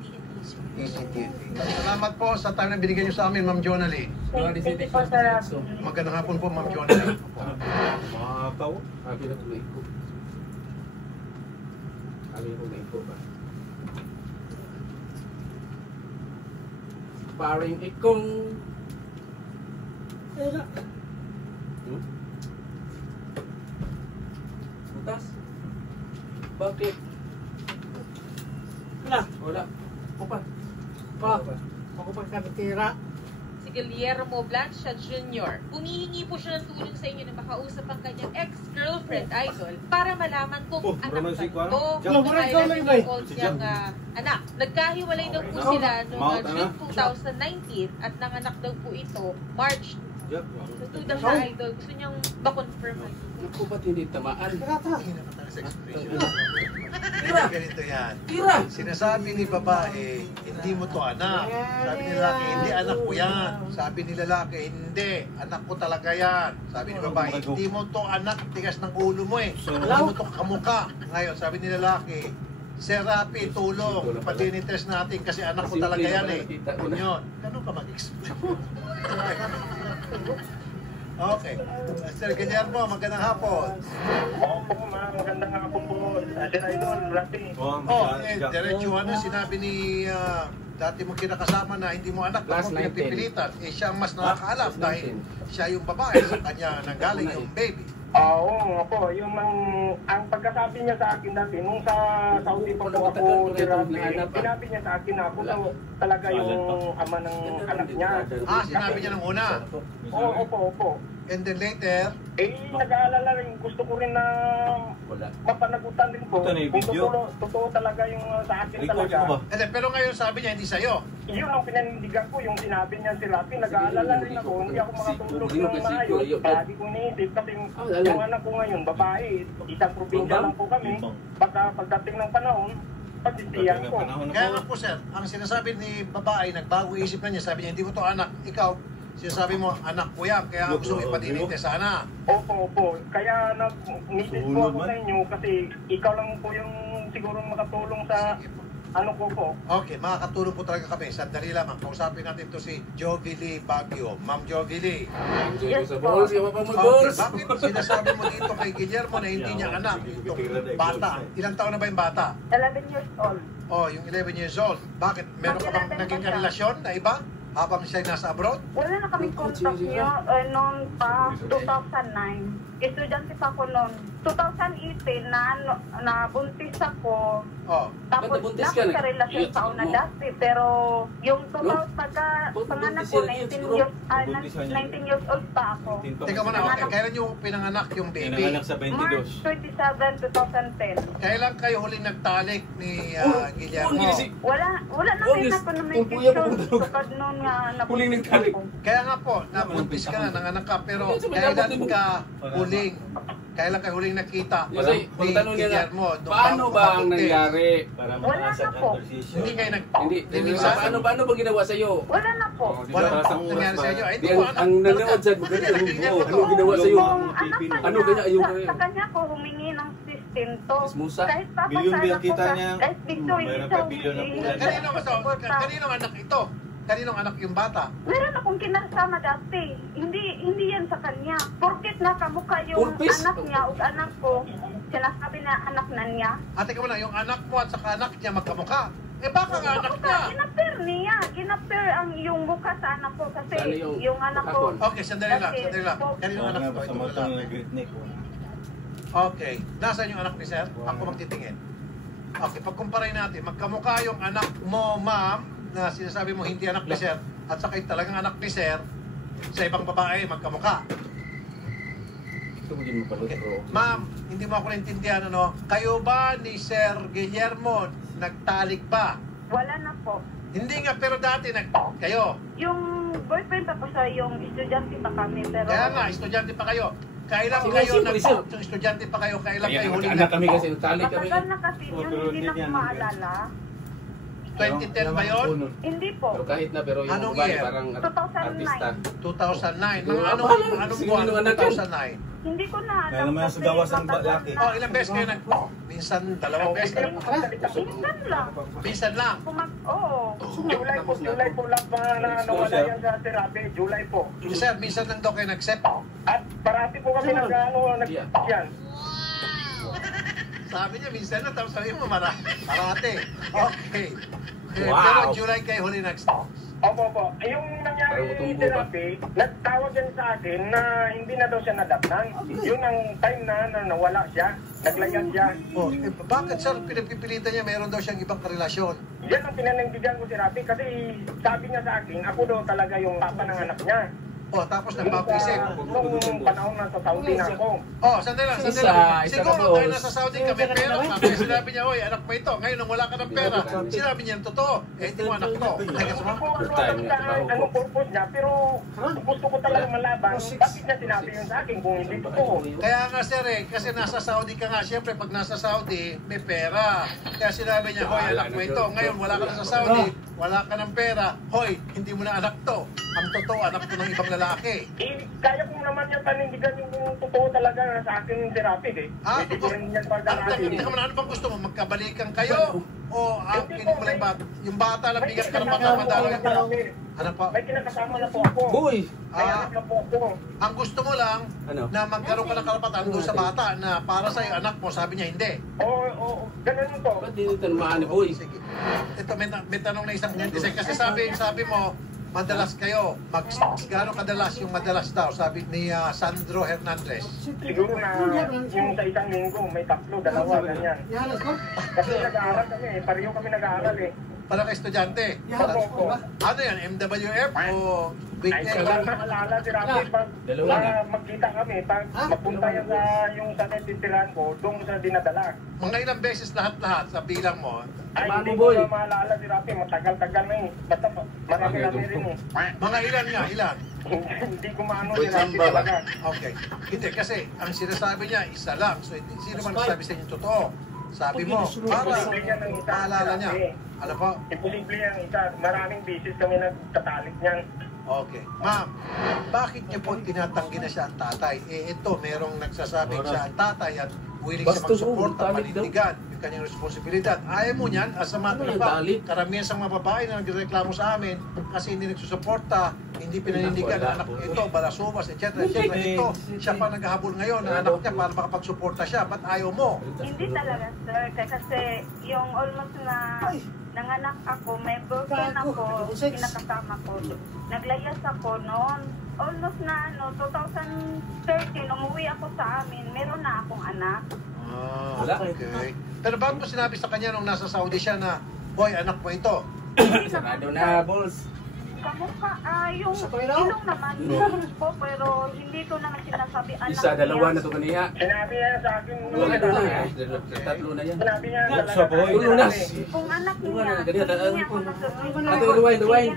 ECTV. Salamat po sa time na binigyan nyo sa amin, Ma'am Jonalyn. Thank you po, sir. Magandang hapon po, Ma'am Jonalyn. Mga tao? Sabi na tuloy ko. Sabi na tuloy ko ba? Paring ikong... Butas? Bakit? Wala. Kupa. Ako pa kabitira. Si Guillermo Blancha Jr. Humihingi po siya ng tulong sa inyo na makausap ang kanyang ex-girlfriend idol para malaman kung anak ba ito o kailan yung siyang anak. Nagkahiwalay daw po sila noong June 2019 at nanganak daw po ito March. Ito daw sa idol. Gusto niyang ba-confirm. Ako ba't hindi tamaan? Ganito yan. Sinasabi ni babae, hindi mo to anak. Sabi ni lalaki, hindi anak ko yan. Sabi ni lalaki, hindi, anak ko talaga yan. Sabi ni babae, hindi mo to anak, tigas ng ulo mo eh. Hindi mo to kamuka. Ngayon, sabi ni lalaki, Sir Rapi, tulong. Patinitres natin kasi anak ko talaga yan eh. Yun. Ganun ka mag-explain. Okay. Sir Guillermo, magandang hapon. Opo, magandang hapon po. Sir Idol, Rapi. Diretso sinabi ni dati mo kinakasama na hindi mo anak, ako pinapipilitan. Siya ang mas nakakaalam dahil siya yung babae sa kanya nanggaling yung baby. Oo nga po, yung ang pagkasabi niya sa akin dati, nung sa Saudi pa po ako ni Rapi, sinabi niya sa akin na ako talaga yung ama ng anak niya. Sinabi niya nung una? Oo, opo. And then later? Nag-aalala rin. Gusto ko rin na mapanagutan din po. Kung totoo talaga yung sa akin talaga. Pero ngayon sabi niya, hindi sa'yo. Yun ang pinanindigan ko, yung sinabi niya si Rafi. Nag-aalala rin ako. Hindi ako makatulog ng maayos. Lagi kong niisip kasi yung anak ko ngayon, babae, isang probinsya lang po kami. Baka pagdating ng panahon, pagtitiyan ko. Kaya nga po sir, ang sinasabi ni babae, nagbago isip na niya, sabi niya, hindi ko to anak, ikaw, sinasabi mo, anak ko yan, kaya gusto mo ipatinite sana. Opo. Kaya nag-message po ako sa inyo kasi ikaw lang po yung siguro makatulong sa ano ko po. Okay, makakatulong po talaga kami. Sandali lamang, kausapin natin to si Jovi Lee Baguio. Ma'am Jovi Lee. Yes po. Okay, bakit sinasabi mo dito kay Guillermo na hindi niya anak? Itong bata. Ilang taon na ba yung bata? 11 years old. Oh, yung 11 years old. Bakit? Meron ka bang naging relasyon na iba? Habang siya nasa abroad? Wala na kaming contact niya noon pa 2009. Estudyante pa ako noon. 2018 na buntis ako. Oh. Tapos nakaka-relasyon pa ako na dati. Pero yung panganak ko, 19 years old pa ako. Teka muna, okay. Kailan yung pinanganak yung baby? Pinanganak sa 22. March 27, 2010. Kailan kayo huling nagtalik ni Guillermo? Wala na rin ako na may question. Kapag noon nga huling nagtalik. Kaya nga po, nabuntis ka na, nanganak ka, pero kailan ka huling? Kailan kayo huling nakita ni Guillermo? Paano ba ang nangyari? Wala na po. Hindi kayo Paano ba ginawa sa'yo? Wala na po. Wala na po nangyari sa inyo. Ang nanood sa ano ginawa sa'yo? Ano kanya yung... Sa kanya ko humingi ng sustento. Kahit Bilyon papasala ko kita sa... niya. Kahit Victor, hindi siya humingi. Kaninong anak ito? Kaninong anak yung bata? Meron akong kinasama dati. Hindi yan sa kanya. Porkit nakamukha yung anak niya o anak ko, sinasabi na anak na niya. Ate ka muna, yung anak mo at saka anak niya magkamukha. Baka nga anak niya. Ginaper niya. Ginaper ang yung mukha sa anak ko kasi yung anak ko... Okay, sandali lang. Kaninong anak ko? Okay. Nasaan yung anak ni sir? Ako magtitingin. Okay, pagkumparay natin, magkamukha yung anak mo, ma'am, na sinasabi mo hindi anak ni sir, at saka talagang anak ni sir, sa ibang babae, magkamukha. Okay. Ma'am, hindi mo ako naintindihan, ano? Kayo ba ni Sir Guillermo nagtalik ba? Wala na po. Hindi nga, pero dati kayo. Yung boyfriend pa po siya, yung estudyante pa kami, pero... Kaya nga, estudyante pa kayo. Kailan kayo yung estudyante pa kayo, kailan kayo huling kami kasi nagtalik kami. Matagal na kasi yun, hindi na ko maalala. 2010 ba yun? Hindi po. Pero kahit na, pero yung anong year? Parang 2009. 2009. Anong buwan? 2009? Hindi ko na alam. Kaya naman sa gawas ng laki. Oh, ilang beses kayo minsan, dalawang beses. Minsan lang. Minsan lang? Oo. July po lang pa na nawala yan sa therapy. July po. Sir, minsan lang daw kayo nag-accept. At parati po kami nag-yan. Sabi niya, minsan na, tapos sabi mo, marate. Okay. Pero July kayo huli nag-stop. Opo. Yung nangyari ni therapy, nagtawag yan sa akin na hindi na daw siya nadapnan. Yun ang time na nawala siya, naglayag siya. Oh, bakit sir, pinagpipilitan niya, mayroon daw siyang ibang karelasyon? Yan ang pinanindigan ko si Rafi kasi sabi niya sa akin, ako daw talaga yung papa ng anak niya. Oh, tapos nagbago-isip. Nung panahon na sa Saudi na ako. Oh, sandali lang. Siguro tayo nasa Saudi kami pera. Kaya sinabi niya, oy, anak mo ito. Ngayon, nang wala ka ng pera, sinabi niya, totoo. Hindi mo anak to. Anong purpose niya, pero gusto ko talaga malaban. Bakit niya sinabi yun sa akin kung hindi totoo? Kaya nga sir kasi nasa Saudi ka nga. Siyempre, pag nasa Saudi, may pera. Kaya sinabi niya, hoy, anak mo ito. Ngayon, wala ka na sa Saudi, wala ka ng pera. Hoy, hindi mo na anak to. Ang totoo, anak to ng ibang lalaki. Kaya kung naman yung panindigan yung totoo talaga na sa akin yung therapy Pwede ko rin yan pagdanasin. Ano bang gusto mo? Magkabalikan kayo? O mo lang ba? Yung bata lang bigat ka ng pagkamadalo. Ano pa? May kinakasama na po ako. Boy! Ang gusto mo lang na magkaroon ka ng karapatan doon sa bata na para sa'yo anak mo, sabi niya hindi. Oo, ganun po. Ba't dito naman, boy? Sige. Ito, may tanong na isang netizen. Kasi sabi mo, madalas kayo. Gano'ng kadalas yung madalas daw, sabi ni Sandro Hernandez. Siguro na yung sa isang linggo, may 3, 2, ganyan. Kasi nag-aaral kami, pareho kami nag-aaral Para ka estudyante? Ano yan, MWF o Weekend. Ay, wala naalala si Rafi. Pag magkita kami, pag magpunta yan sa yung sa netitirahan ko, doon sa dinadala. Mga ilang beses lahat-lahat sa bilang mo? Ay, hindi ko na maalala si Rafi. Matagal-tagal na eh. Basta marami-rami rin eh. Mga ilan nga, ilan? Hindi ko maano si Rafi talaga. Okay. Hindi, kasi ang sinasabi niya, isa lang. So, sino man nagsabi sa inyo totoo? Sabi mo, para maalala niya. Ano po? Imposible yan isa. Maraming beses kami nagtatalik niyan. Okay. Ma'am, bakit niyo po tinatanggi na siya ang tatay? Eh, ito, merong nagsasabing siya ang tatay at willing siya magsuporta, panindigan yung kanyang responsibilidad. Ayaw mo niyan, as a matter of fact, karamihan sa mga babae na nagreklamo sa amin kasi hindi nagsusuporta, hindi pinanindigan na anak ito, balasubas, etc. Ito, siya pa naghahabol ngayon na anak niya para makapagsuporta siya. Ba't ayaw mo? Hindi talaga, sir. Kasi yung almost na nanganak ako, may broken ako, pinakasama ko. Naglayas ako noon. Almost na 2013, umuwi ako sa amin, meron na akong anak. Okay. Pero bago mo sinabi sa kanya nung nasa Saudi siya na, boy, anak mo ito? Sarado na, boss. Kamukha, yung ilong naman po, pero hindi ko naman sinasabi anak Isa, dalawa na ito kaniya. Sinabi niya sa akin, tatlo na yan. Sinabi niya, Lunas. Kung anak niya, Ate, Luwain. Luwain.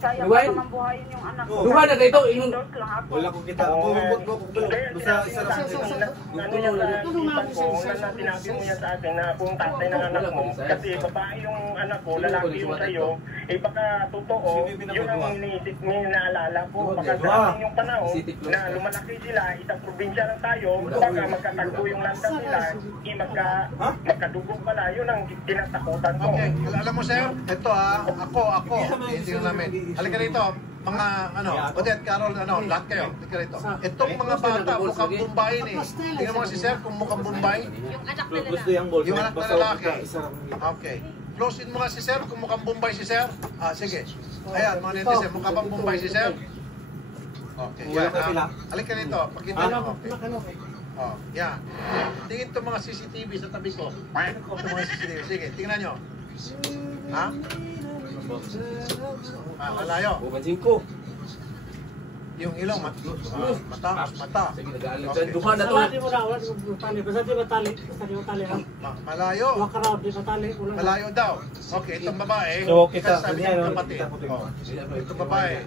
Kaya baka mabuhayin yung anak ko. Luwain na dito. Wala ko kita. Basta isa lang. Ano niya sa isipan ko, na sinabi mo niya sa akin na kung tatay ng anak mo, kasi babae yung anak ko, lalaki yung sa'yo, eh baka totoo, yun ang iniisip mo, naalala ko. Baka sa yung panahon na lumalaki sila, isang probinsya lang tayo, baka magkatagpo yung landas nila, magkadugo pala, yun ang tinatakutan ko. Okay, alam mo sir, ito ako, hindi ko namin. Halika rito, mga Odette, Carol, lahat kayo, halika rito. Itong mga bata, mukhang Bombay eh. Tingnan mo si sir kung mukhang Bombay. Yung anak na lalaki. Yung anak na lalaki. Okay. Close-in mo nga si sir, kung mukhang Bombay si sir. Sige. Ayan, mga netizen, mukha bang Bombay si sir? Okay, yan. Halika rito, pakita mo. Okay. Yan. Tingin itong mga CCTV sa tabi ko. Itong mga CCTV. Sige, tingnan nyo. Ha? Malayo. Bumansin ko. Yung ilong, mata. Sige, nag-aalag. Duha na ito. Malayo. Malayo daw. Okay, itong babae. So, kita. Sabi niya kapatid. Itong babae.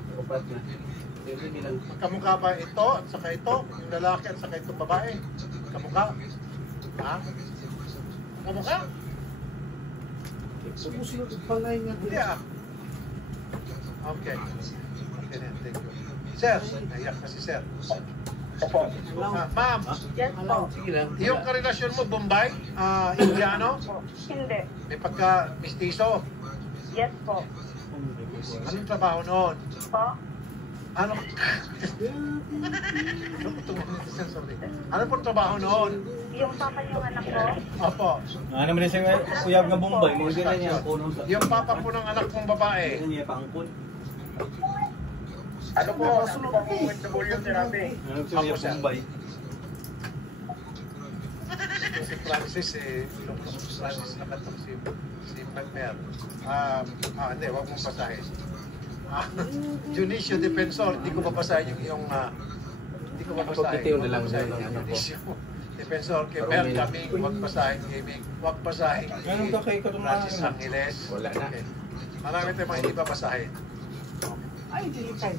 Kamukha ba ito at saka ito? Yung lalaki at saka itong babae? Kamukha? Ha? Kamukha? Hindi Okay. Okay na, thank you. Sir, naiyak na si sir. Ma'am, yung karelasyon mo, Bombay? Indiano? Hindi. May pagka-mistiso? Yes po. Anong trabaho noon? Po? Ano pong trabaho noon? Yung papa yung anak ko? Opo. Ano naman siya kuyab nga Bombay, mo ganyan niya. Yung papa po ng anak mong babae. Niya pangpon. Ano po ang OFW therapy? Ano siya Bombay? Si Francis Francis nakatong si Magmer. Hindi, wag mong basahin. Junicio Defensor, hindi ko babasahin yung hindi ko babasahin. Junicio Defensor kay Mer Caming, wag basahin gaming, wag basahin kay Francis Angeles. Wala na. Marami tayong mga hindi babasahin. Ay, hindi kayo.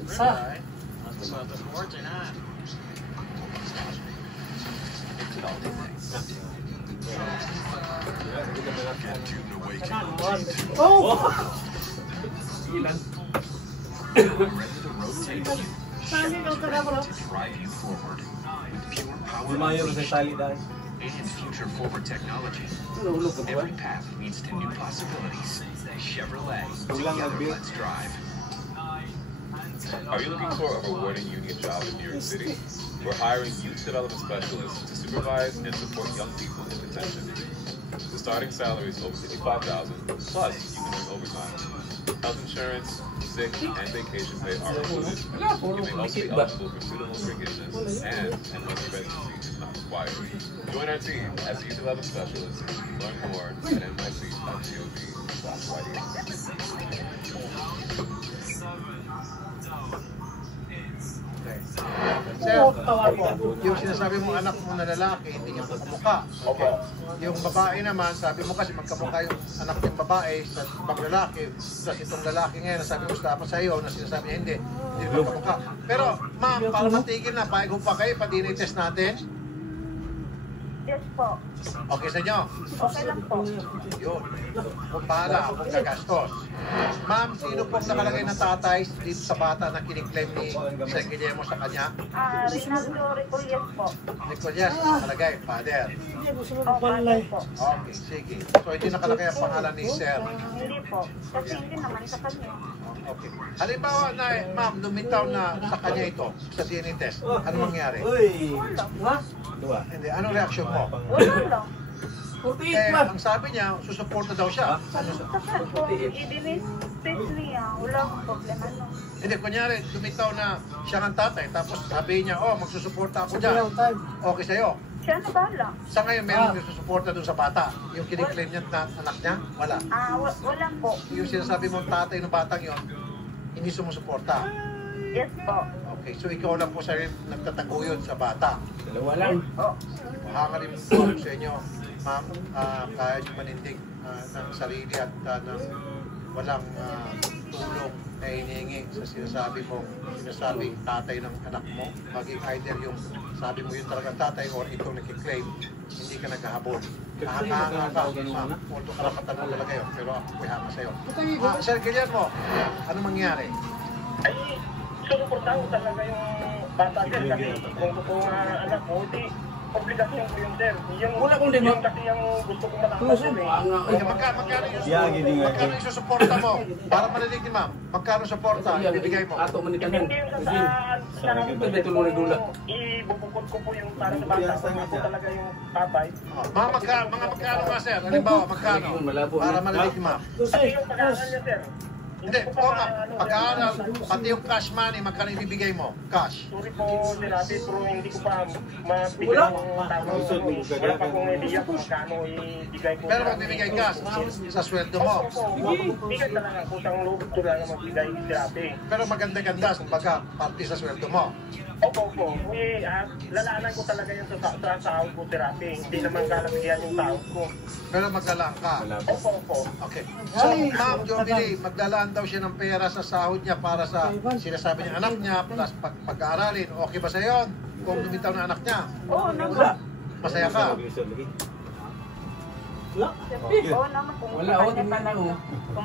Lumayo sa tali dahil. And future forward technology. Every path leads to new possibilities. Chevrolet. Let's drive. Are you looking for a rewarding union job in New York City? We're hiring youth development specialists to supervise and support young people in detention. The starting salary is over $55,000, plus you can earn overtime. Health insurance, sick, and vacation pay are included. You may also be eligible for suitable forgiveness and an unregistered required. Join our team as Youth 11 specialists. Learn more at nyc.gov/YDS. Sir, yung sinasabi mo anak mo na lalaki, hindi niya magkamukha. Okay. Yung babae naman, sabi mo kasi magkamukha yung anak ng babae sa ibang lalaki. Tapos itong lalaki ngayon, sabi mo dapat sa iyo, na sinasabi niya hindi magkamukha. Pero ma'am, para matigil na, paego pa kayo, pa-DNA test natin? Yes po. Okay sa inyo? Okay lang po. Yun. Kung bahala, kung gagastos. Ma'am, sino pong nakalagay na tatay dito sa bata na kiniklaim ni Sir Guillermo sa kanya? Rinaldo Ricolles po. Ricolles, nakalagay, father. Father po. Okay, sige. So, hindi nakalagay ang pangalan ni Sir? Hindi po. Kasi hindi naman sa kanya. Okay. Halimbawa na, ma'am, lumitaw na sa kanya ito, sa DNA test. Ano mangyari? Wala. Hindi, anong reaksyon mo? Wala lang. Ang sabi niya, susuporta daw siya. Kasi kung i-dinis niya, wala akong problema no. Hindi, kunyari, lumitaw na siya ang tatay, tapos sabi niya, oh, magsusuporta ako dyan. Okay sa'yo. Siya na bala. Sa ngayon, meron yung susuporta doon sa bata. Yung kiniklaim niya na anak niya, wala. Wala po. Yung sinasabi mong tatay ng batang yon, hindi sumusuporta. Yes po. Okay, so ikaw lang po sa rin nagtataguyod sa bata. Dalawa lang. Hangarin po sa inyo, ma'am, kaya nyo manindig ng sarili at ng walang tulong na hinihingi sa sinasabing tatay ng anak mo. Maging either yung sabi mo yung talagang tatay or itong nakiklaim, hindi ka naghahabol. Hanga-hanga ka, ma'am. Punto karapatan mo talaga yun, pero ako may hanga sa'yo. Sir Guillermo, ano mangyari? Ay, susuportahan ko talaga yung bata sir kasi kung totoo nga anak ko, di obligasyon ko yun sir. Wala kong din yung kasi yung gusto kong matapos eh. Magkano yung susuporta mo? Para marinig ni ma'am, magkano suporta ibibigay mo? Hindi yung ibubukod ko po yung para sa bata. Kung ako talaga yung tatay. Mga magkano ka sir? Halimbawa, magkano? Para marinig ni ma'am. Kasi yung pag-aaral niya sir. Hindi, pag-aaral, pati yung cash money, magkano ibibigay mo? Cash. Sorry po, sinabi, pero hindi ko pa mabigay ng tamang wala pa kong idea kung magkano ibigay ko. Pero magbibigay cash sa sweldo mo. Bigay talaga po sang loob ko lang magbigay sinabi. Pero maganda-ganda, kumbaga, parte sa sweldo mo. Opo. Lalaanan ko talaga yung sa sahod ko therapy. Hindi naman kalagyan yung sahod ko. Pero maglalaan ka? Opo. Okay. So, ma'am, Jomili, maglalaan daw siya ng pera sa sahod niya para sa sinasabi niya anak niya plus pag-aaralin. Okay ba sa'yo? Kung lumitaw na anak niya? Oo, naman. Masaya ka? Oo naman. Wala,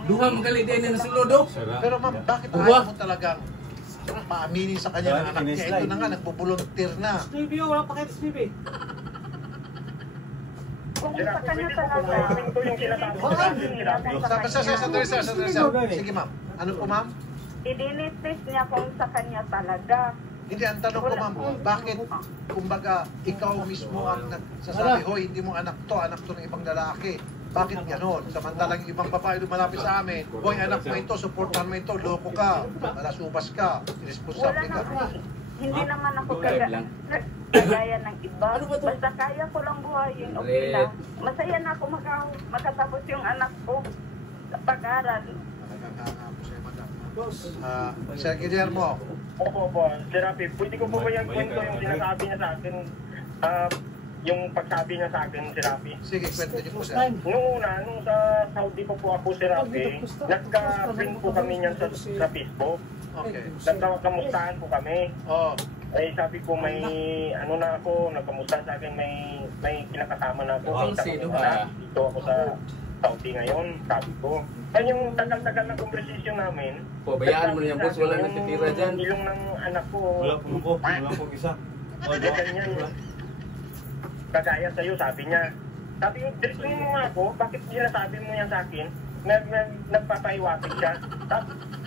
duha magaling din na nasulodo. Pero ma'am, bakit ayaw mo talagang maaminin sa kanya ng anak niya? Ito na nga, nagpo-volunteer na. Stevie, wala pa kayo Stevie. Kung sa kanya talaga. Sige ma'am. Ano po ma'am? I-dinis niya kung sa kanya talaga. Hindi, ang tanong ko ma'am, bakit kumbaga ikaw mismo ang nagsasabi, hoy, hindi mo anak to ng ibang lalaki. Bakit gano'n? Samantalang ibang babae lumalapit sa amin, hoy, anak mo ito, supportan mo ito, loko ka, malasubas ka, irresponsable ka. Hindi naman ako kagaya ng iba. Basta kaya ko lang buhayin, okay lang. Masaya na ako makatapos yung anak ko sa pag-aral. Sir Guillermo. Opo. Therapy, pwede ko po ba yung kwento yung sinasabi niya sa akin? Yung pagsabi niya sa akin, Therapy. Sige, kwento niyo po sir. Nung sa Saudi po ako, Therapy, nagka-print po kami niyan sa Facebook. Okay. Nagkamustahan po kami. Eh, sabi ko may na ako, nagkamustahan sa akin, may kinakasama na ako. Dito ako sa Saudi ngayon, sabi ko. Kaya yung tagal-tagal na conversation namin, pabayaan mo na yan, boss, wala natitira dyan. Ilong ng anak ko. Wala po isa. Ganyan. Kagaya sa'yo, sabi niya. Sabi ko, direksyon mo nga ako, bakit sinasabi mo yan sa akin? Nagpapahiwatig siya.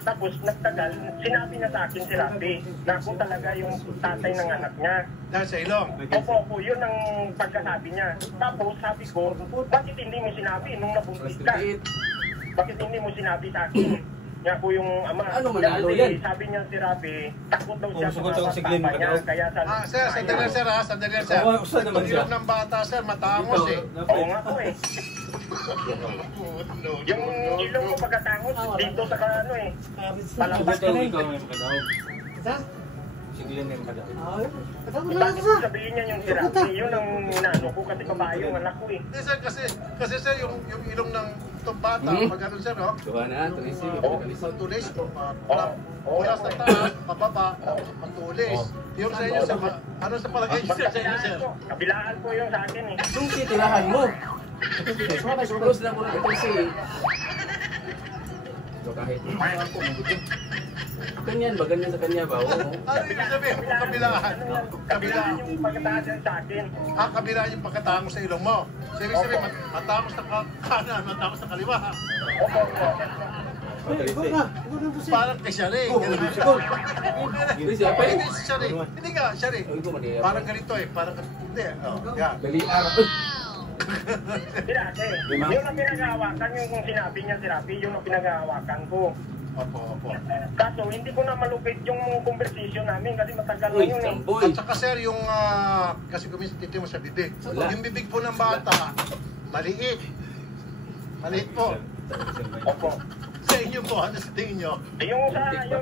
Tapos, nagtagal, sinabi niya sa akin si Rafi, na ako talaga yung tatay ng anak niya. Dahil sa ilong? Opo, yun ang pagkasabi niya. Tapos, sabi ko, bakit hindi mo sinabi nung nabuntis ka? Bakit hindi mo sinabi sa akin? Nga po yung ama. Ano manalo yan? Sabi niya si Rafi, takot daw siya Sugot sa ako si Glenn papa niya. Magkano. Kaya Sir, sandali sir ha, sandali sir. Usa naman siya. Ilong ng bata sir, matangos eh. Oo nga po eh. Yung ilong ko pagkatangos, dito sa ano eh. Palabas Ikaw may makadawag. Si Glenn may makadawag. Bakit sabihin niya yung si Rafi? Yun ang inaano ko kasi babae yung anak ko eh. Hindi sir, kasi sir, yung ilong ng itong bata, magano sir, oh? Gawa na, tulis yun. Matulis, mula sa taas, pababa, matulis. Yung sa inyo, sir, ano sa palagay niyo sir sa inyo, sir? Kabilaan po yung sa akin eh. Yung titirahan mo. Close na mo na ito si... So kahit... Ganyan ba? Ganyan sa kanya ba? Oo. Ano yung sabihin mo? Kabilaan. Kabilaan yung pagkataas yan sa akin. Kabilaan yung pagkatangos sa ilong mo. So, ibig sabihin, matangos na kanan, matangos na kaliwa. Parang kay Shari. Hindi si Shari. Hindi nga, Shari. Parang ganito eh. Parang, hindi. Yan. Dalian. Yun ang pinag-aawakan yung kung sinabi niya si Rafi, yun ang pinag-aawakan ko. Opo. Kaso hindi ko na malupit yung conversation namin kasi matagal na yun eh. At saka sir, yung, kasi kumisititi mo sa bibig. Yung bibig po ng bata, maliit. Maliit po. Opo. Sa inyo po, ano sa tingin nyo? Yung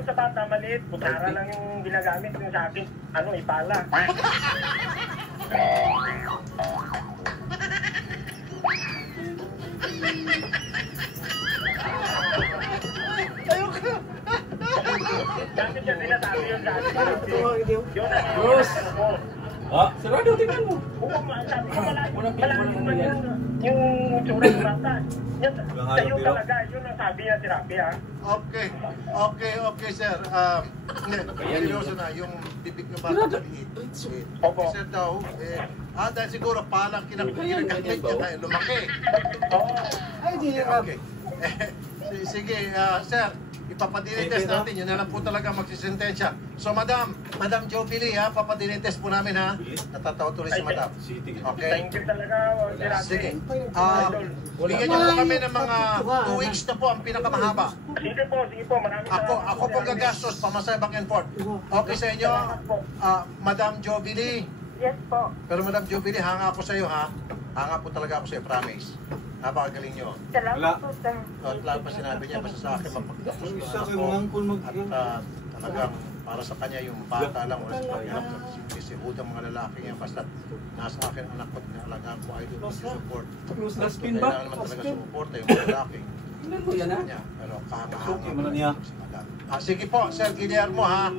sa bata, maliit. Putara lang yung ginagamit yung sa akin. Ano, ipala. Dami siya sinasabi yun sa akin. Yun ang sarado, tingnan mo. Oo, sabi ko malayo naman yung tsura ng bata. Sa'yo talaga, yun ang sabi niya si Rafi ha. Okay, sir. Seryoso na, yung bibig ng bata maliit. Opo. Sir daw, dahil siguro palang kinagamit niya tayo, lumaki. Ay, di Okay. Sige, sir, ipapadinitest natin. Yun na lang po talaga magsisentensya. So, Madam Jovili, papadinitest po namin, ha? Natatawa tuloy si Madam. Okay? Thank you talaga, si Rafi. Sige. Bigyan niyo po kami ng mga 2 weeks na po ang pinakamahaba. Sige po, maraming salamat. Ako po gagastos, pamasay back and forth. Okay sa inyo, Madam Jovili? Yes po. Pero Madam Jovili, hanga ako sa iyo, ha? Hanga po talaga ako sa iyo, promise. Napakagaling nyo. Salamat po, sir. At lahat pa sinabi niya, basta sa akin mapagtapos ko sa ako. At talagang para sa kanya yung bata lang, wala sa pagharap na sisihudan mga lalaki niya, basta nasa akin anak ko, tinalagaan ko, I do support. Kailangan naman talaga sumuporta yung lalaki. Pero kahanga-hanga si Madam. Sige po, Sir Guillermo, ha?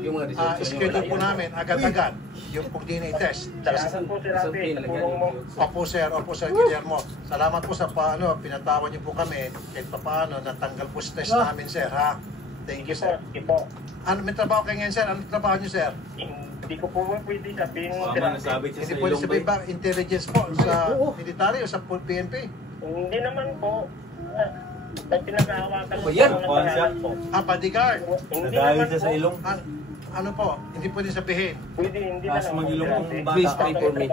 Schedule po namin agad-agad yung DNA test. Salamat po si Rafi. Opo Sir Guillermo. Salamat po sa pinatawan niyo po kami kahit paano natanggal po sa test namin, sir, ha? Thank you, sir. May trabaho kayo ngayon, sir? Anong trabaho niyo, sir? Hindi ko po pwede sabihin si Rafi. Hindi pwede sabihin ba intelligence po sa military o sa PNP? Hindi naman po. Pinag-aawakan mo yan? Bodyguard. Nadahil siya sa ilong. Ano po? Hindi pwede sabihin. Pwede, hindi na lang. Mag-ilong ng bata. Please pray for me.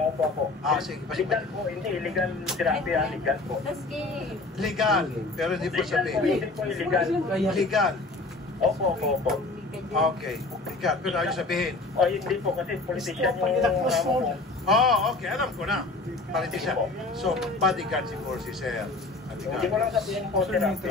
Sige. Legal po, hindi. Illegal si Rafi, legal po. Legal, pero hindi po sabihin. Hindi po illegal. Legal. Opo. Okay. Legal, pero ayaw sabihin. Hindi po kasi politician yung okay. Alam ko na. Politician. So, bodyguard si Forcy, sir. Hindi ko lang sabihin po si Rafi.